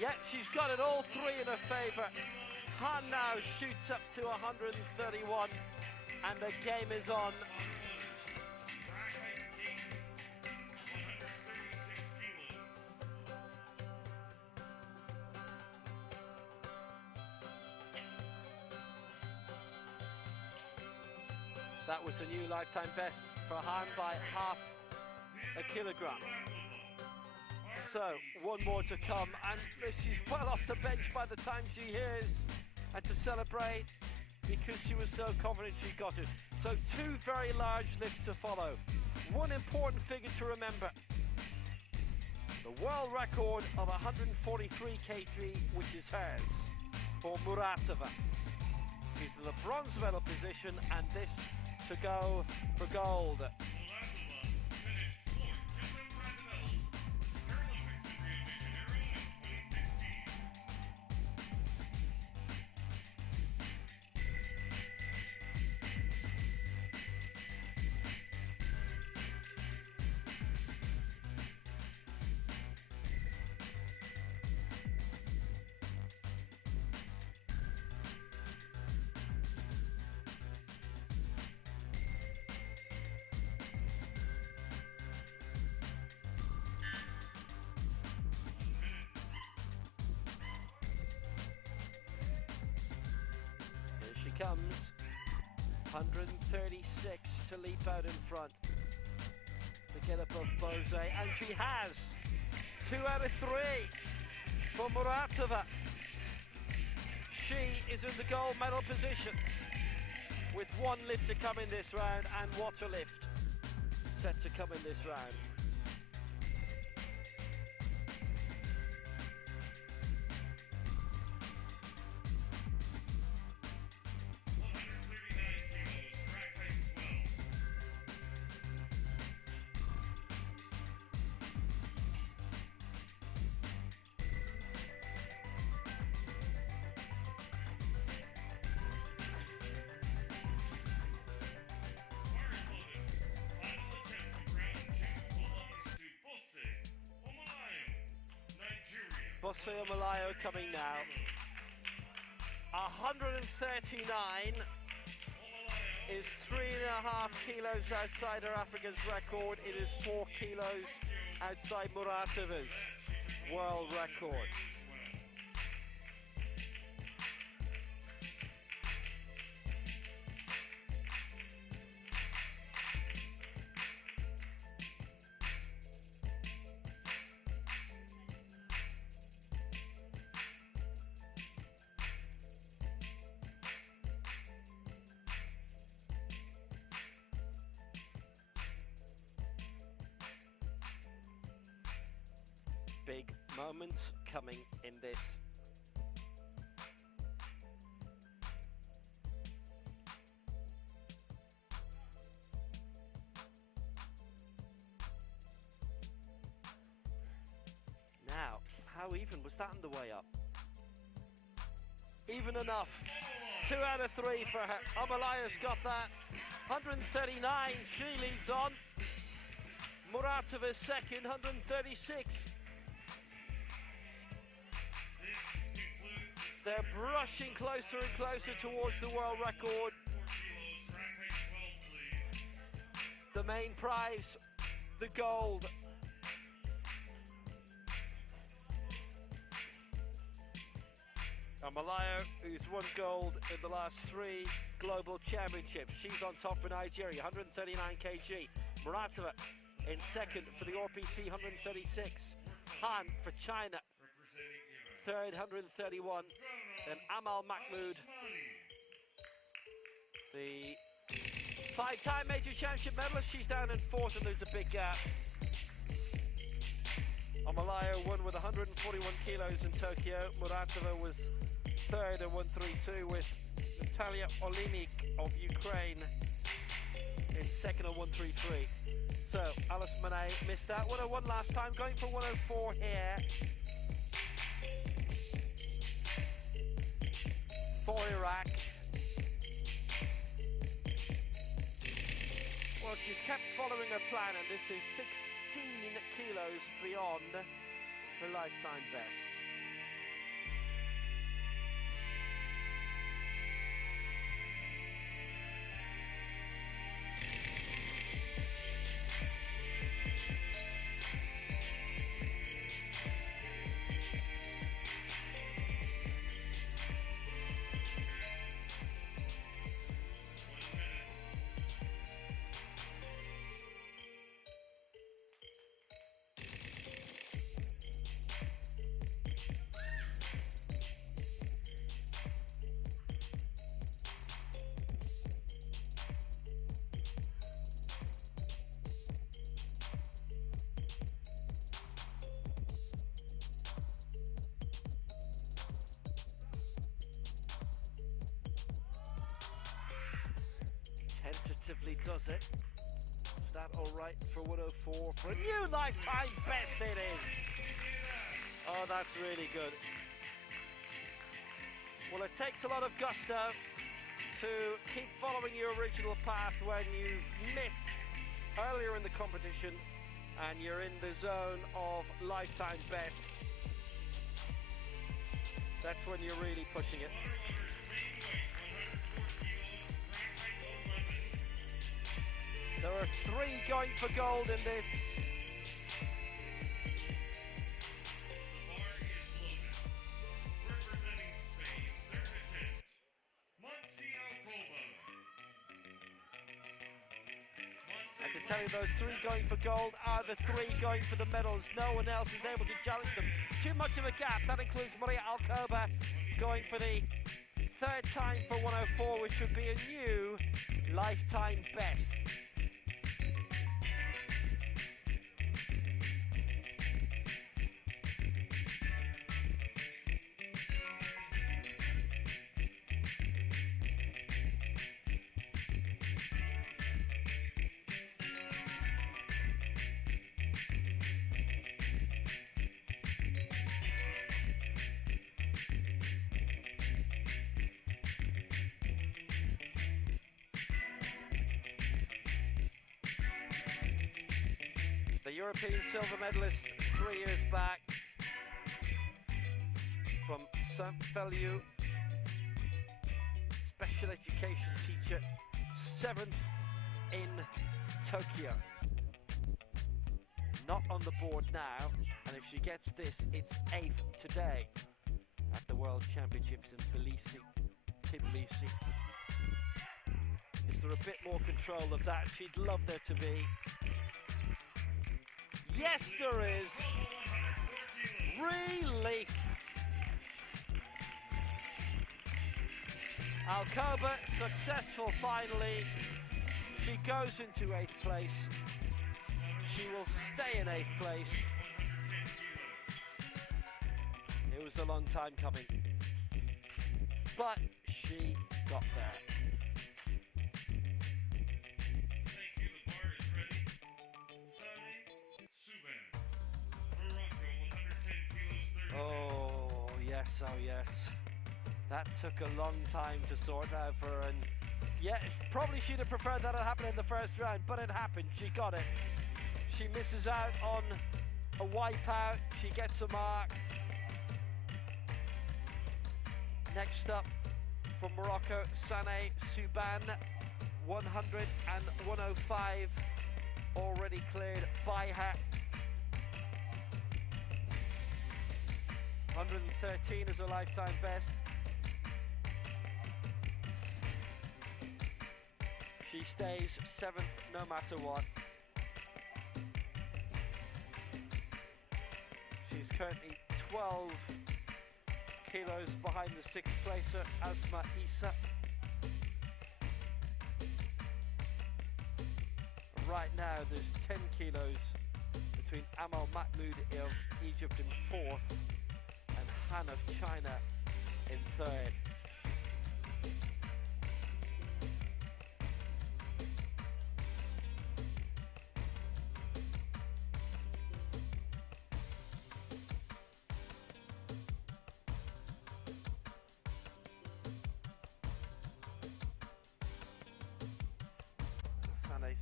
Yeah, she's got it all three in her favour. Han now shoots up to 131 and the game is on. That was a new lifetime best for Han by half a kilogram. So, one more to come, and she's well off the bench by the time she hears, and to celebrate because she was so confident she got it. So, two very large lifts to follow. One important figure to remember: the world record of 143 kg, which is hers, for Muratova. She's in the bronze medal position, and this to go for gold. Comes 136 to leap out in front to get above Bose, and she has 2 out of 3 for Muratova. She is in the gold medal position with one lift to come in this round, and what a lift set to come in this round. Boseo Malayo coming now. 139 is 3.5 kilos outside her Africa's record. It is 4 kilos outside Muratova's world record. Big moments coming in this. Now, how even was that on the way up? Even enough. 2 out of 3 for her. Amalaya's got that. 139, she leads on. Muratova's second, 136. They're brushing closer and closer towards the world record. The main prize, the gold. Malayo, who's won gold in the last 3 global championships. She's on top for Nigeria, 139 kg. Muratova in second for the RPC, 136. Han for China, third, 131. Then Amal Mahmoud, the 5-time major championship medalist. She's down in fourth, and there's a big gap. Malayo won with 141 kilos in Tokyo. Muratova was third at 132, with Natalia Olinik of Ukraine in second at 133. So Alice Monet missed that. 101 last time, going for 104 here. For Iraq. Well, she's kept following her plan, and this is 16 kilos beyond her lifetime best. Tentatively does it. Is that all right for 104? For a new lifetime best it is. Oh, that's really good. Well, it takes a lot of gusto to keep following your original path when you've missed earlier in the competition and you're in the zone of lifetime best. That's when you're really pushing it. There are 3 going for gold in this. I can tell you those 3 going for gold are the 3 going for the medals. No one else is able to challenge them. Too much of a gap. That includes Maria Alcoba going for the 3rd time for 104, which would be a new lifetime best. The European silver medalist 3 years back from Saint-Feliu, special education teacher, 7th in Tokyo. Not on the board now, and if she gets this, it's 8th today at the World Championships in Tbilisi. Is there a bit more control of that? She'd love there to be. Yes, there is. Relief. Alcoba successful finally. She goes into 8th place. She will stay in 8th place. It was a long time coming, but she got there. Oh yes, oh yes. That took a long time to sort out for her, and yeah, probably she'd have preferred that it happened in the first round, but it happened. She got it. She misses out on a wipeout. She gets a mark. Next up from Morocco, Saneh Souban, 100 and 105 already cleared by her. 113 is a lifetime best. She stays 7th no matter what. She's currently 12 kilos behind the 6th placer, Asma Isa. Right now there's 10 kilos between Amal Mahmoud of Egypt in 4th and Han of China in 3rd.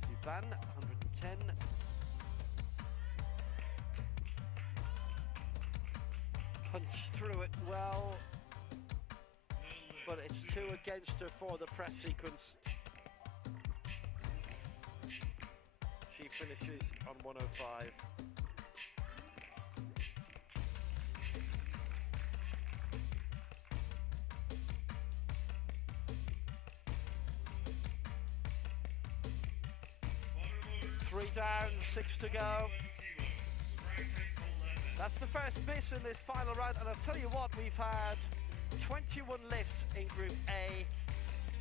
Suban, 110. Punched through it well, but it's 2 against her for the press sequence. She finishes on 105. Three down, 6 to go. That's the first miss in this final round, and I'll tell you what, we've had 21 lifts in Group A,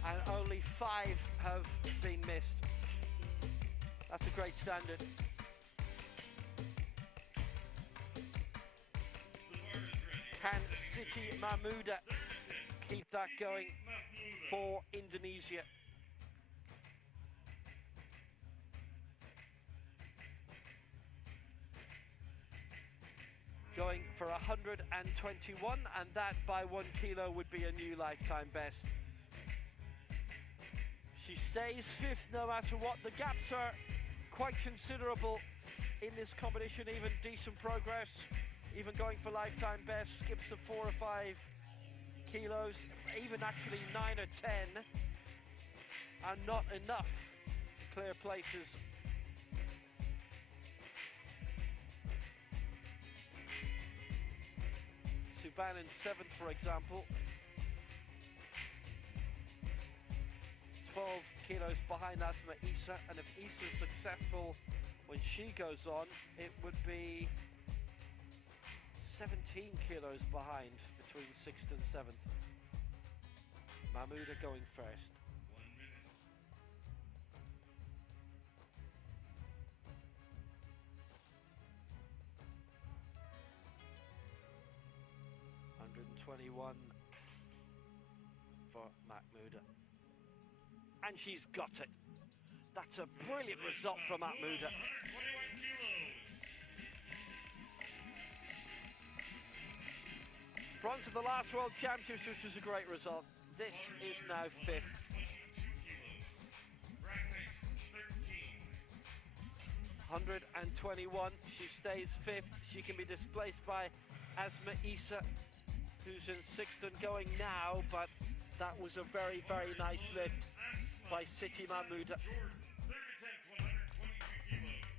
and only 5 have been missed. That's a great standard. Can Siti Mahmouda keep that going for Indonesia? Going for 121, and that by 1 kilo would be a new lifetime best. She stays 5th no matter what. The gaps are quite considerable in this competition, even decent progress, even going for lifetime best, skips of 4 or 5 kilos, even actually 9 or 10, are not enough to clear places. Suban in 7th, for example. 12 kilos behind Asma Isa, and if Isa's successful when she goes on, it would be 17 kilos behind between 6th and 7th. Mahmouda going first. 121 for Mahmouda. And she's got it. That's a brilliant result for Mahmouda. Bronze at the last World Championships, which was a great result. This is now 5th. $121, she stays 5th. She can be displaced by Asma Isa, who's in 6th and going now, but that was a very, very nice lift by Siti Mahmouda.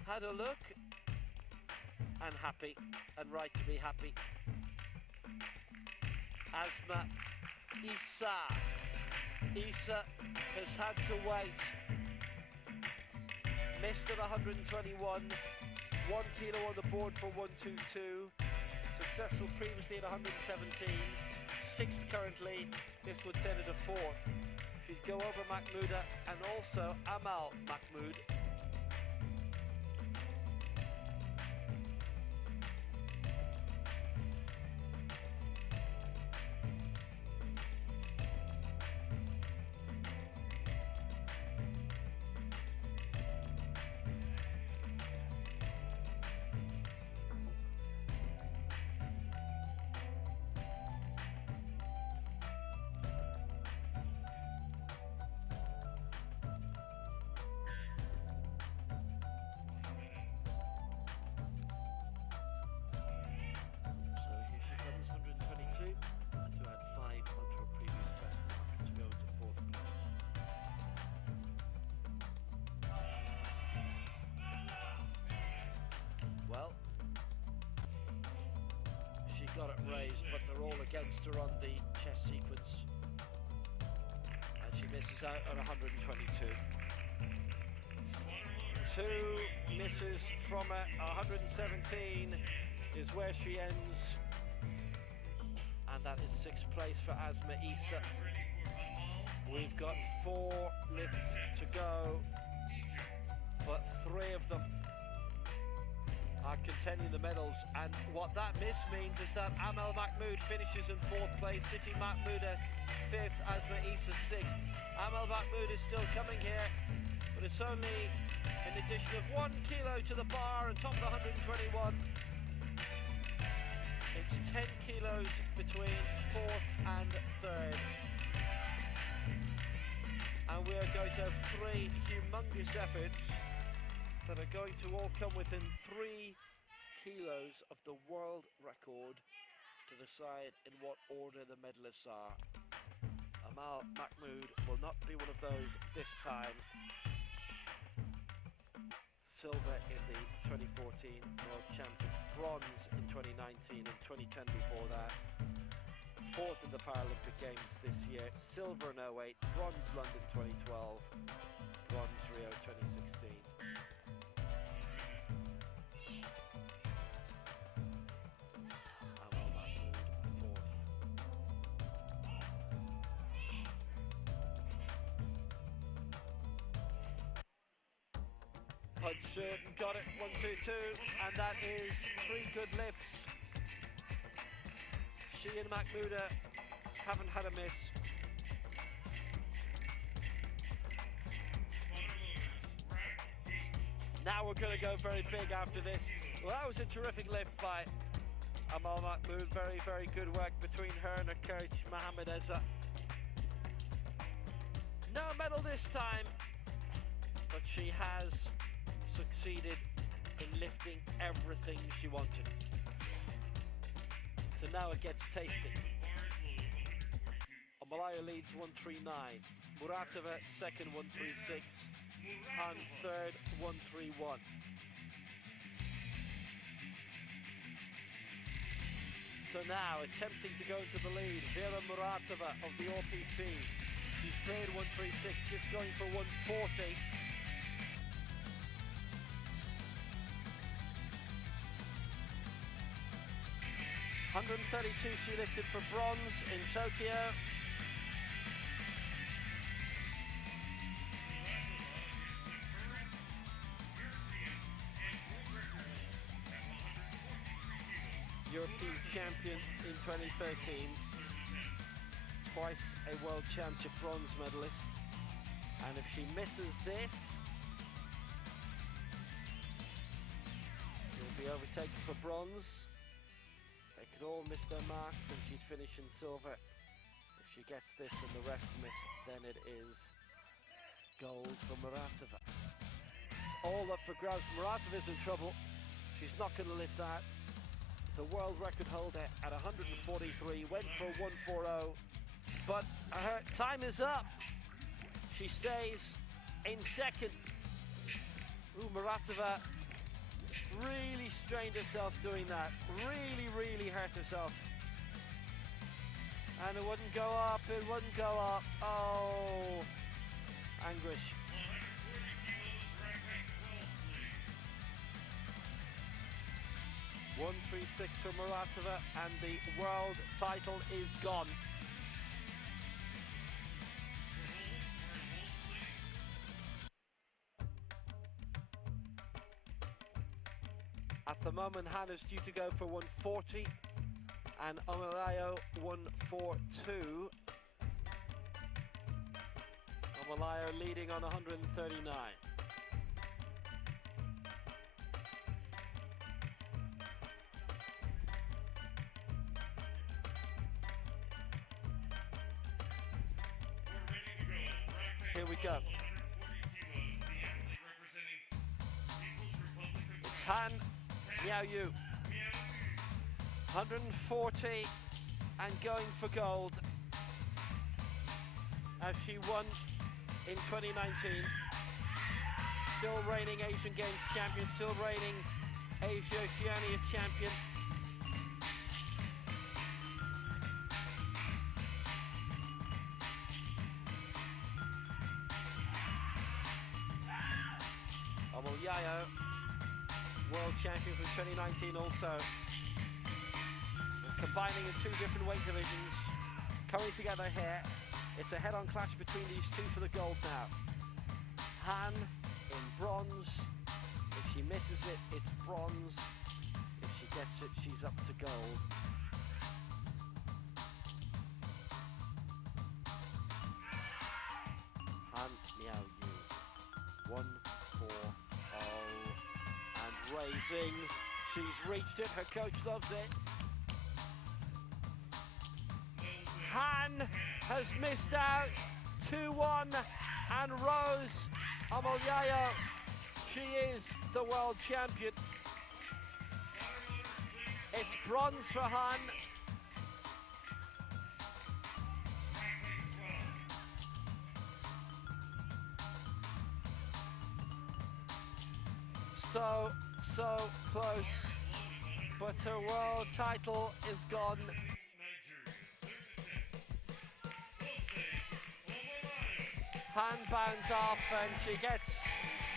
Had a look, and happy, and right to be happy. Asma Isa. Isa has had to wait. Missed at 121, 1 kilo on the board for 122. Successful previously at 117, 6th currently. This would send her to 4th. She'd go over Mahmouda and also Amal Mahmoud. Well, she got it raised, but they're all against her on the chest sequence. And she misses out on 122. 2 misses from 117 is where she ends, and that is 6th place for Asma Issa. We've got 4 lifts to go, but 3 of them are contending the medals, and what that miss means is that Amal Mahmood finishes in 4th place, Siti Mahmouda 5th, Asma Issa 6th. Amal Mahmood is still coming here, but it's only an addition of 1 kilo to the bar on top of the 121. It's 10 kilos between 4th and 3rd. And we are going to have 3 humongous efforts that are going to all come within 3 kilos of the world record to decide in what order the medalists are. Amal Mahmood will not be one of those this time. Silver in the 2014 World Championships, bronze in 2019 and 2010 before that. 4th in the Paralympic Games this year, silver in 08, bronze London 2012, bronze Rio 2016. Amal Mahmood, 4th. Hudson got it, 1-2-2, and that is 3 good lifts. She and Mahmouda haven't had a miss. Now we're going to go very big after this. Well, that was a terrific lift by Amal Mahmood. Very, very good work between her and her coach, Mohamed Eza. No medal this time, but she has succeeded in lifting everything she wanted. So now it gets tasty. Malaya leads 139. Muratova second, 136. Han third, 131. So now attempting to go into the lead, Vera Muratova of the RPC. She's third, 136, just going for 140. $132 she lifted for bronze in Tokyo. European champion in 2013. Twice a world championship bronze medalist. And if she misses this, she'll be overtaken for bronze. They could all miss their marks and she'd finish in silver. If she gets this and the rest miss, then it is gold for Muratova. It's all up for grabs. Muratova's in trouble. She's not going to lift that. The world record holder at 143 went for 140, but her time is up. She stays in second. Ooh, Muratova really strained herself doing that. Really hurt herself. And it wouldn't go up, it wouldn't go up. Oh, anguish. 136 for Muratova, and the world title is gone. At the moment, Hannah's due to go for 140, and Omalayo 142. Omalayo leading on 139. Here we go. It's Han Miao Yu. 140 and going for gold, as she won in 2019. Still reigning Asian Games champion, still reigning Asia Oceania champion. Yayo, world champion from 2019 also. And combining in two different weight divisions, coming together here. It's a head-on clash between these two for the gold now. Han in bronze. If she misses it, it's bronze. If she gets it, she's up to gold. Han Miao Yu. 1-4-0. And raising. She's reached it. Her coach loves it. Han has missed out. 2-1. And Rose Yayo. She is the world champion. It's bronze for Han. So close, but her world title is gone. Han bounds off and she gets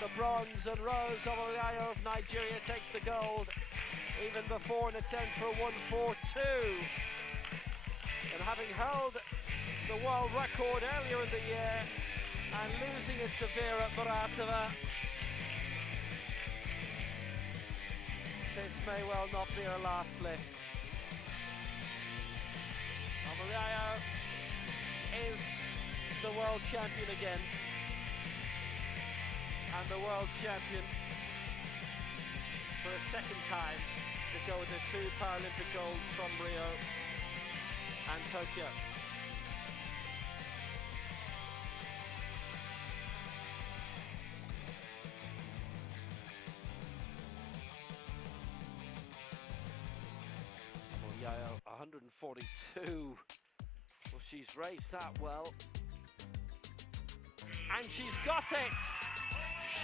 the bronze, and Rose Yayo of Nigeria takes the gold, even before an attempt for 1-4-2. And having held the world record earlier in the year and losing it to Vera Muratova, this may well not be her last lift. Yayo is the world champion again, and the world champion for a second time to go with the two Paralympic golds from Rio and Tokyo. Yayo, 142. Well, she's raised that well. And she's got it.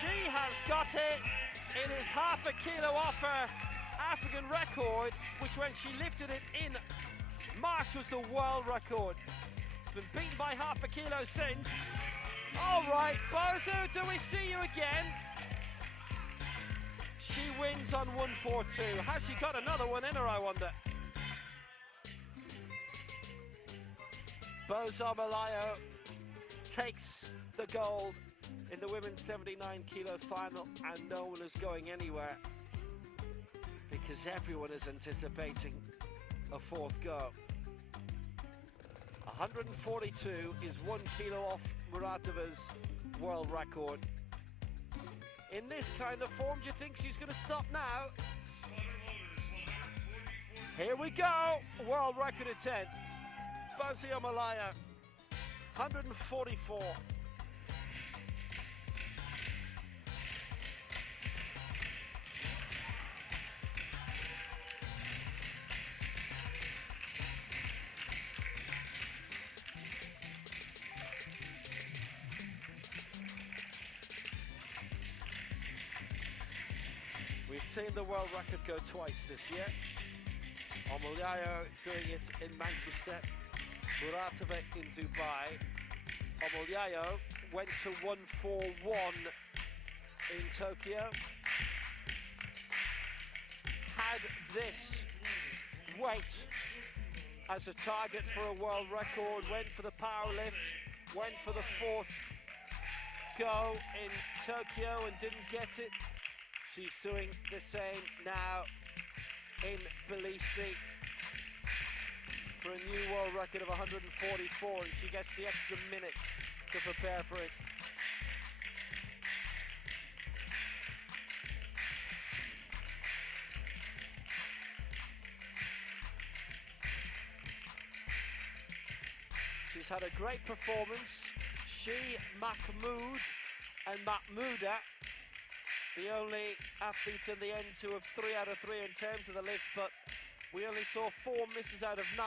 She has got it. It is half a kilo off her African record, which when she lifted it in March was the world record. It's been beaten by half a kilo since. All right, Bozo, do we see you again? She wins on 142. Has she got another one in her, I wonder? Bozo Malayo takes the gold in the women's 79 kilo final, and no one is going anywhere because everyone is anticipating a fourth go. 142 is 1 kilo off Muratova's world record. In this kind of form, do you think she's going to stop now? Here we go, world record attempt. Bozio Malaya, 144. We've seen the world record go twice this year. Omolyayo doing it in Manchester, Muratova in Dubai. Omolyayo went to 141 in Tokyo. Had this weight as a target for a world record, went for the power lift, went for the fourth go in Tokyo and didn't get it. She's doing the same now in Tbilisi for a new world record of 144, and she gets the extra minute to prepare for it. She's had a great performance. She, Mahmoud and Mahmouda, the only athletes in the end to have 3 out of 3 in terms of the lifts, but we only saw 4 misses out of 9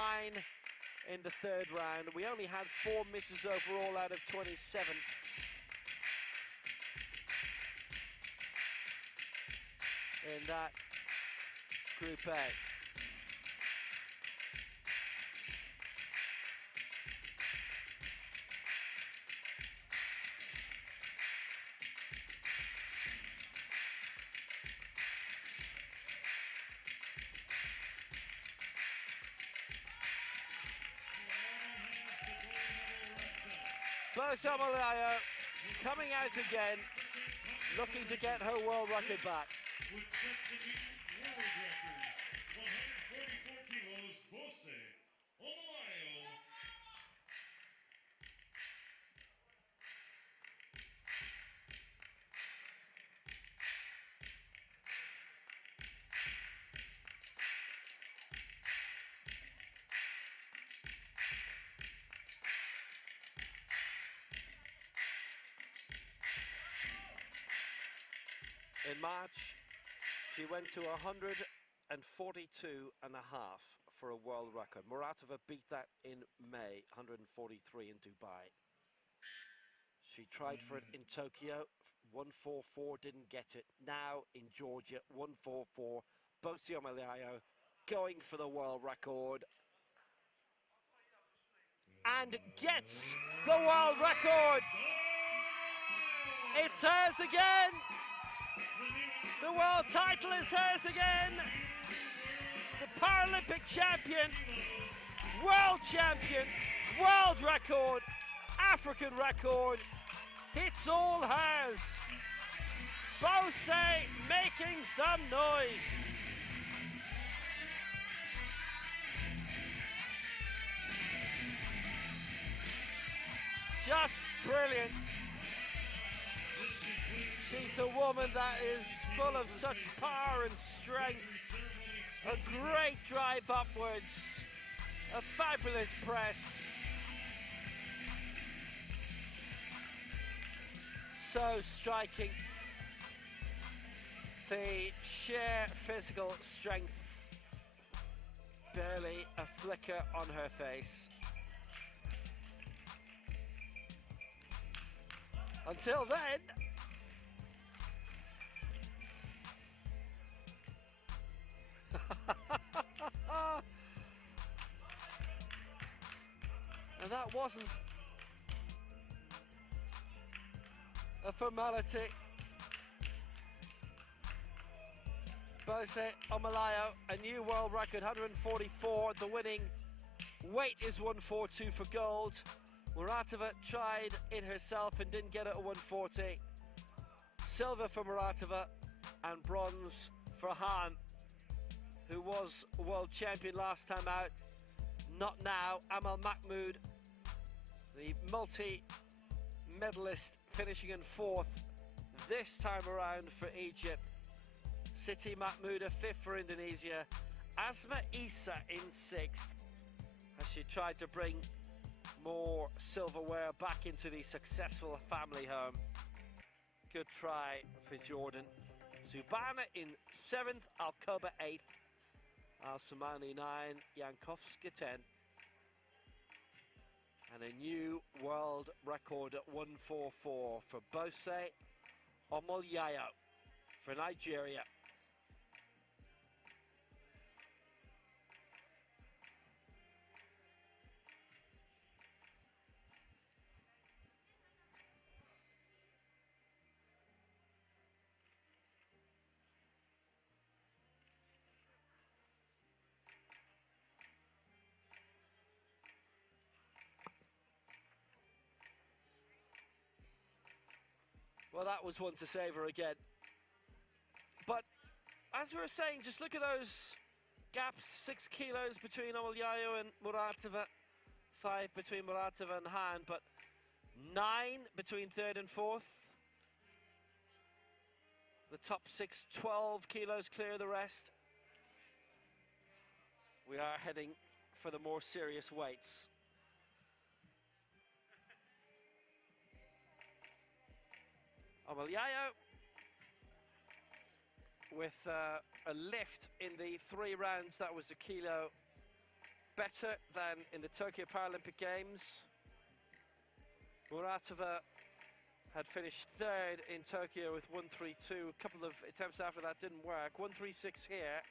in the third round. We only had 4 misses overall out of 27. In that Group A. Omalaya coming out again, looking to get her world record back. Would set the new world record. 144 kilos, Bose Omalayo. In March, she went to 142.5 for a world record. Muratova beat that in May, 143 in Dubai. She tried for it in Tokyo, 144, didn't get it. Now in Georgia, 144, Bose Omalaya going for the world record. And gets the world record! It's hers again! The world title is hers again! The Paralympic champion, world record, African record, it's all hers. Bose making some noise. Just brilliant. She's a woman that is full of such power and strength. A great drive upwards. A fabulous press. So striking. The sheer physical strength. Barely a flicker on her face. Until then, and that wasn't a formality. Bose Omalaya, a new world record, 144. The winning weight is 142 for gold. Muratova tried it herself and didn't get it at 140. Silver for Muratova and bronze for Han, who was world champion last time out. Not now. Amal Mahmoud, the multi-medalist, finishing in fourth this time around for Egypt. Siti Mahmoud, a fifth for Indonesia. Asma Isa in sixth, as she tried to bring more silverware back into the successful family home. Good try for Jordan. Zubana in seventh, Alcoba eighth, Al-Samani 9, Yankovska 10. And a new world record at 144 for Bose Omalaya for Nigeria. Well, that was one to savour again. But as we were saying, just look at those gaps. 6 kilos between Omalaya and Muratova, 5 between Muratova and Han, but 9 between third and fourth. The top 6, 12 kilos clear of the rest. We are heading for the more serious weights. Omalaya with a lift in the 3 rounds. That was a kilo better than in the Tokyo Paralympic Games. Muratova had finished third in Tokyo with 132. A couple of attempts after that didn't work. 136 here.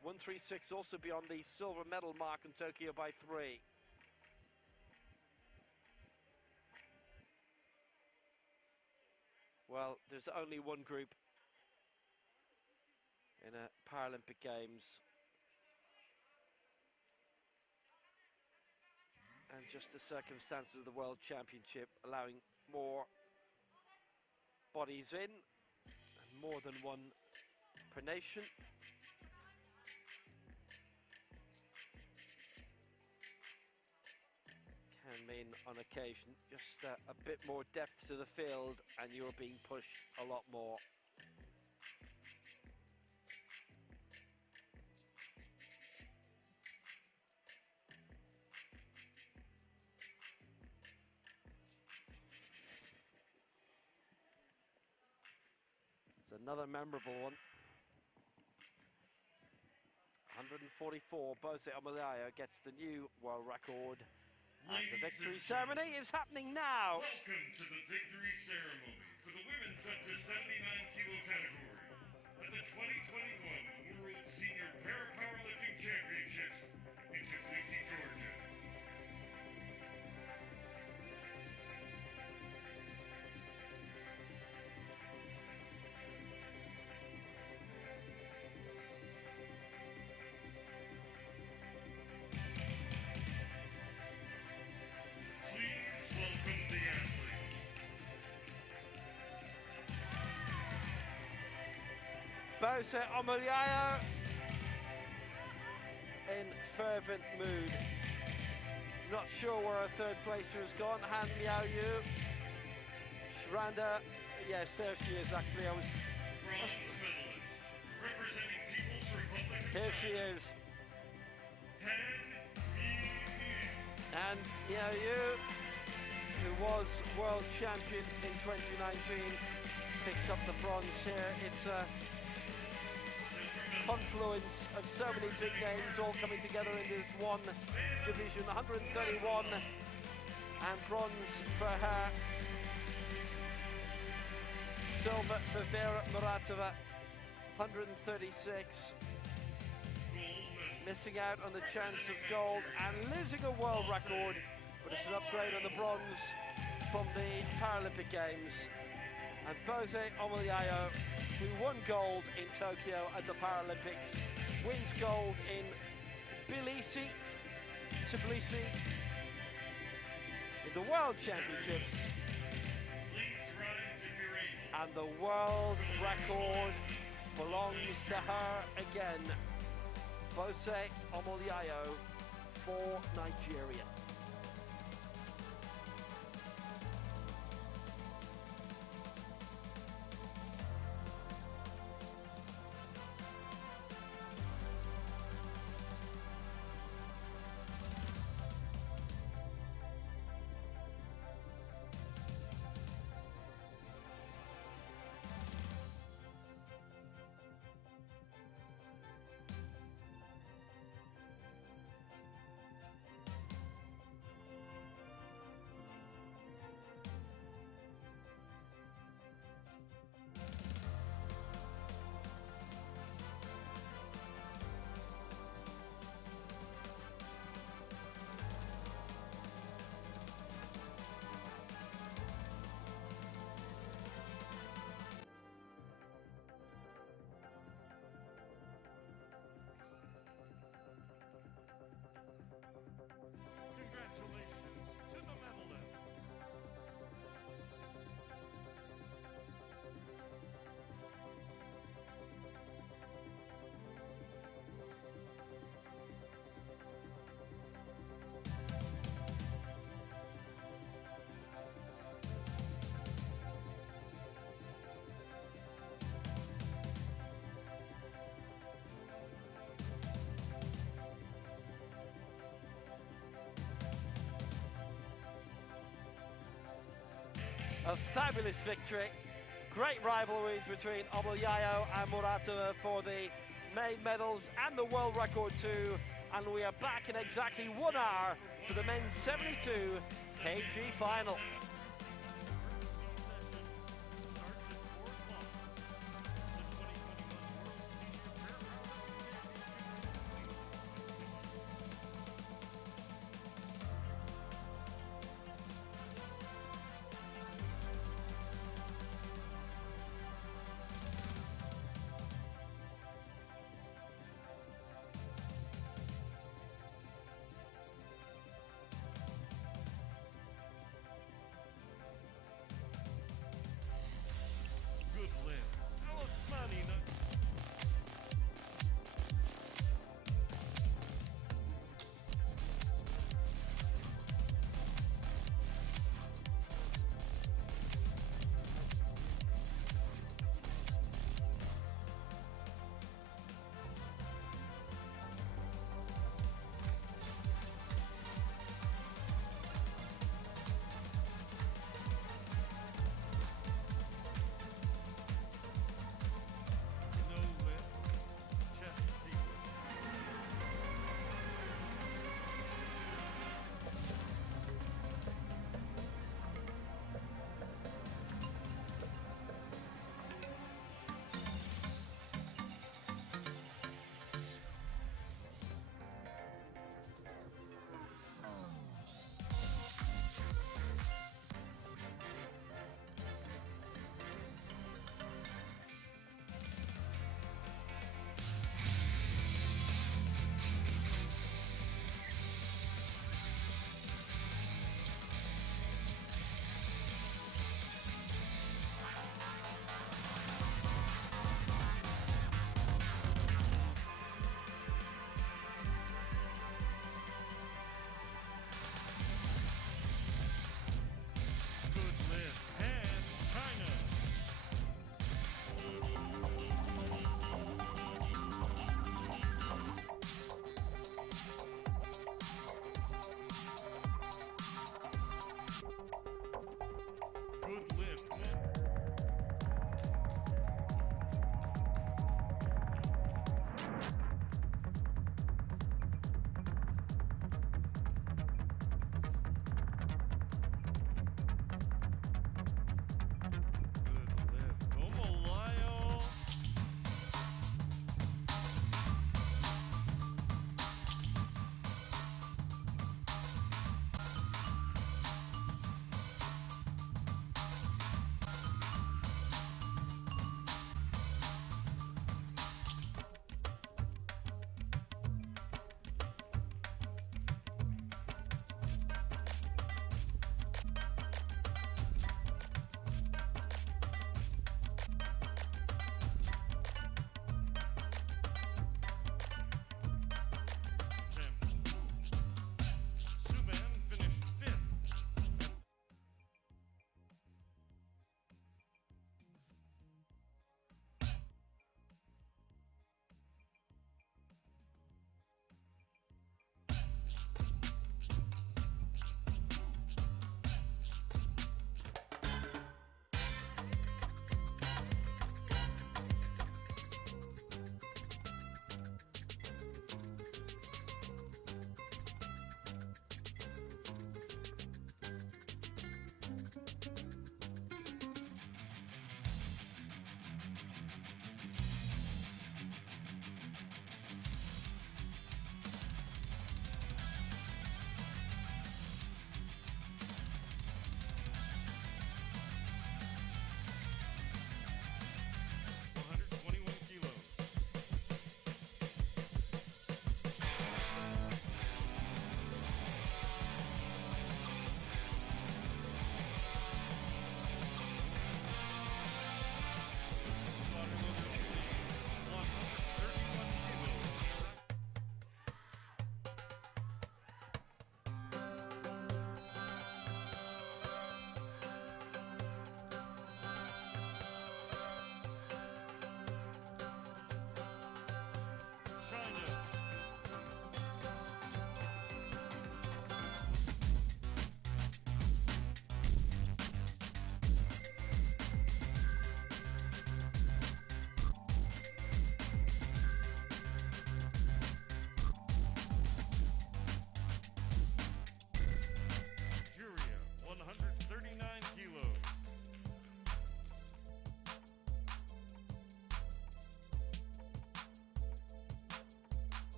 136 also beyond the silver medal mark in Tokyo by 3. Well, there's only one group in a Paralympic Games, And just the circumstances of the World Championship allowing more bodies in, and more than one per nation. Can mean on occasion just a bit more depth to the field and you're being pushed a lot more. It's another memorable one. 144, Bose Omoliayo gets the new world record. And the victory ceremony is happening now. Welcome to the victory ceremony for the women's up to 79 kilo category at the 2021 World Senior Para-Powerlifting Championships in Tbilisi, Georgia. Bose Omoliayo in fervent mood. Not sure where our third placer has gone. Han Miao Yu. Shranda. Yes, there she is actually. Bronze medalist, representing People's Republic of Here she China, is. Han And Miao Yu, who was world champion in 2019, picks up the bronze here. It's a confluence of so many big names all coming together in this one division. 131 and bronze for her. Silver for Vera Muratova, 136. Missing out on the chance of gold and losing a world record, but it's an upgrade on the bronze from the Paralympic Games. And Bose Omoliayo, who won gold in Tokyo at the Paralympics, wins gold in Tbilisi in the World Championships. Please rise if you're able. And the world record belongs to her again. Bose Omoliayo for Nigeria. A fabulous victory. Great rivalries between Omoliayo and Muratova for the main medals and the world record too. And we are back in exactly 1 hour for the men's 72 kg final.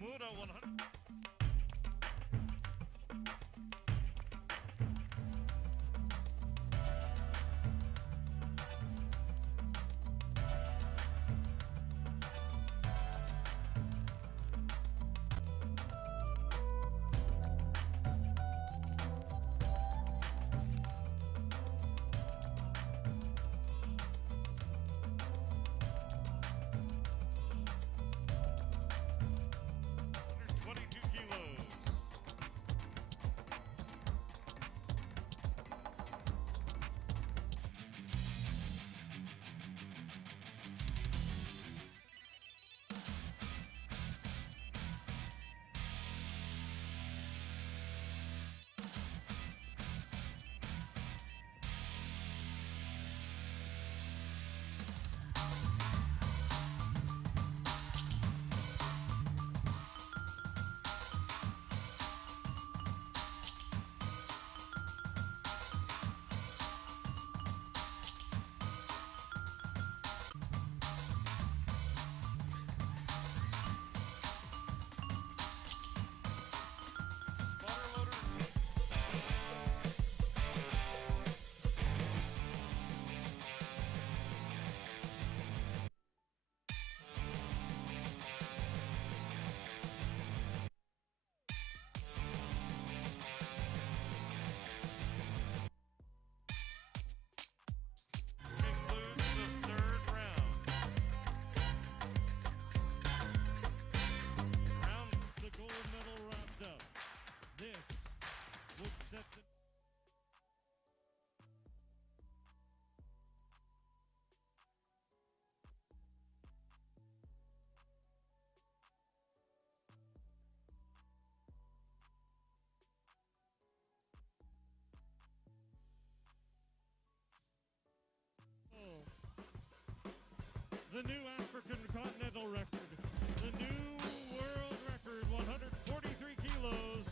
Muda 100. The new African Continental record, the new world record, 143 kilos.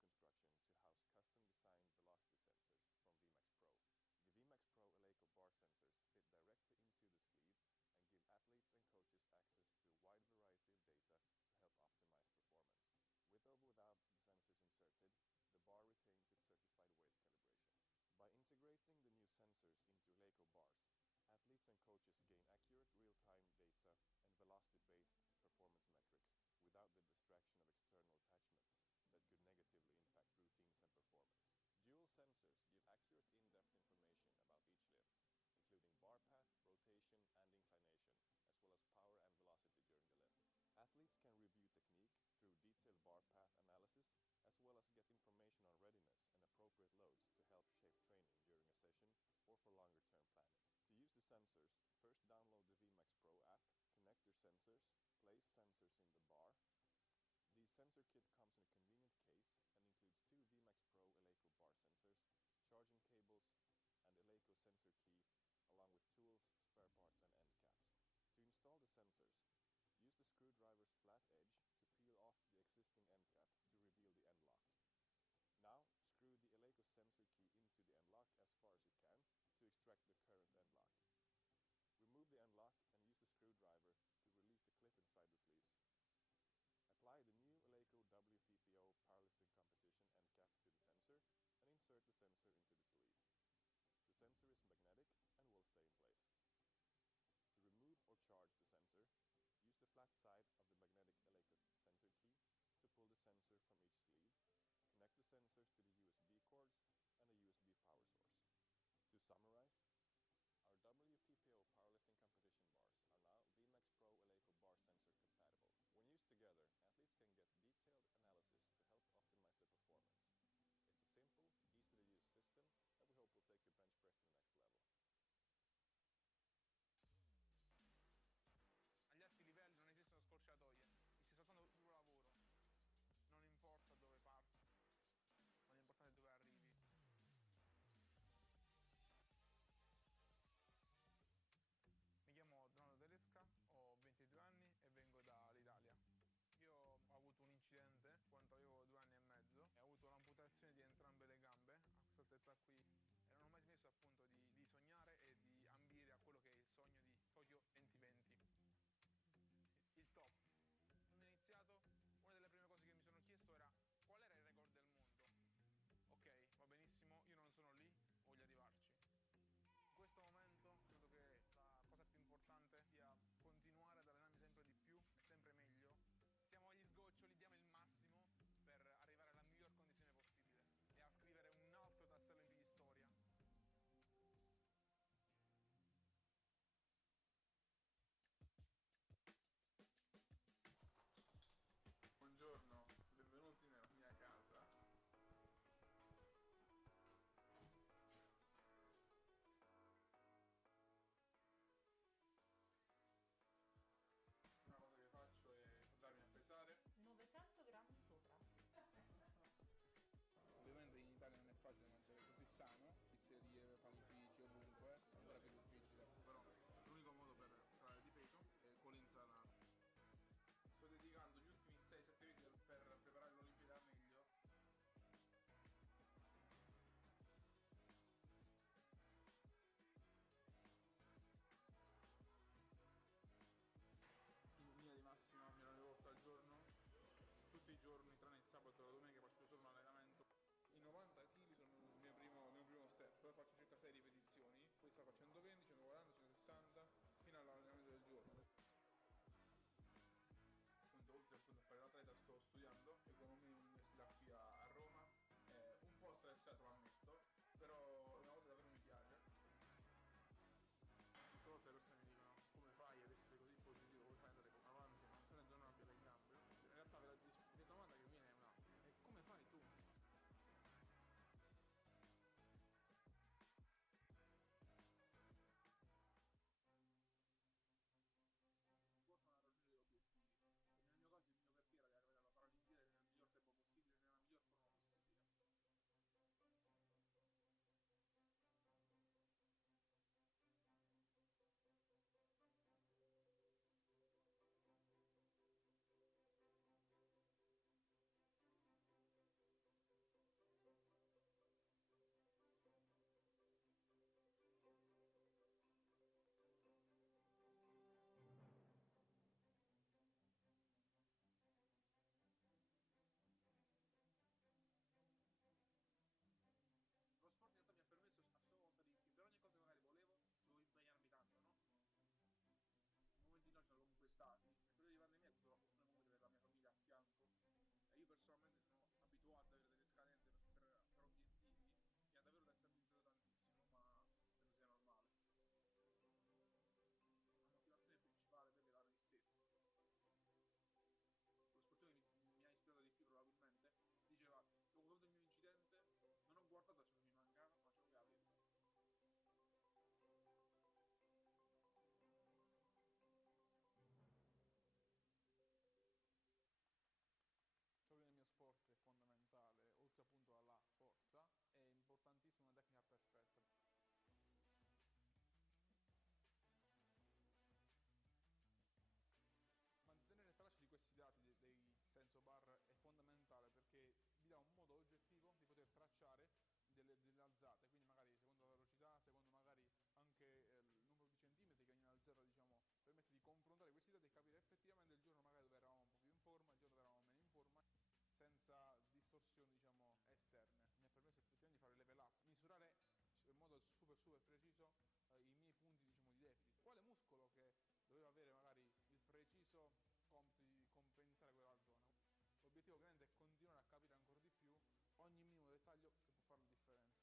construction to house custom-designed velocity sensors from VMAX Pro. The VMAX Pro Eleiko bar sensors fit directly into the sleeve and give athletes and coaches access to a wide variety of data to help optimize performance. With or without the sensors inserted, the bar retains its certified weight calibration. By integrating the new sensors into Eleiko bars, athletes and coaches gain accurate real-time data and velocity-based performance metrics without the distraction of external attachments that could negatively impact routines and performance. Dual sensors give accurate in-depth information about each lift, including bar path, rotation, and inclination, as well as power and velocity during the lift. Athletes can review technique through detailed bar path analysis, as well as get information on readiness and appropriate loads to help shape training during a session or for longer-term planning. To use the sensors, first download the VMAX Pro app, connect your sensors, place sensors in the bar. The sensor kit comes in a convenient case and includes 2 VMAX Pro Eleiko bar sensors, charging cables, and Eleiko sensor key, along with tools, spare parts, and end caps. To install the sensors, use the screwdriver's flat edge to peel off the existing end cap to reveal the end lock. Now, screw the Eleiko sensor key into the end lock as far as you can to extract the current end lock. Remove the end lock and use the screwdriver to release the clip inside the sleeves. Apply the new Eleiko WTPO powerlifting competition end cap to the sensor and insert the sensor into the sleeve. The sensor is magnetic and will stay in place. To remove or charge the sensor, use the flat side of the magnetic Eleiko sensor key to pull the sensor from each sleeve. Connect the sensors to the USB cords and a USB power source. To summarize, our WPPO powerlifting competition bars are now VMAX Pro Eleiko bar sensor compatible. When used together, athletes can get detailed analysis to help optimize their performance. It's a simple, easy-to-use system that we hope will take your bench press to the next level. Agli alti livelli non esistono scorciatoie, esiste soltanto il tuo lavoro. Non importa dove parti, ma l'importante è dove arrivi. Mi chiamo Donato Tedesca, ho 22 anni e vengo dall'Italia. Io ho avuto un incidente quando avevo 2 anni e mezzo e ho avuto l'amputazione di entrambe le gambe a questa altezza qui e non ho mai smesso appunto di sognare e di ambire a quello che è il sogno di Tokyo 2020. Il top. Quando ho iniziato, una delle prime cose che mi sono chiesto era qual era il record del mondo. Ok, va benissimo, io non sono lì, voglio arrivarci. In questo momento credo che la cosa più importante sia continuare ad allenarmi sempre di più e sempre meglio. Siamo agli sgoccioli, diamo il massimo per arrivare alla miglior condizione possibile e a scrivere un altro tassello in più di storia. Buongiorno, benvenuti nella mia casa. Una cosa che faccio è andarmi a pesare 900 grammi sopra. Ovviamente in Italia non è facile mangiare così sano, pizzerie, panifici, ovunque, è ancora più difficile. Però l'unico modo per calare di peso è con l'insalata. Sto dedicando gli ultimi 6-7 mesi per preparare l'Olimpiade al meglio. In linea di massima mi alleno 2 volte al giorno, tutti i giorni tranne il sabato e la domenica faccio solo un allenamento. I 90 kg sono il mio primo step, poi faccio circa 6 ripetizioni, poi sto facendo 120, 140, 160 fino all'allenamento del giorno. Appunto, oltre a fare l'atleta sto studiando economia in università qui a Roma, un po' stressato lo ammetto, però è una cosa che davvero mi piace. Tutte volte le persone mi dicono come fai ad essere così positivo, come fai ad andare avanti, nonostante non abbia le gambe. In realtà la domanda che viene è un'altra, e come fai tu? Portano a raggiungere gli obiettivi. E nel mio caso il mio perché era di arrivare alla Paralimpiade nel miglior tempo possibile, nella miglior forma preciso i miei punti diciamo di deficit, quale muscolo che doveva avere magari il preciso compito di compensare quella zona. L'obiettivo ovviamente è continuare a capire ancora di più ogni minimo dettaglio che può fare la differenza.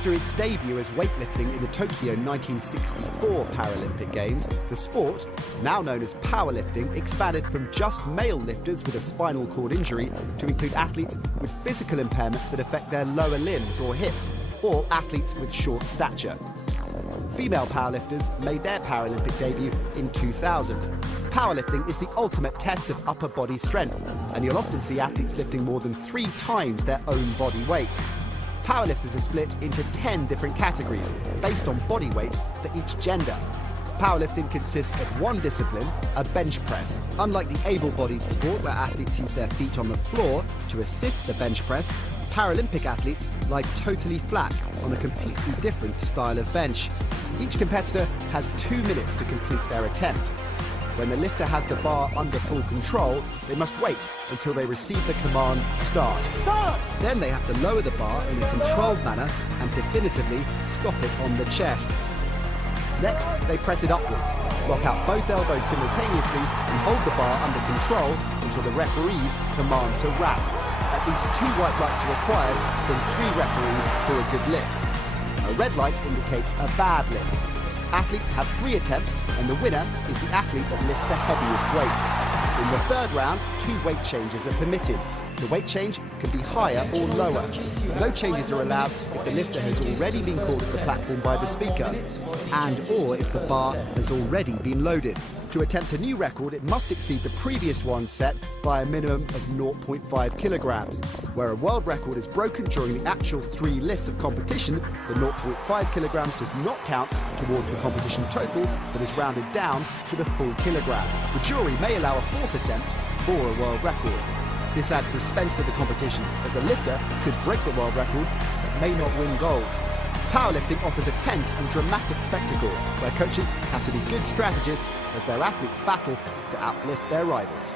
After its debut as weightlifting in the Tokyo 1964 Paralympic Games, the sport, now known as powerlifting, expanded from just male lifters with a spinal cord injury to include athletes with physical impairments that affect their lower limbs or hips, or athletes with short stature. Female powerlifters made their Paralympic debut in 2000. Powerlifting is the ultimate test of upper body strength, and you'll often see athletes lifting more than 3 times their own body weight. Powerlifters are split into 10 different categories based on body weight for each gender. Powerlifting consists of one discipline, a bench press. Unlike the able-bodied sport where athletes use their feet on the floor to assist the bench press, Paralympic athletes lie totally flat on a completely different style of bench. Each competitor has 2 minutes to complete their attempt. When the lifter has the bar under full control, they must wait until they receive the command, start. Then they have to lower the bar in a controlled manner and definitively stop it on the chest. Next, they press it upwards, lock out both elbows simultaneously and hold the bar under control until the referees command to wrap. At least 2 white lights are required from 3 referees for a good lift. A red light indicates a bad lift. Athletes have 3 attempts, and the winner is the athlete that lifts the heaviest weight. In the 3rd round, 2 weight changes are permitted. The weight change can be higher or lower. No changes are allowed if the lifter has already been called to the platform by the speaker, and or if the bar has already been loaded. To attempt a new record, it must exceed the previous one set by a minimum of 0.5 kilograms. Where a world record is broken during the actual 3 lifts of competition, the 0.5 kilograms does not count towards the competition total, but is rounded down to the full kilogram. The jury may allow a 4th attempt for a world record. This adds suspense to the competition, as a lifter could break the world record but may not win gold. Powerlifting offers a tense and dramatic spectacle where coaches have to be good strategists as their athletes battle to outlift their rivals.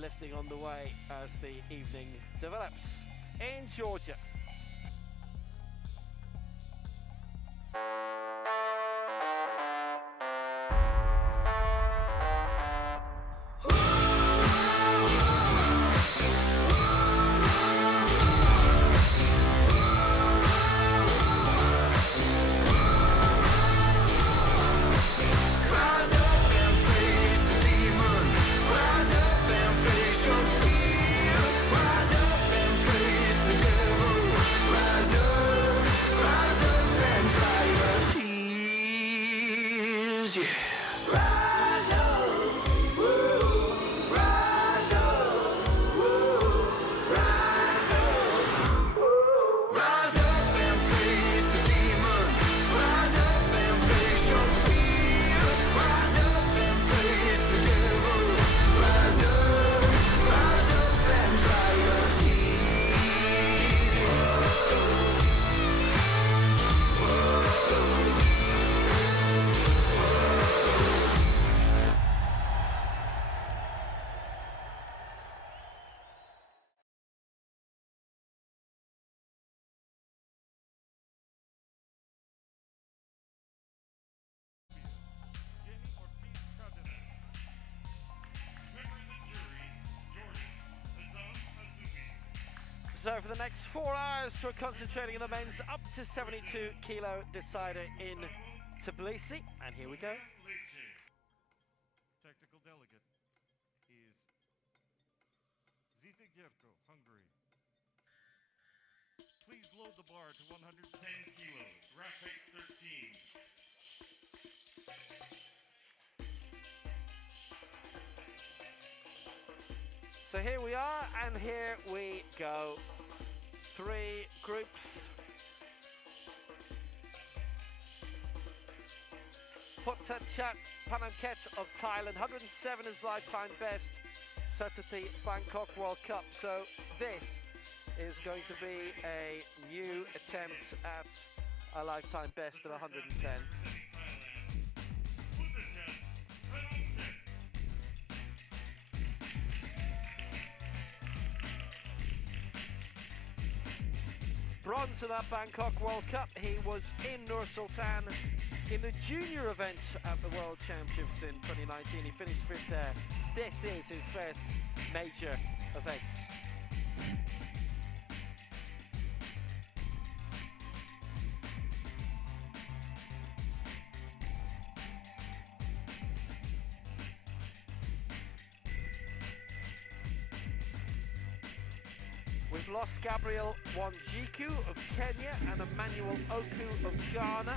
Lifting on the way as the evening develops in Georgia. So for the next 4 hours, we're concentrating on the men's up to 72 kilo decider in Tbilisi, and here we go. Technical delegate is Hungary. Please load the bar to 110 kilos, rack height 13. So here we are, and here we go. 3 groups. Putachat Panamket of Thailand, 107 is lifetime best, set at the Bangkok World Cup. So this is going to be a new attempt at a lifetime best at 110. Bronze in that Bangkok World Cup. He was in Nur Sultan in the junior event at the World Championships in 2019. He finished 5th there. This is his first major event. We've lost Gabriel Wanjiku of Kenya and Emmanuel Oku of Ghana.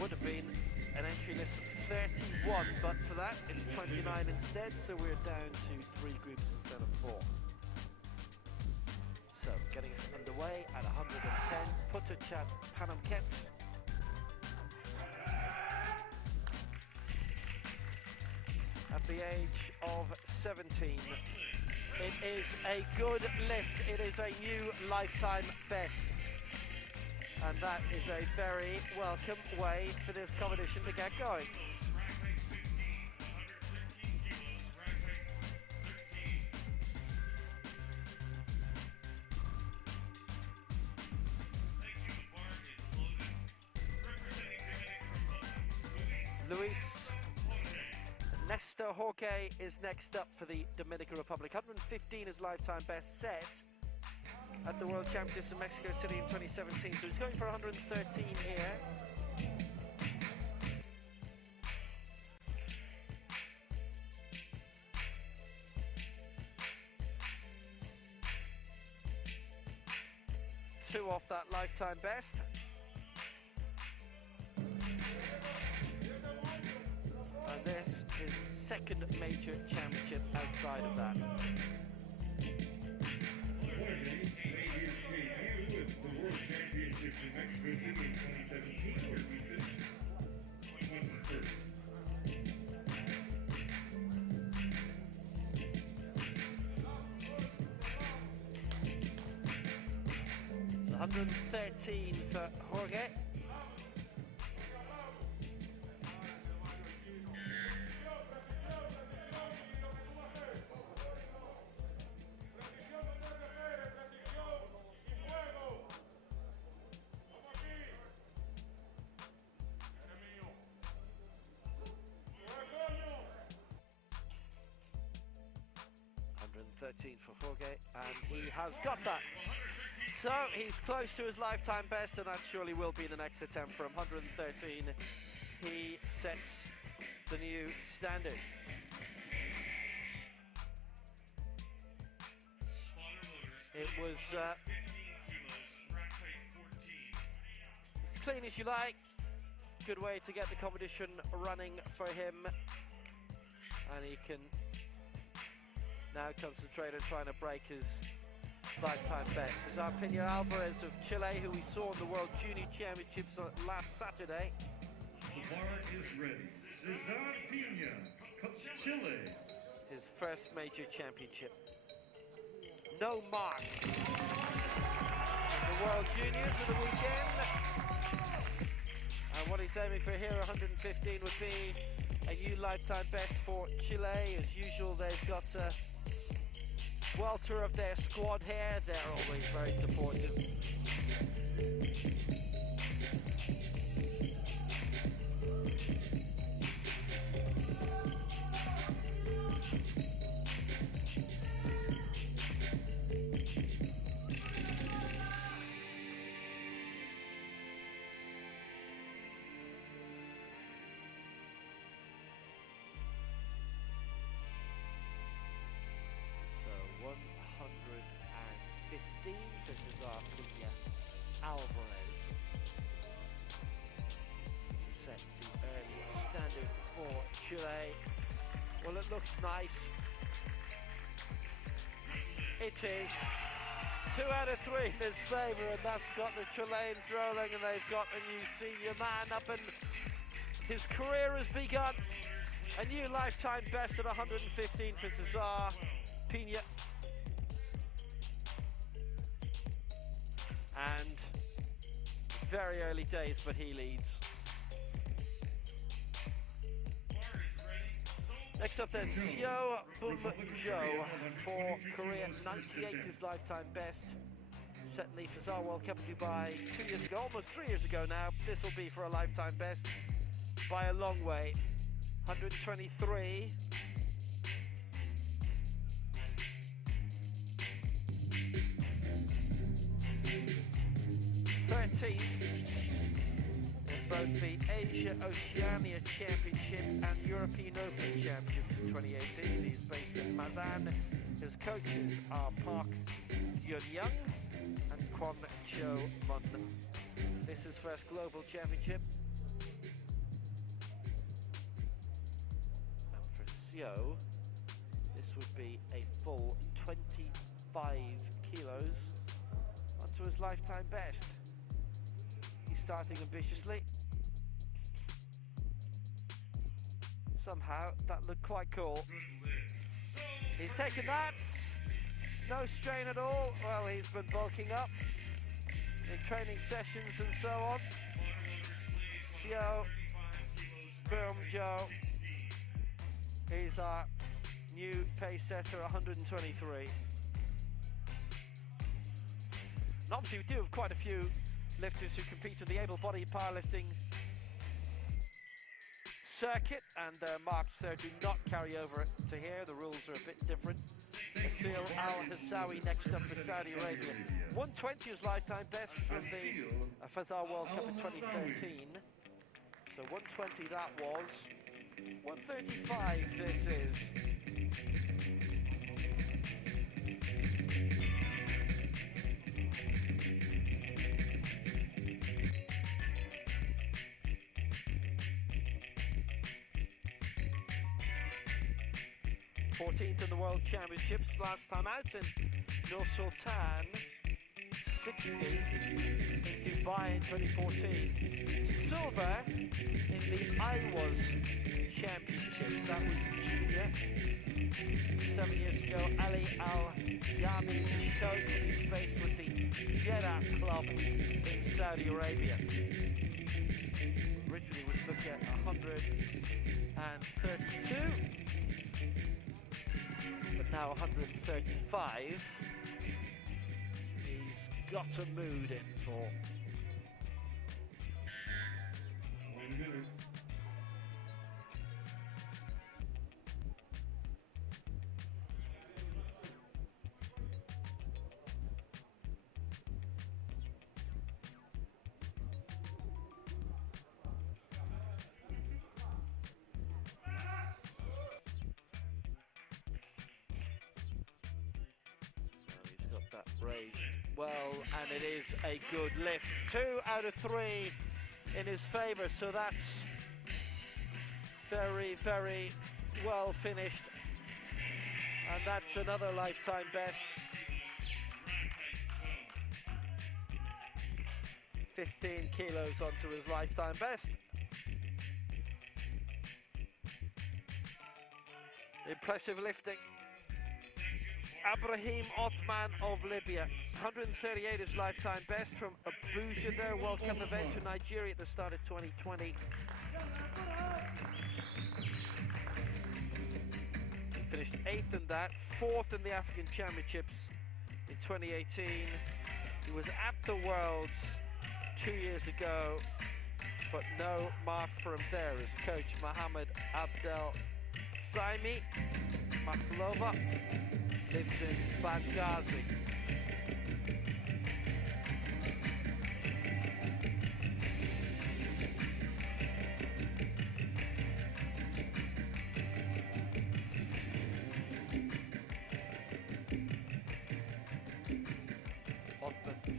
Would have been an entry list of 31, but for that it's 29 instead, so we're down to 3 groups instead of 4. So, getting us underway at 110, Putachat Panamket. At the age of 17. It is a good lift. It is a new lifetime best. And that is a very welcome way for this competition to get going. Luis Nestor Jorge is next up for the Dominican Republic. 115 is lifetime best set at the World Championships in Mexico City in 2017. So he's going for 113 here. Two off that lifetime best. And this is second major championship outside of that. The World Championships in Mexico City in 2017, where we finished 21st. 113 for Jorge. For Jorge, and he has got that. So he's close to his lifetime best, and that surely will be the next attempt for him. 113. He sets the new standard. It was as clean as you like. Good way to get the competition running for him, and he can now concentrate on trying to break his lifetime best. This is Arpino Alvarez of Chile, who we saw in the World Junior Championships last Saturday. The bar is ready. Cesar Pina, Chile. His first major championship. No mark in the World Juniors of the weekend. And what he's aiming for here, 115, would be a new lifetime best for Chile. As usual, they've got welter of their squad here. They're always very supportive. This is our Pena Alvarez. Set the early standard for Chile. Well, it looks nice. It is 2 out of 3 in his favour, and that's got the Chileans rolling, and they've got a new senior man up, and his career has begun. A new lifetime best at 115 for Cesar Pena. And very early days, but he leads. Next up then, Seo Bum-jo for Korea, 98 his lifetime best. Set in the Fazar World Cup in Dubai 2 years ago, almost 3 years ago now. This will be for a lifetime best by a long way. 123. In both the Asia Oceania Championship and European Open Championship in 2018. He's based in Mazan. His coaches are Park Yun-young and Kwon Jo-mun. This is his first global championship. And for Seo, this would be a full 25 kilos onto his lifetime best. Starting ambitiously. Somehow that looked quite cool. He's taken that. No strain at all. Well, he's been bulking up in training sessions and so on. Seo Bum-jo. He's our new pace setter, 123. And obviously we do have quite a few lifters who compete in the able-bodied powerlifting circuit, and their marks there do not carry over to here. The rules are a bit different. Asil Al-Hassawi next up for Saudi Arabia. 120 is lifetime best from the Fazar World Cup in 2013. So 120 that was. 135 this is. 14th in the World Championships, last time out in Nur Sultan, 16th in Dubai in 2014. Silver in the IWAS Championships, that was junior. 7 years ago, Ali Al-Yami is his coach, and he's based with the Jeddah Club in Saudi Arabia. Originally was looking at 132. But now 135, he's got a mood in for. Well, and it is a good lift. 2 out of 3 in his favour, so that's very, very well finished. And that's another lifetime best. 15 kilos onto his lifetime best. Impressive lifting. Abraham Othman of Libya, 138 is lifetime best from Abuja, their World Cup event in Nigeria at the start of 2020. He finished 8th in that, 4th in the African Championships in 2018. He was at the Worlds 2 years ago, but no mark for him there as coach Mohammed Abdel Saimi Maklova lives in Benghazi.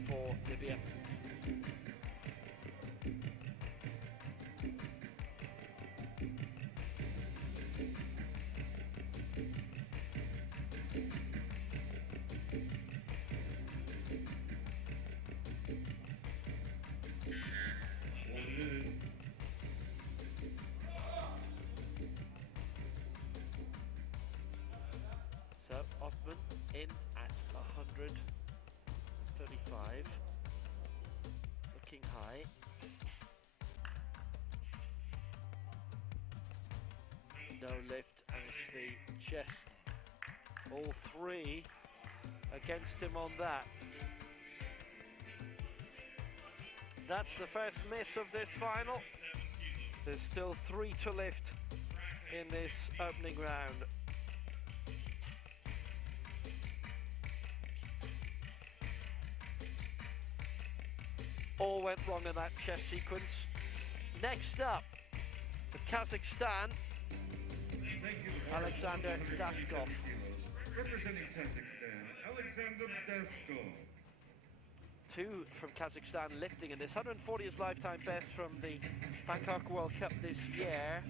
For Libya. So Othman in at 135, looking high. No lift, and it's the chest. All three against him on that. That's the first miss of this final. There's still 3 to lift in this opening round. All went wrong in that chess sequence. Next up, for Kazakhstan, Alexander Daskov. Representing Kazakhstan, Alexander Daskov. 2 from Kazakhstan lifting in this. 140 is lifetime best from the Bangkok World Cup this year.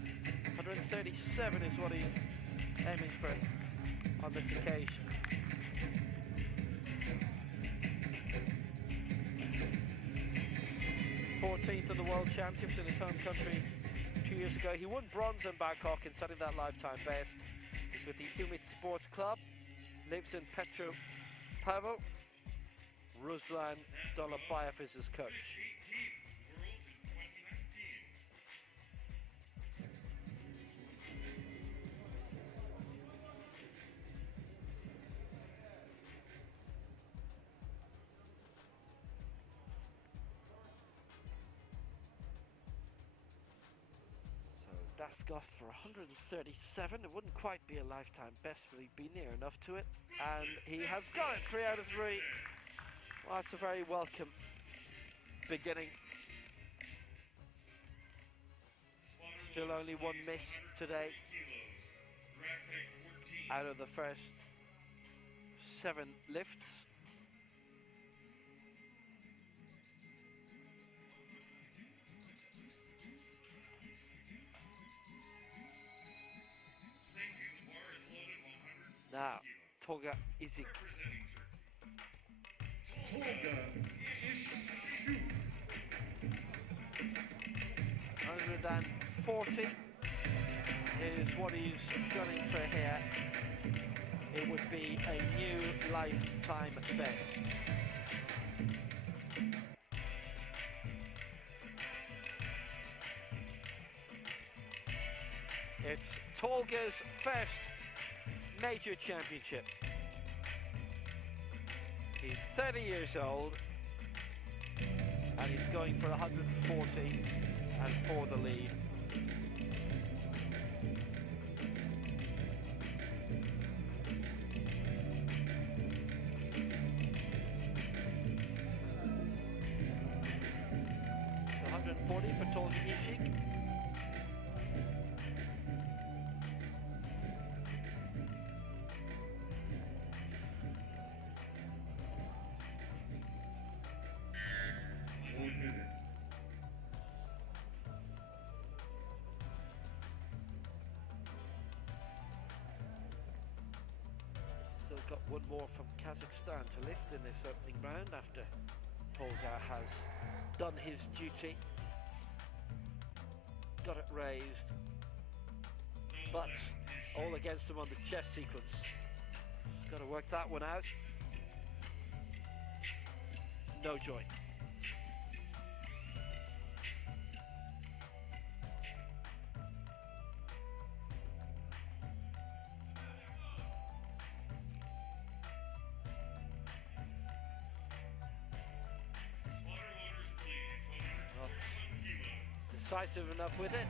137 is what he's aiming for on this occasion. '14th in the World Championships in his home country 2 years ago. He won bronze in Bangkok in setting that lifetime best. He's with the Umit Sports Club, lives in Petropavl. Ruslan Dolabayev is his coach. Daskov for 137. It wouldn't quite be a lifetime best, but he'd be near enough to it. And he has got it, 3 out of 3. Well, that's a very welcome beginning. Still only 1 miss today out of the first 7 lifts. Now, Toga Izik. Toga Izik. 140 is what he's gunning for here. It would be a new lifetime best. It's Tolga's first major championship. He's 30 years old and he's going for 140 and for the lead. So 140 for Tolga Ishik. Still got 1 more from Kazakhstan to lift in this opening round after Tolga has done his duty. Got it raised, but all against him on the chess sequence. Got to work that one out. No joy. decisive enough with it.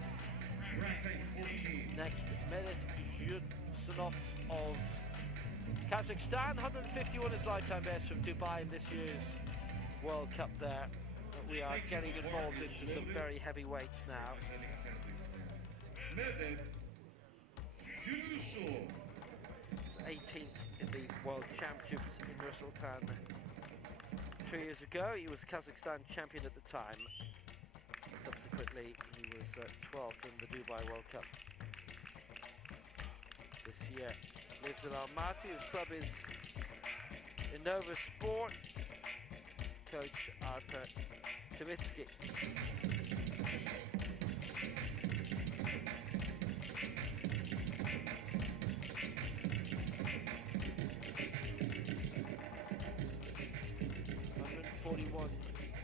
Next, Medit Yurtsunov of Kazakhstan, 151 is lifetime best from Dubai in this year's World Cup there. But we are getting involved into some very heavy weights now. He's 18th in the World Championships in Nursultan 2 years ago. He was Kazakhstan champion at the time. Subsequently, he was 12th in the Dubai World Cup this year. Lives in Almaty. His club is Innova Sport. Coach Artur Timitsky. $141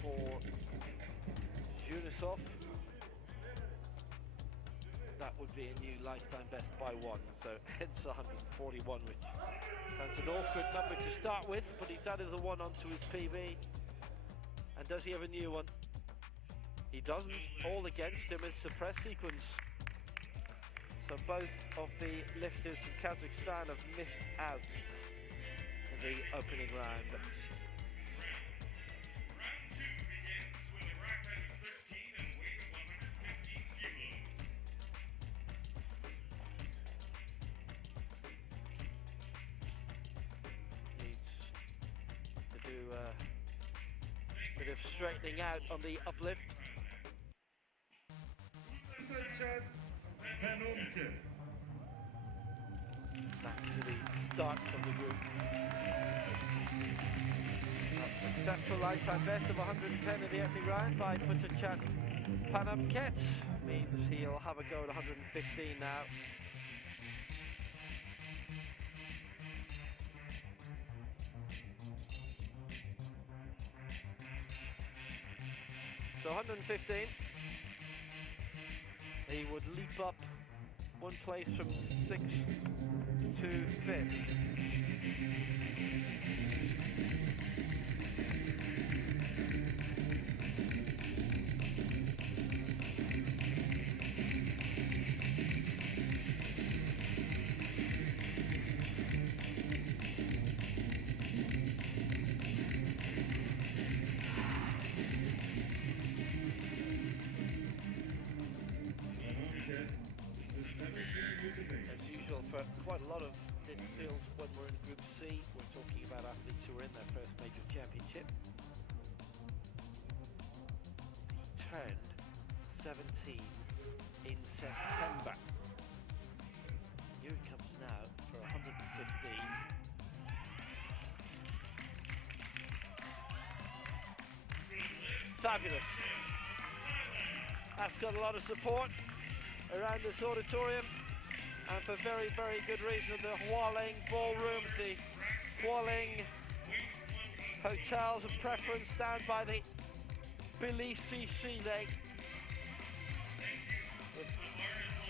for Yunusov. That would be a new lifetime best by one, so hence 141, which sounds an awkward number to start with, but he's added the one onto his PB. And does he have a new one? He doesn't. All against him. It's a press sequence. So both of the lifters from Kazakhstan have missed out in the opening round. Bit of straightening out on the uplift. Back to the start of the group. A successful lifetime best of 110 in the opening round by Putachan Panamket. Means he'll have a go at 115 now. So 115, he would leap up one place from 6th to 5th. As usual, for quite a lot of this field, when we're in Group C, we're talking about athletes who are in their first major championship. He turned 17 in September. Here he comes now for 115. Fabulous. That's got a lot of support around this auditorium, and for very, very good reason. The Hualing Ballroom, the Hualing Hotels of Preference down by the Tbilisi Sea Lake.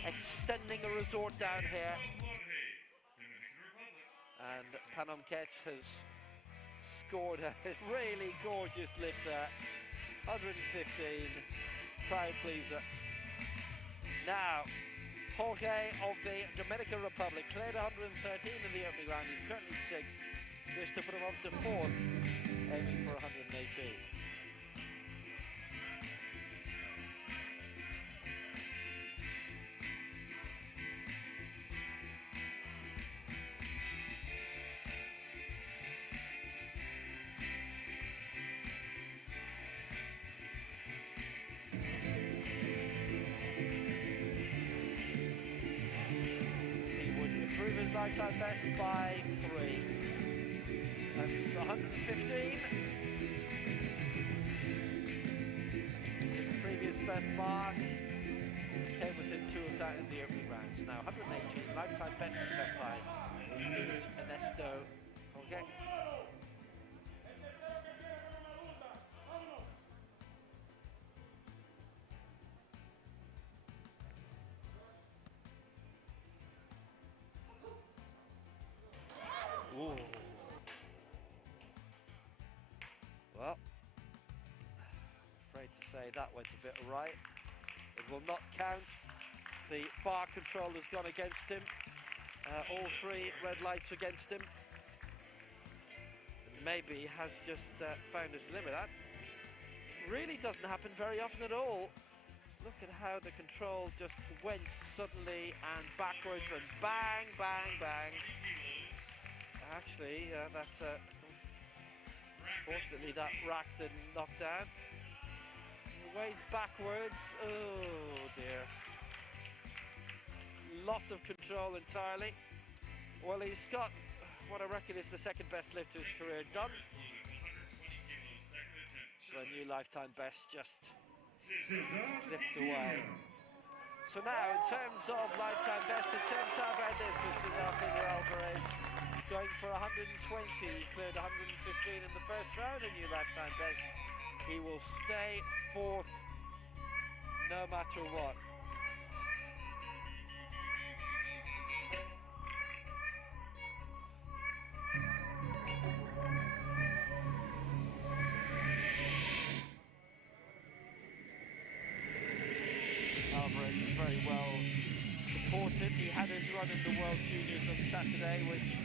Extending a resort down here. And Panamket has scored a really gorgeous lift there. 115, crowd pleaser. Now, Jorge of the Dominican Republic cleared 113 in the opening round. He's currently 6th. This to put him up to 4th, aiming for 118. Lifetime best by 3. That's 115. His previous best mark came within 2 of that in the opening round. So now 118, lifetime best attempt by Luis Ernesto Jorge. Ooh. Well, afraid to say that went a bit awry. It will not count. The bar control has gone against him. All three red lights against him. Maybe has just found his limit. That really doesn't happen very often at all. Look at how the control just went suddenly and backwards and bang, bang, bang. Actually, that's fortunately that rack didn't knock down. Wades backwards. Oh dear. Loss of control entirely. Well, he's got what I reckon is the second best lift of his career done. So a new lifetime best just slipped away. So now, in terms of lifetime best, in terms of this, this is Alvarez going for 120. He cleared 115 in the first round, a new lifetime best. He will stay fourth no matter what. Alvarez is very well supported. He had his run in the World Juniors on Saturday, which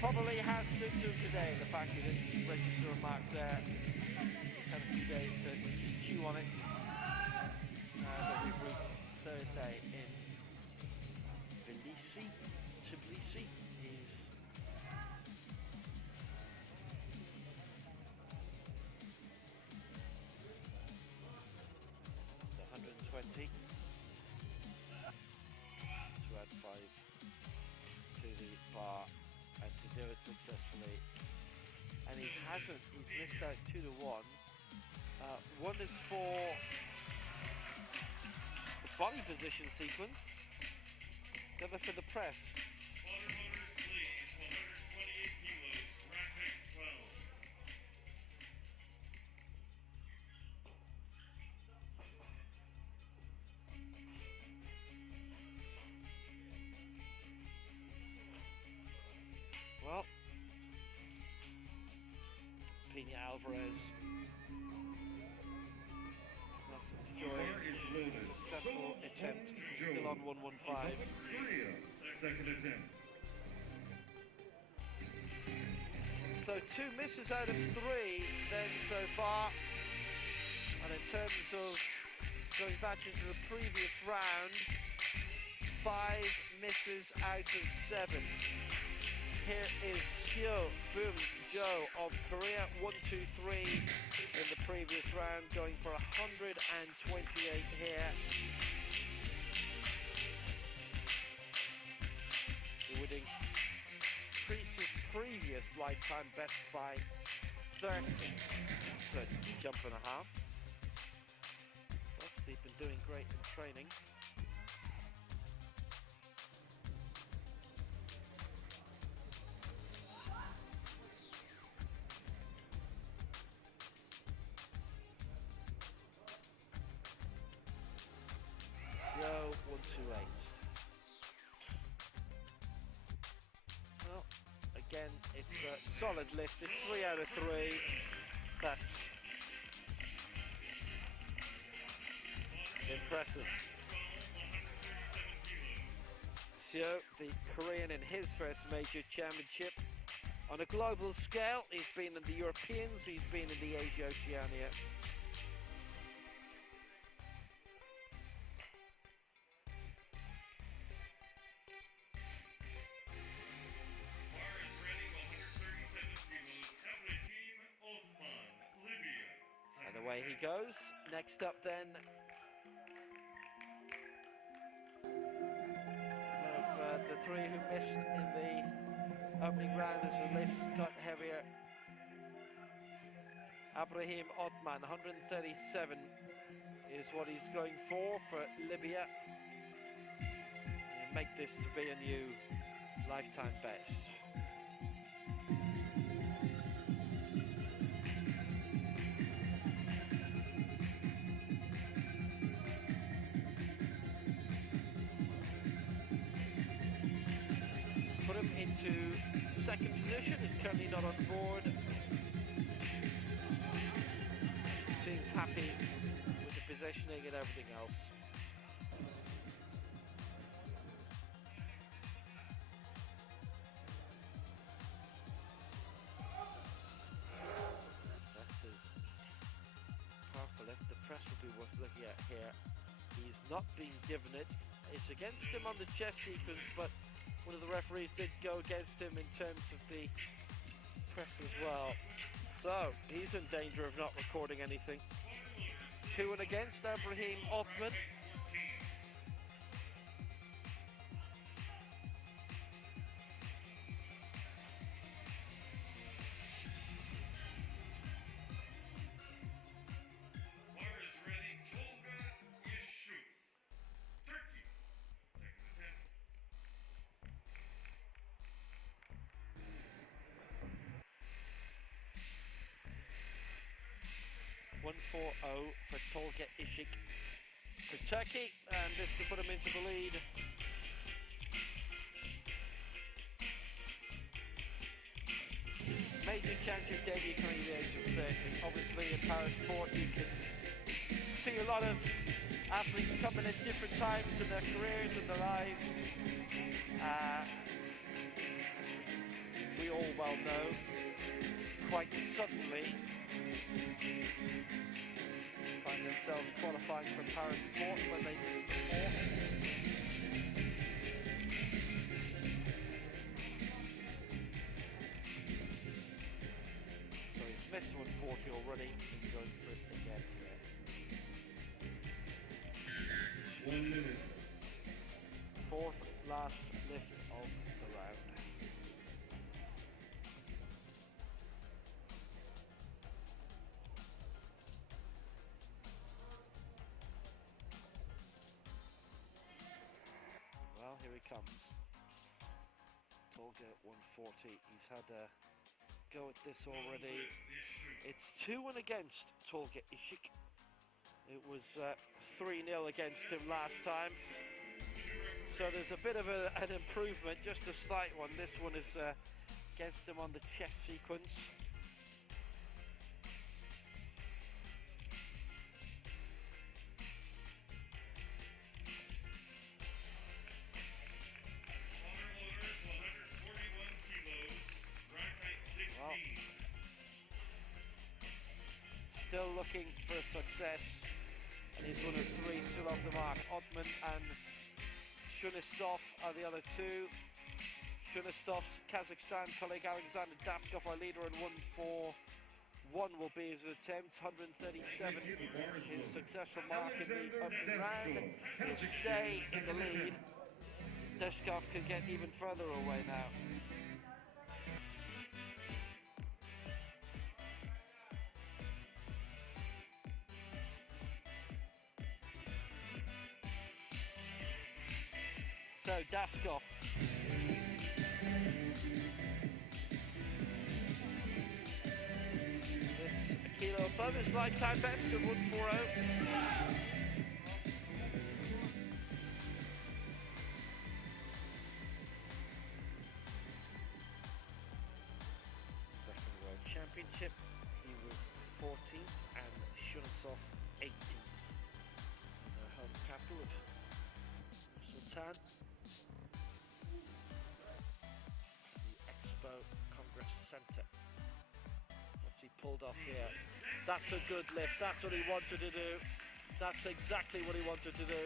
probably has stood to him today. The fact he didn't register a mark there. He's had a few days to stew on it. But we've reached Thursday in Tbilisi. He's it's 120. To add 5 to the bar and to do it successfully. And he hasn't, he's missed out 2 to 1. One is for the body position sequence, the other for the press. Well, Pena Alvarez not enjoying a successful attempt, still on 115. Second attempt. So 2 misses out of 3 then so far, and in terms of going back into the previous round, 5 misses out of 7. Here is Seo Boom-jo of Korea, 1-2-3 in the previous round, going for 128 here. He would increase his previous lifetime best by 30. So jump and a half. Obviously been doing great in training. Seo 128. Well, again, it's a solid lift. It's 3 out of 3. That's impressive. Seo, the Korean in his first major championship. On a global scale, he's been in the Europeans, he's been in the Asia-Oceania. And away he goes. Next up then, of the 3 who missed in the opening round as the lifts got heavier. Abraham Otman, 137 is what he's going for Libya. And make this to be a new lifetime best. Put him into second position, is currently not on board. Seems happy with the positioning and everything else. That would be worth looking at here. He's not been given it. It's against him on the chest sequence, but one of the referees did go against him in terms of the press as well. So he's in danger of not recording anything. 2 and against Ibrahim Othman. For Tolga Ishik for Turkey, and this to put him into the lead. Made your champion debut during the age of 30. Obviously in Paris sport you can see a lot of athletes coming at different times in their careers and their lives. We all well know, quite suddenly find themselves qualifying for Paris sport when they did before. So he's missed 140 already, he's going for it again here. 1 minute. Fourth last lift of the round. Here he comes. Tolga 140. He's had a go at this already. It's 2 and against Tolga Ishik. It was 3-0 against him last time. So there's a bit of an improvement, just a slight one. This one is against him on the chest sequence. Still looking for success, and he's one of 3 still off the mark. Othman and Shunistov are the other 2. Shunistov's Kazakhstan colleague Alexander Daskov, our leader, and 141 will be his attempts. 137 his successful mark in the opening round. He'll stay in the lead. Daskov could get even further away now. So Daskov. This a kilo above his lifetime best of 140. Second world championship, he was 14th and Shunisov 18th. In the home capital of Sultan. Congress Centre. What's he pulled off here? That's a good lift. That's what he wanted to do. That's exactly what he wanted to do.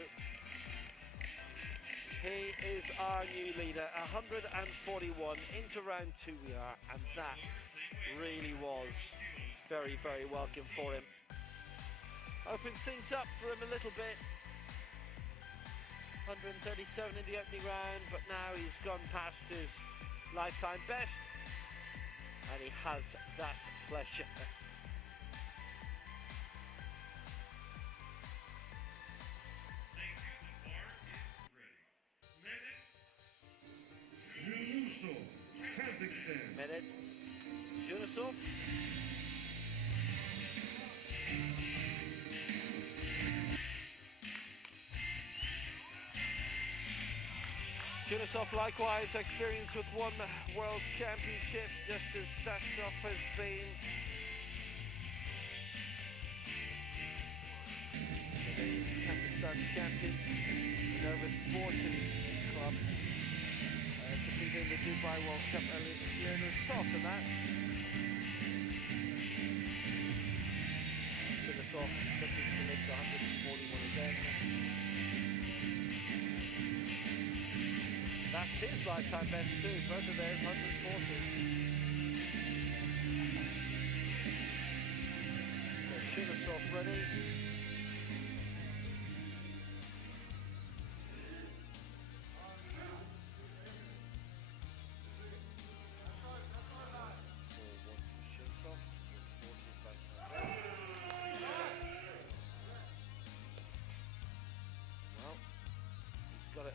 He is our new leader. 141 into round 2 we are, and that really was very, very welcome for him. Opens things up for him a little bit. 137 in the opening round, but now he's gone past his lifetime best, and he has that pleasure. Thank you. The bar is ready. Yunusov, Kazakhstan. Minute. Yunusov. Yunusov likewise experienced with 1 world championship, just as Daskov has been. The Kazakhstan champion, Nova Sporting Club, competed in the Dubai World Cup earlier this year and was fourth in that. Yunusov looking to lift 141 again. That's his lifetime best too, both of theirs 140. So Shunasov ready.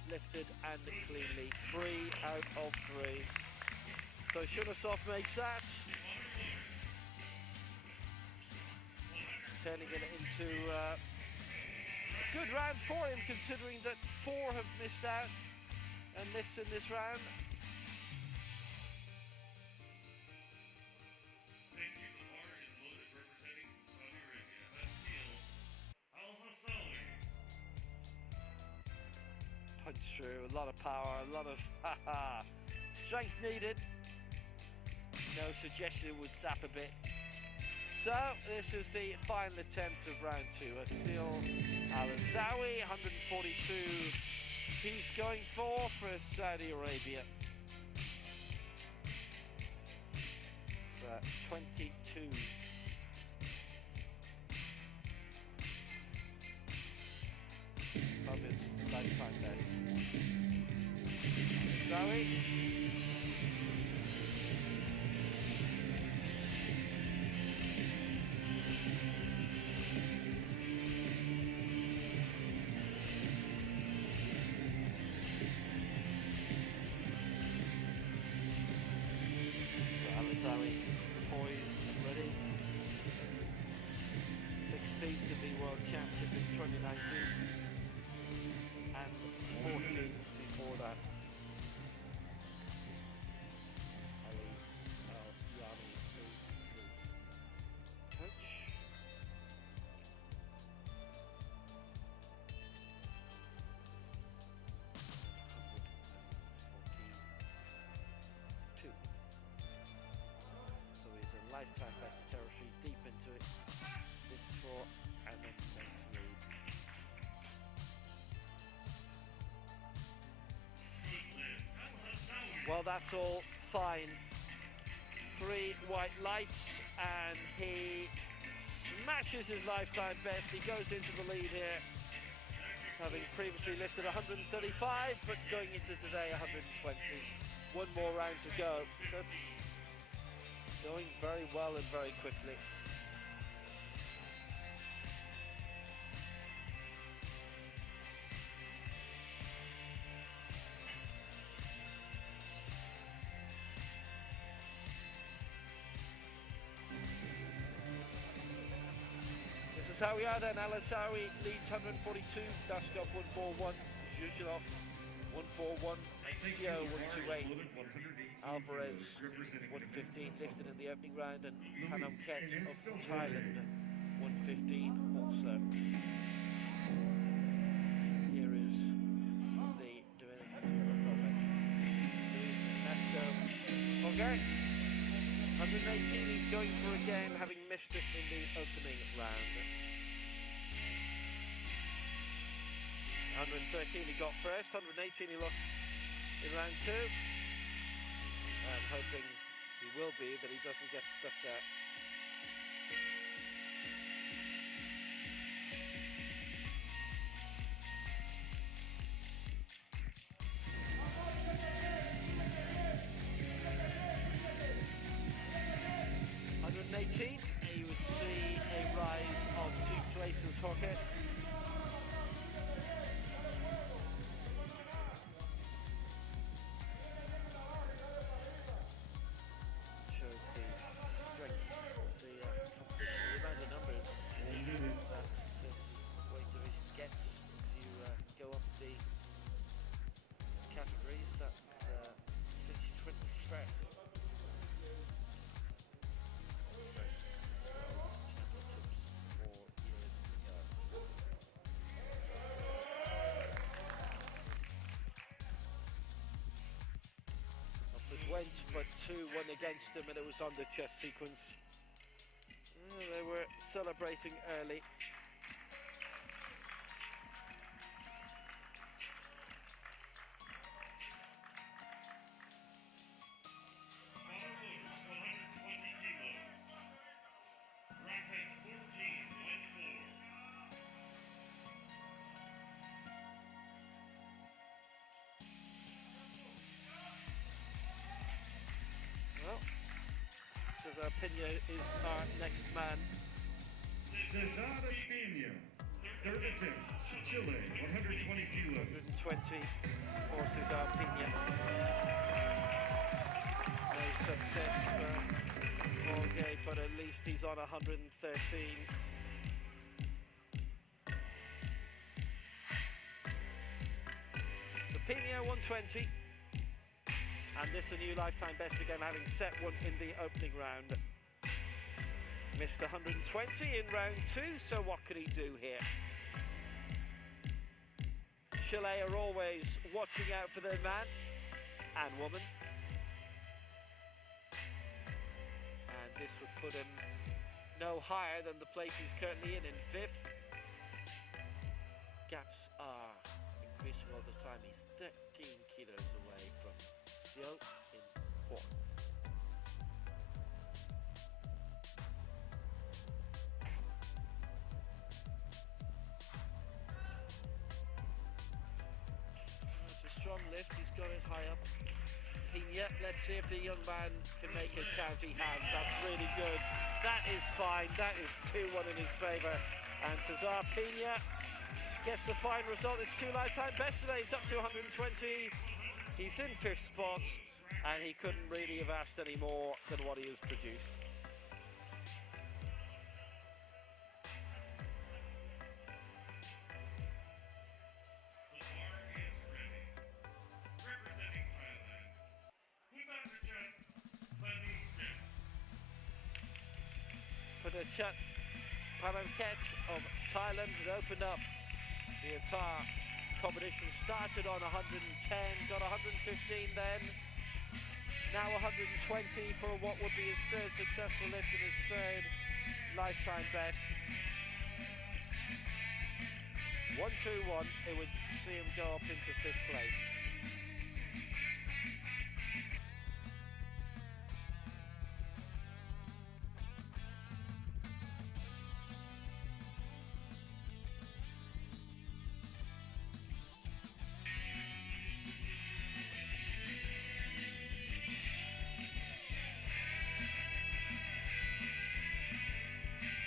Lifted and cleanly, 3 out of 3. So Shunasov makes that, turning it into a good round for him, considering that 4 have missed out and lifts in this round. Punch through, a lot of power, a lot of strength needed. No suggestion it would sap a bit. So this is the final attempt of round 2. Asil Al-Azawi, 142 he's going for Saudi Arabia. It's 22. Of his lifetime best. Zoe. Al-Azawi poised and ready. 16th to be world champion in 2019. And 14 before that. Ali Al-Yami is his coach. So he's in lifetime best territory, deep into it. This for an immense lead. Well, that's all fine. 3 white lights, and he smashes his lifetime best. He goes into the lead here, having previously lifted 135, but going into today 120. 1 more round to go, so it's going very well and very quickly. That's how we are then. Al-Azawi leads 142, Dashkov 141, Zhuzhilov 141, Sio 128, Alvarez 115, lifted in the opening round, and Panamket of Thailand 115 also. Here is the Dominican Republic. Luis Ernesto. Okay. 118 he's going for again, having missed it in the opening round. 113 he got first, 118 he lost in round 2. I'm hoping he will be, that he doesn't get stuck there. You would see a rise of 2 places, Jorge. Shows the strength of the competition, the amount of numbers that this weight division gets as you go up the categories. That's since 21st. Went, but 2 won against them, and it was on the chess sequence. They were celebrating early. Pena is our next man. Pena, third attempt, Chile, 120 kilos. 120 for Cesar Pena. No success for Jorge, but at least he's on 113. So Pena 120. And this a new lifetime best again, having set one in the opening round. Missed 120 in round 2, so what could he do here? Chile are always watching out for their man and woman. And this would put him no higher than the place he's currently in 5th. Gaps are increasing all the time. He's 13 kilos away from Sio in 4th. It's a strong lift, he's got it high up. Pena, let's see if the young man can make a count. He has, that's really good. That is fine, that is 2-1 in his favour. And Cesar Pena gets the fine result. It's 2 lifetime best today. He's up to 120. He's in 5th spot, and he couldn't really have asked any more than what he has produced. The bar is ready. Representing Thailand, Pudachat Paramket of Thailand had opened up the entire competition. Started on 110, got 115 then. Now 120 for what would be his 3rd successful lift and his 3rd lifetime best. 1-2-1, it would see him go up into 5th place.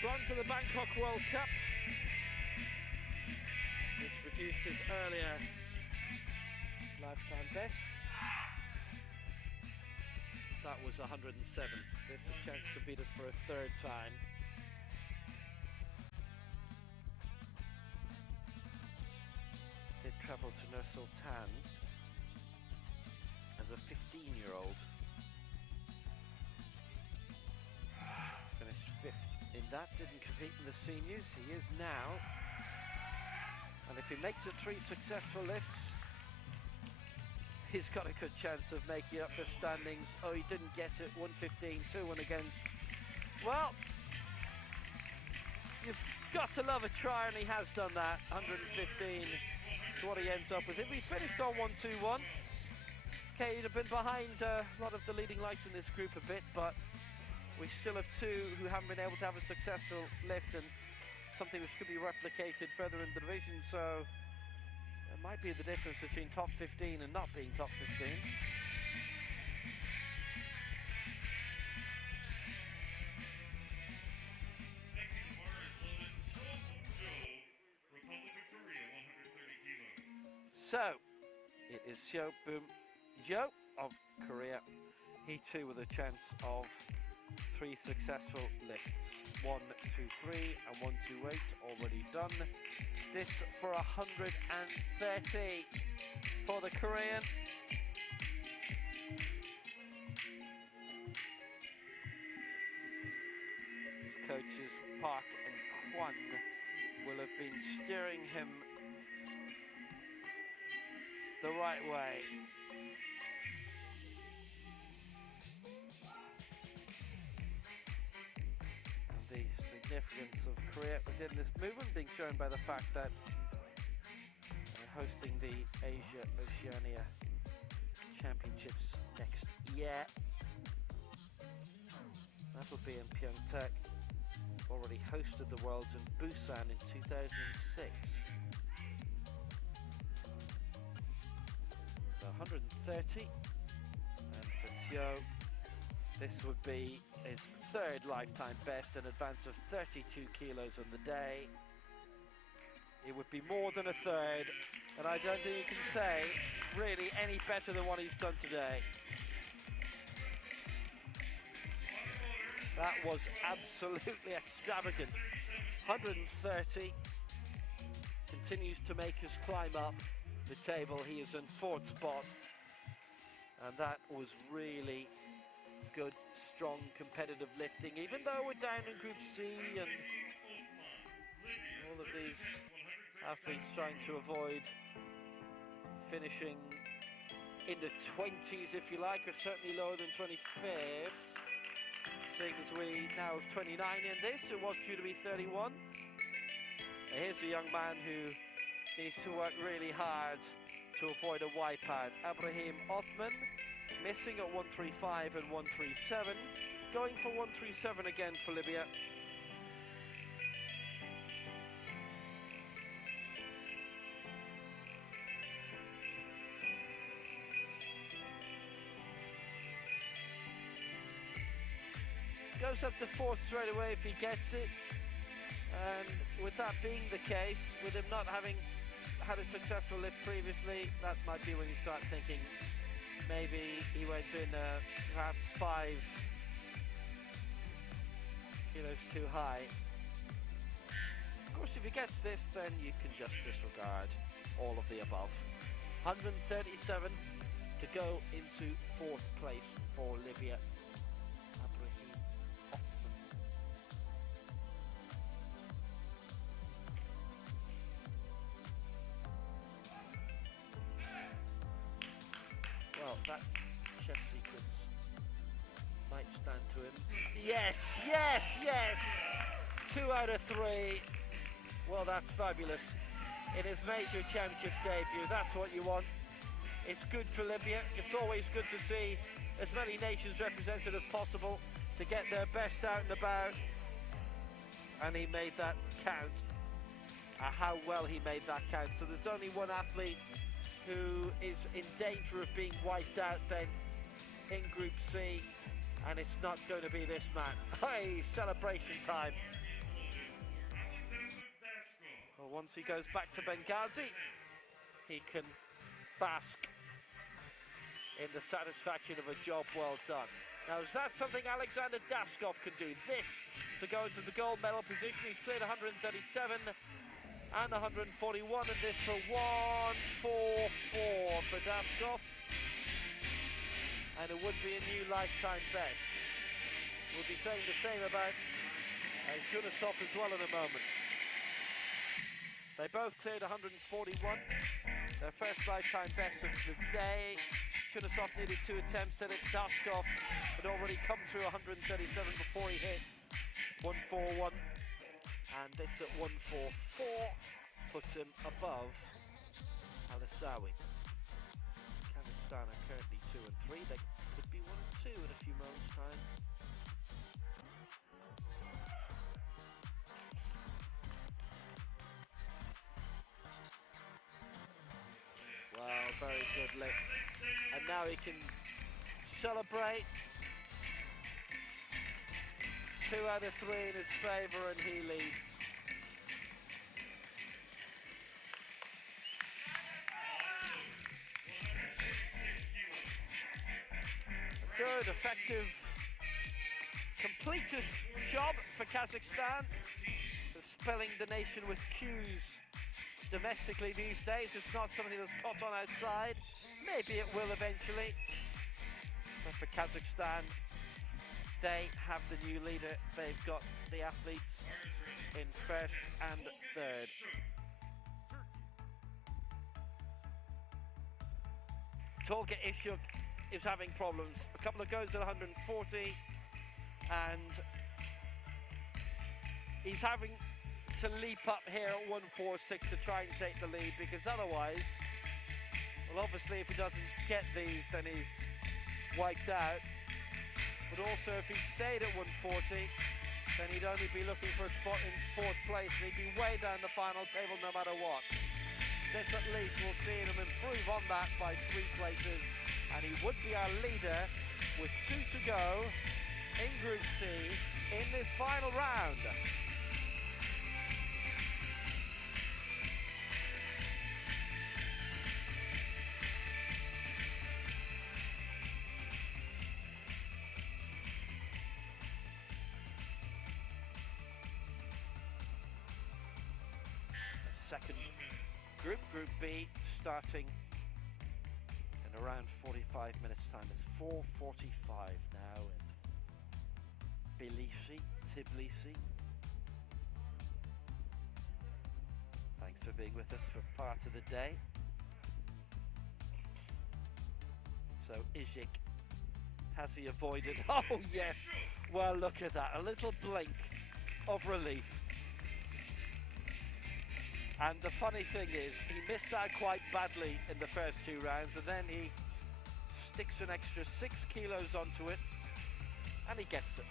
Bronze of the Bangkok World Cup, which produced his earlier lifetime best. That was 107. There's a chance to beat it for a 3rd time. They travelled to Nur Sultan as a 15-year-old. Finished 5th in that, didn't compete in the seniors. He is now, and if he makes it 3 successful lifts, he's got a good chance of making up the standings. Oh, he didn't get it. 115, 2-1 against. Well, you've got to love a try, and he has done that. 115 is what he ends up with. If he finished on 121, okay, he'd have been behind a lot of the leading lights in this group a bit, but we still have 2 who haven't been able to have a successful lift, and something which could be replicated further in the division, so it might be the difference between top 15 and not being top 15. Next in the bar is loaded Seo Republic of Korea, 130 kilos. So, it is Seo Boom Yo of Korea. He too with a chance of 3 successful lifts. 1, 2, 3 and 1, 2, 8 already done. This for 130 for the Korean. His coaches Park and Kwan will have been steering him the right way. The significance of Korea within this movement being shown by the fact that they're hosting the Asia-Oceania Championships next year. That will be in Pyeongtaek. Already hosted the Worlds in Busan in 2006. So 130, and for Seo, This would be his third lifetime best, an advance of 32 kilos on the day. It would be more than a third, and I don't think you can say really any better than what he's done today. That was absolutely extravagant. 130, continues to make us climb up the table. He is in fourth spot, and that was really good, strong, competitive lifting, even though we're down in Group C and all of these athletes trying to avoid finishing in the 20s, if you like, or certainly lower than 25th. Seeing as we now have 29 in this, it was due to be 31. Here's a young man who needs to work really hard to avoid a wipeout. Abraham Othman, missing at 135 and 137, going for 137 again for Libya. Goes up to fourth straight away if he gets it, and with that being the case, with him not having had a successful lift previously, that might be when you start thinking maybe he went in perhaps 5 kilos too high. Of course, if he gets this, then you can just disregard all of the above. 137 to go into fourth place for Libya. Well, that chest sequence might stand to him. Yes, yes, yes! 2 out of 3. Well, that's fabulous. In his major championship debut, that's what you want. It's good for Libya. It's always good to see as many nations represented as possible to get their best out and about. And he made that count. How well he made that count. So there's only one athlete who is in danger of being wiped out then in Group C, and it's not going to be this man. Hey, celebration time. Well, once he goes back to Benghazi, he can bask in the satisfaction of a job well done. Now, is that something Alexander Daskov can do? This to go into the gold medal position. He's cleared 137 and 141, and this for 144 for Daskov. And it would be a new lifetime best. We'll be saying the same about Shunasov as well in a moment. They both cleared 141, their first lifetime best of the day. Shunasov needed 2 attempts at it. Daskov had already come through 137 before he hit 141. And this at 144 puts him above Alisawi. Kazakhstan are currently 2 and 3. They could be 1 and 2 in a few moments' time. Wow, very good lift. And now he can celebrate. 2 out of 3 in his favour, and he leads. A good, effective, completist job for Kazakhstan. Spelling the nation with Q's domestically these days. It's not something that's caught on outside. Maybe it will eventually. But for Kazakhstan, they have the new leader. They've got the athletes in first and third. Tolga Ishuk is having problems. A couple of goes at 140, and he's having to leap up here at 146 to try and take the lead, because otherwise, well, obviously if he doesn't get these, then he's wiped out. But also, if he'd stayed at 140, then he'd only be looking for a spot in fourth place, and he'd be way down the final table no matter what. This, at least, will see him improve on that by 3 places, and he would be our leader with 2 to go in Group C in this final round. Second group, Group B, starting in around 45 minutes time. It's 4:45 now in Tbilisi. Thanks for being with us for part of the day. So Izhik, has he avoided? Oh yes, well look at that, a little blink of relief. And the funny thing is, he missed out quite badly in the first 2 rounds, and then he sticks an extra 6 kilos onto it, and he gets it.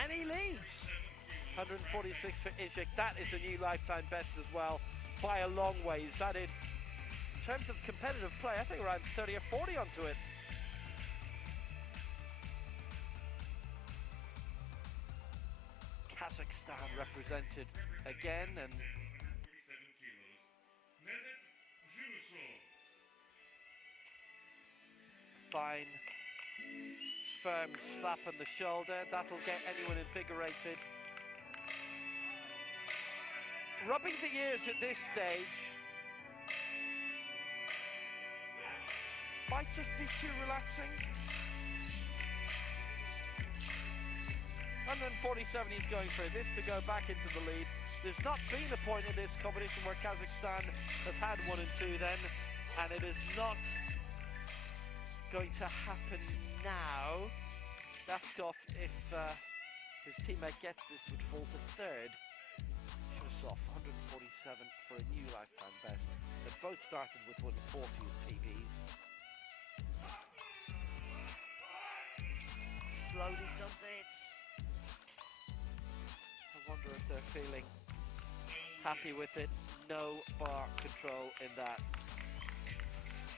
And he leads! 146 for Izhik. That is a new lifetime best as well, by a long way. He's added, in terms of competitive play, I think around 30 or 40 onto it. Kazakhstan represented again, and fine, firm slap on the shoulder. That'll get anyone invigorated. Rubbing the ears at this stage might just be too relaxing. 147 he's going for this to go back into the lead. There's not been a point in this competition where Kazakhstan have had 1 and 2 then, and it is not going to happen now. Daskov, if his teammate gets this, would fall to 3rd. Shurasov, 147 for a new lifetime best. They both started with 140 as PBs. Slowly does it. I wonder if they're feeling happy with it. No bar control in that.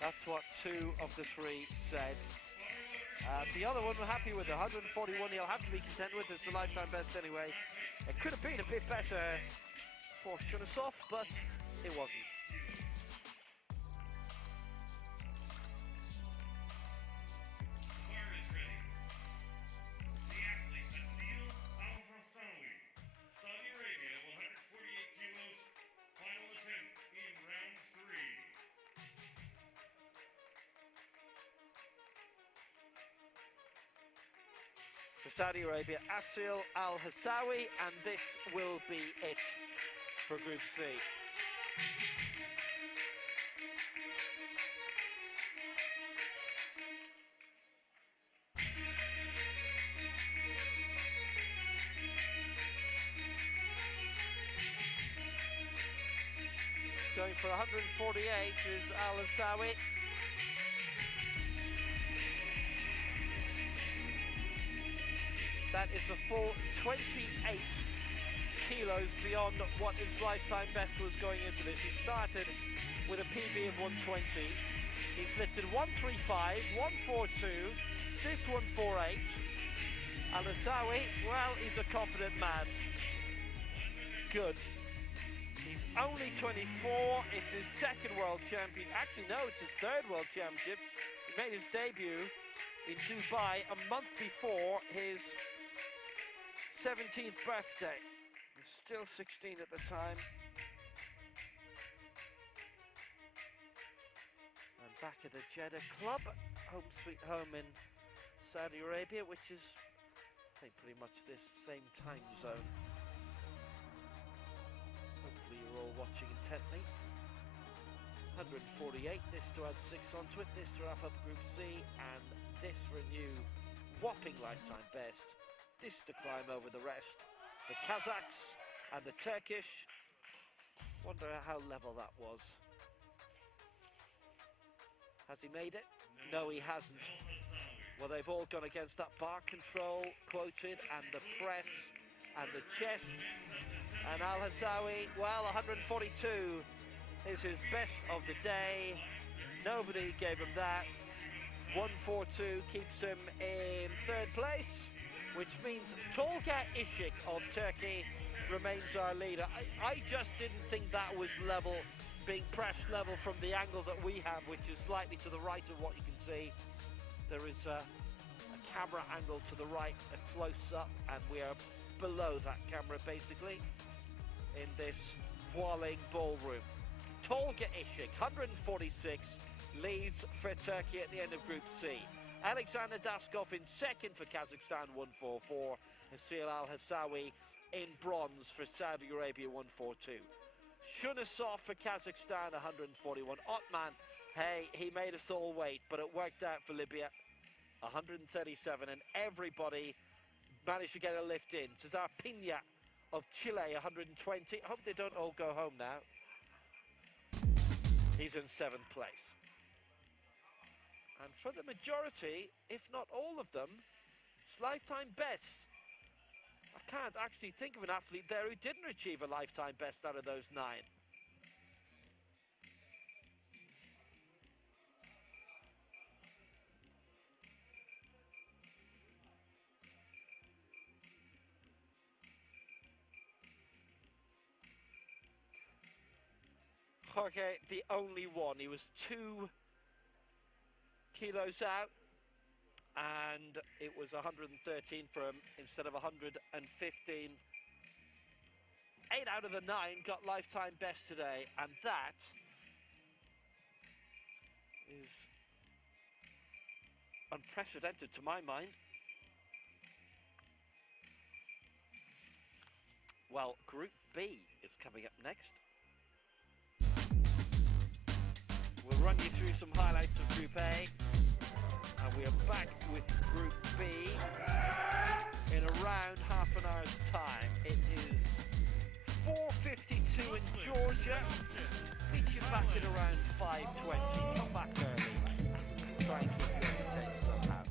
That's what 2 of the 3 said. The other one were happy with it. 141 he'll have to be content with. It's a lifetime best anyway. It could have been a bit better for Shurasov, but it wasn't. For Saudi Arabia, Asil Al-Hassawi, and this will be it for Group C. Going for 148 is Al-Hassawi. That is a full 28 kilos beyond what his lifetime best was going into this. He started with a PB of 120. He's lifted 135, 142, this 148. Al-Hassawi, well, he's a confident man. Good. He's only 24. It's his 2nd world champion. Actually, no, it's his 3rd world championship. He made his debut in Dubai a month before his 17th birthday. He was still 16 at the time. And back at the Jeddah club, home sweet home in Saudi Arabia, which is, I think, pretty much this same time zone. Hopefully you're all watching intently. 148, this to add 6 onto it, this to wrap up Group C, and this for a new whopping lifetime best. This to climb over the rest. The Kazakhs and the Turkish. Wonder how level that was. Has he made it? No, he hasn't. Well, they've all gone against that bar control quoted, and the press, and the chest. And Al-Hassawi, well, 142 is his best of the day. Nobody gave him that. 142 keeps him in third place, which means Tolga Ishik of Turkey remains our leader. I just didn't think that was level, being pressed level from the angle that we have, which is slightly to the right of what you can see. There is a camera angle to the right, a close-up, and we are below that camera basically in this Hualing ballroom. Tolga Ishik, 146, leads for Turkey at the end of Group C. Alexander Daskov in second for Kazakhstan, 144. Hasil Al-Hassawi in bronze for Saudi Arabia, 142. Shunasov for Kazakhstan, 141. Otman, hey, he made us all wait, but it worked out for Libya, 137, and everybody managed to get a lift in. Cesar Pina of Chile, 120. I hope they don't all go home now. He's in 7th place. And for the majority, if not all of them, it's lifetime best. I can't actually think of an athlete there who didn't achieve a lifetime best out of those 9. Jorge, the only one. He was 2 kilos out, and it was 113 for him instead of 115. 8 out of the 9 got lifetime best today, and that is unprecedented to my mind. Well, Group B is coming up next. We'll run you through some highlights of Group A, and we are back with Group B in around half an hour's time. It is 4:52 in Georgia. Meet you back at around 5:20. Come back early. Try and keep you entertained somehow.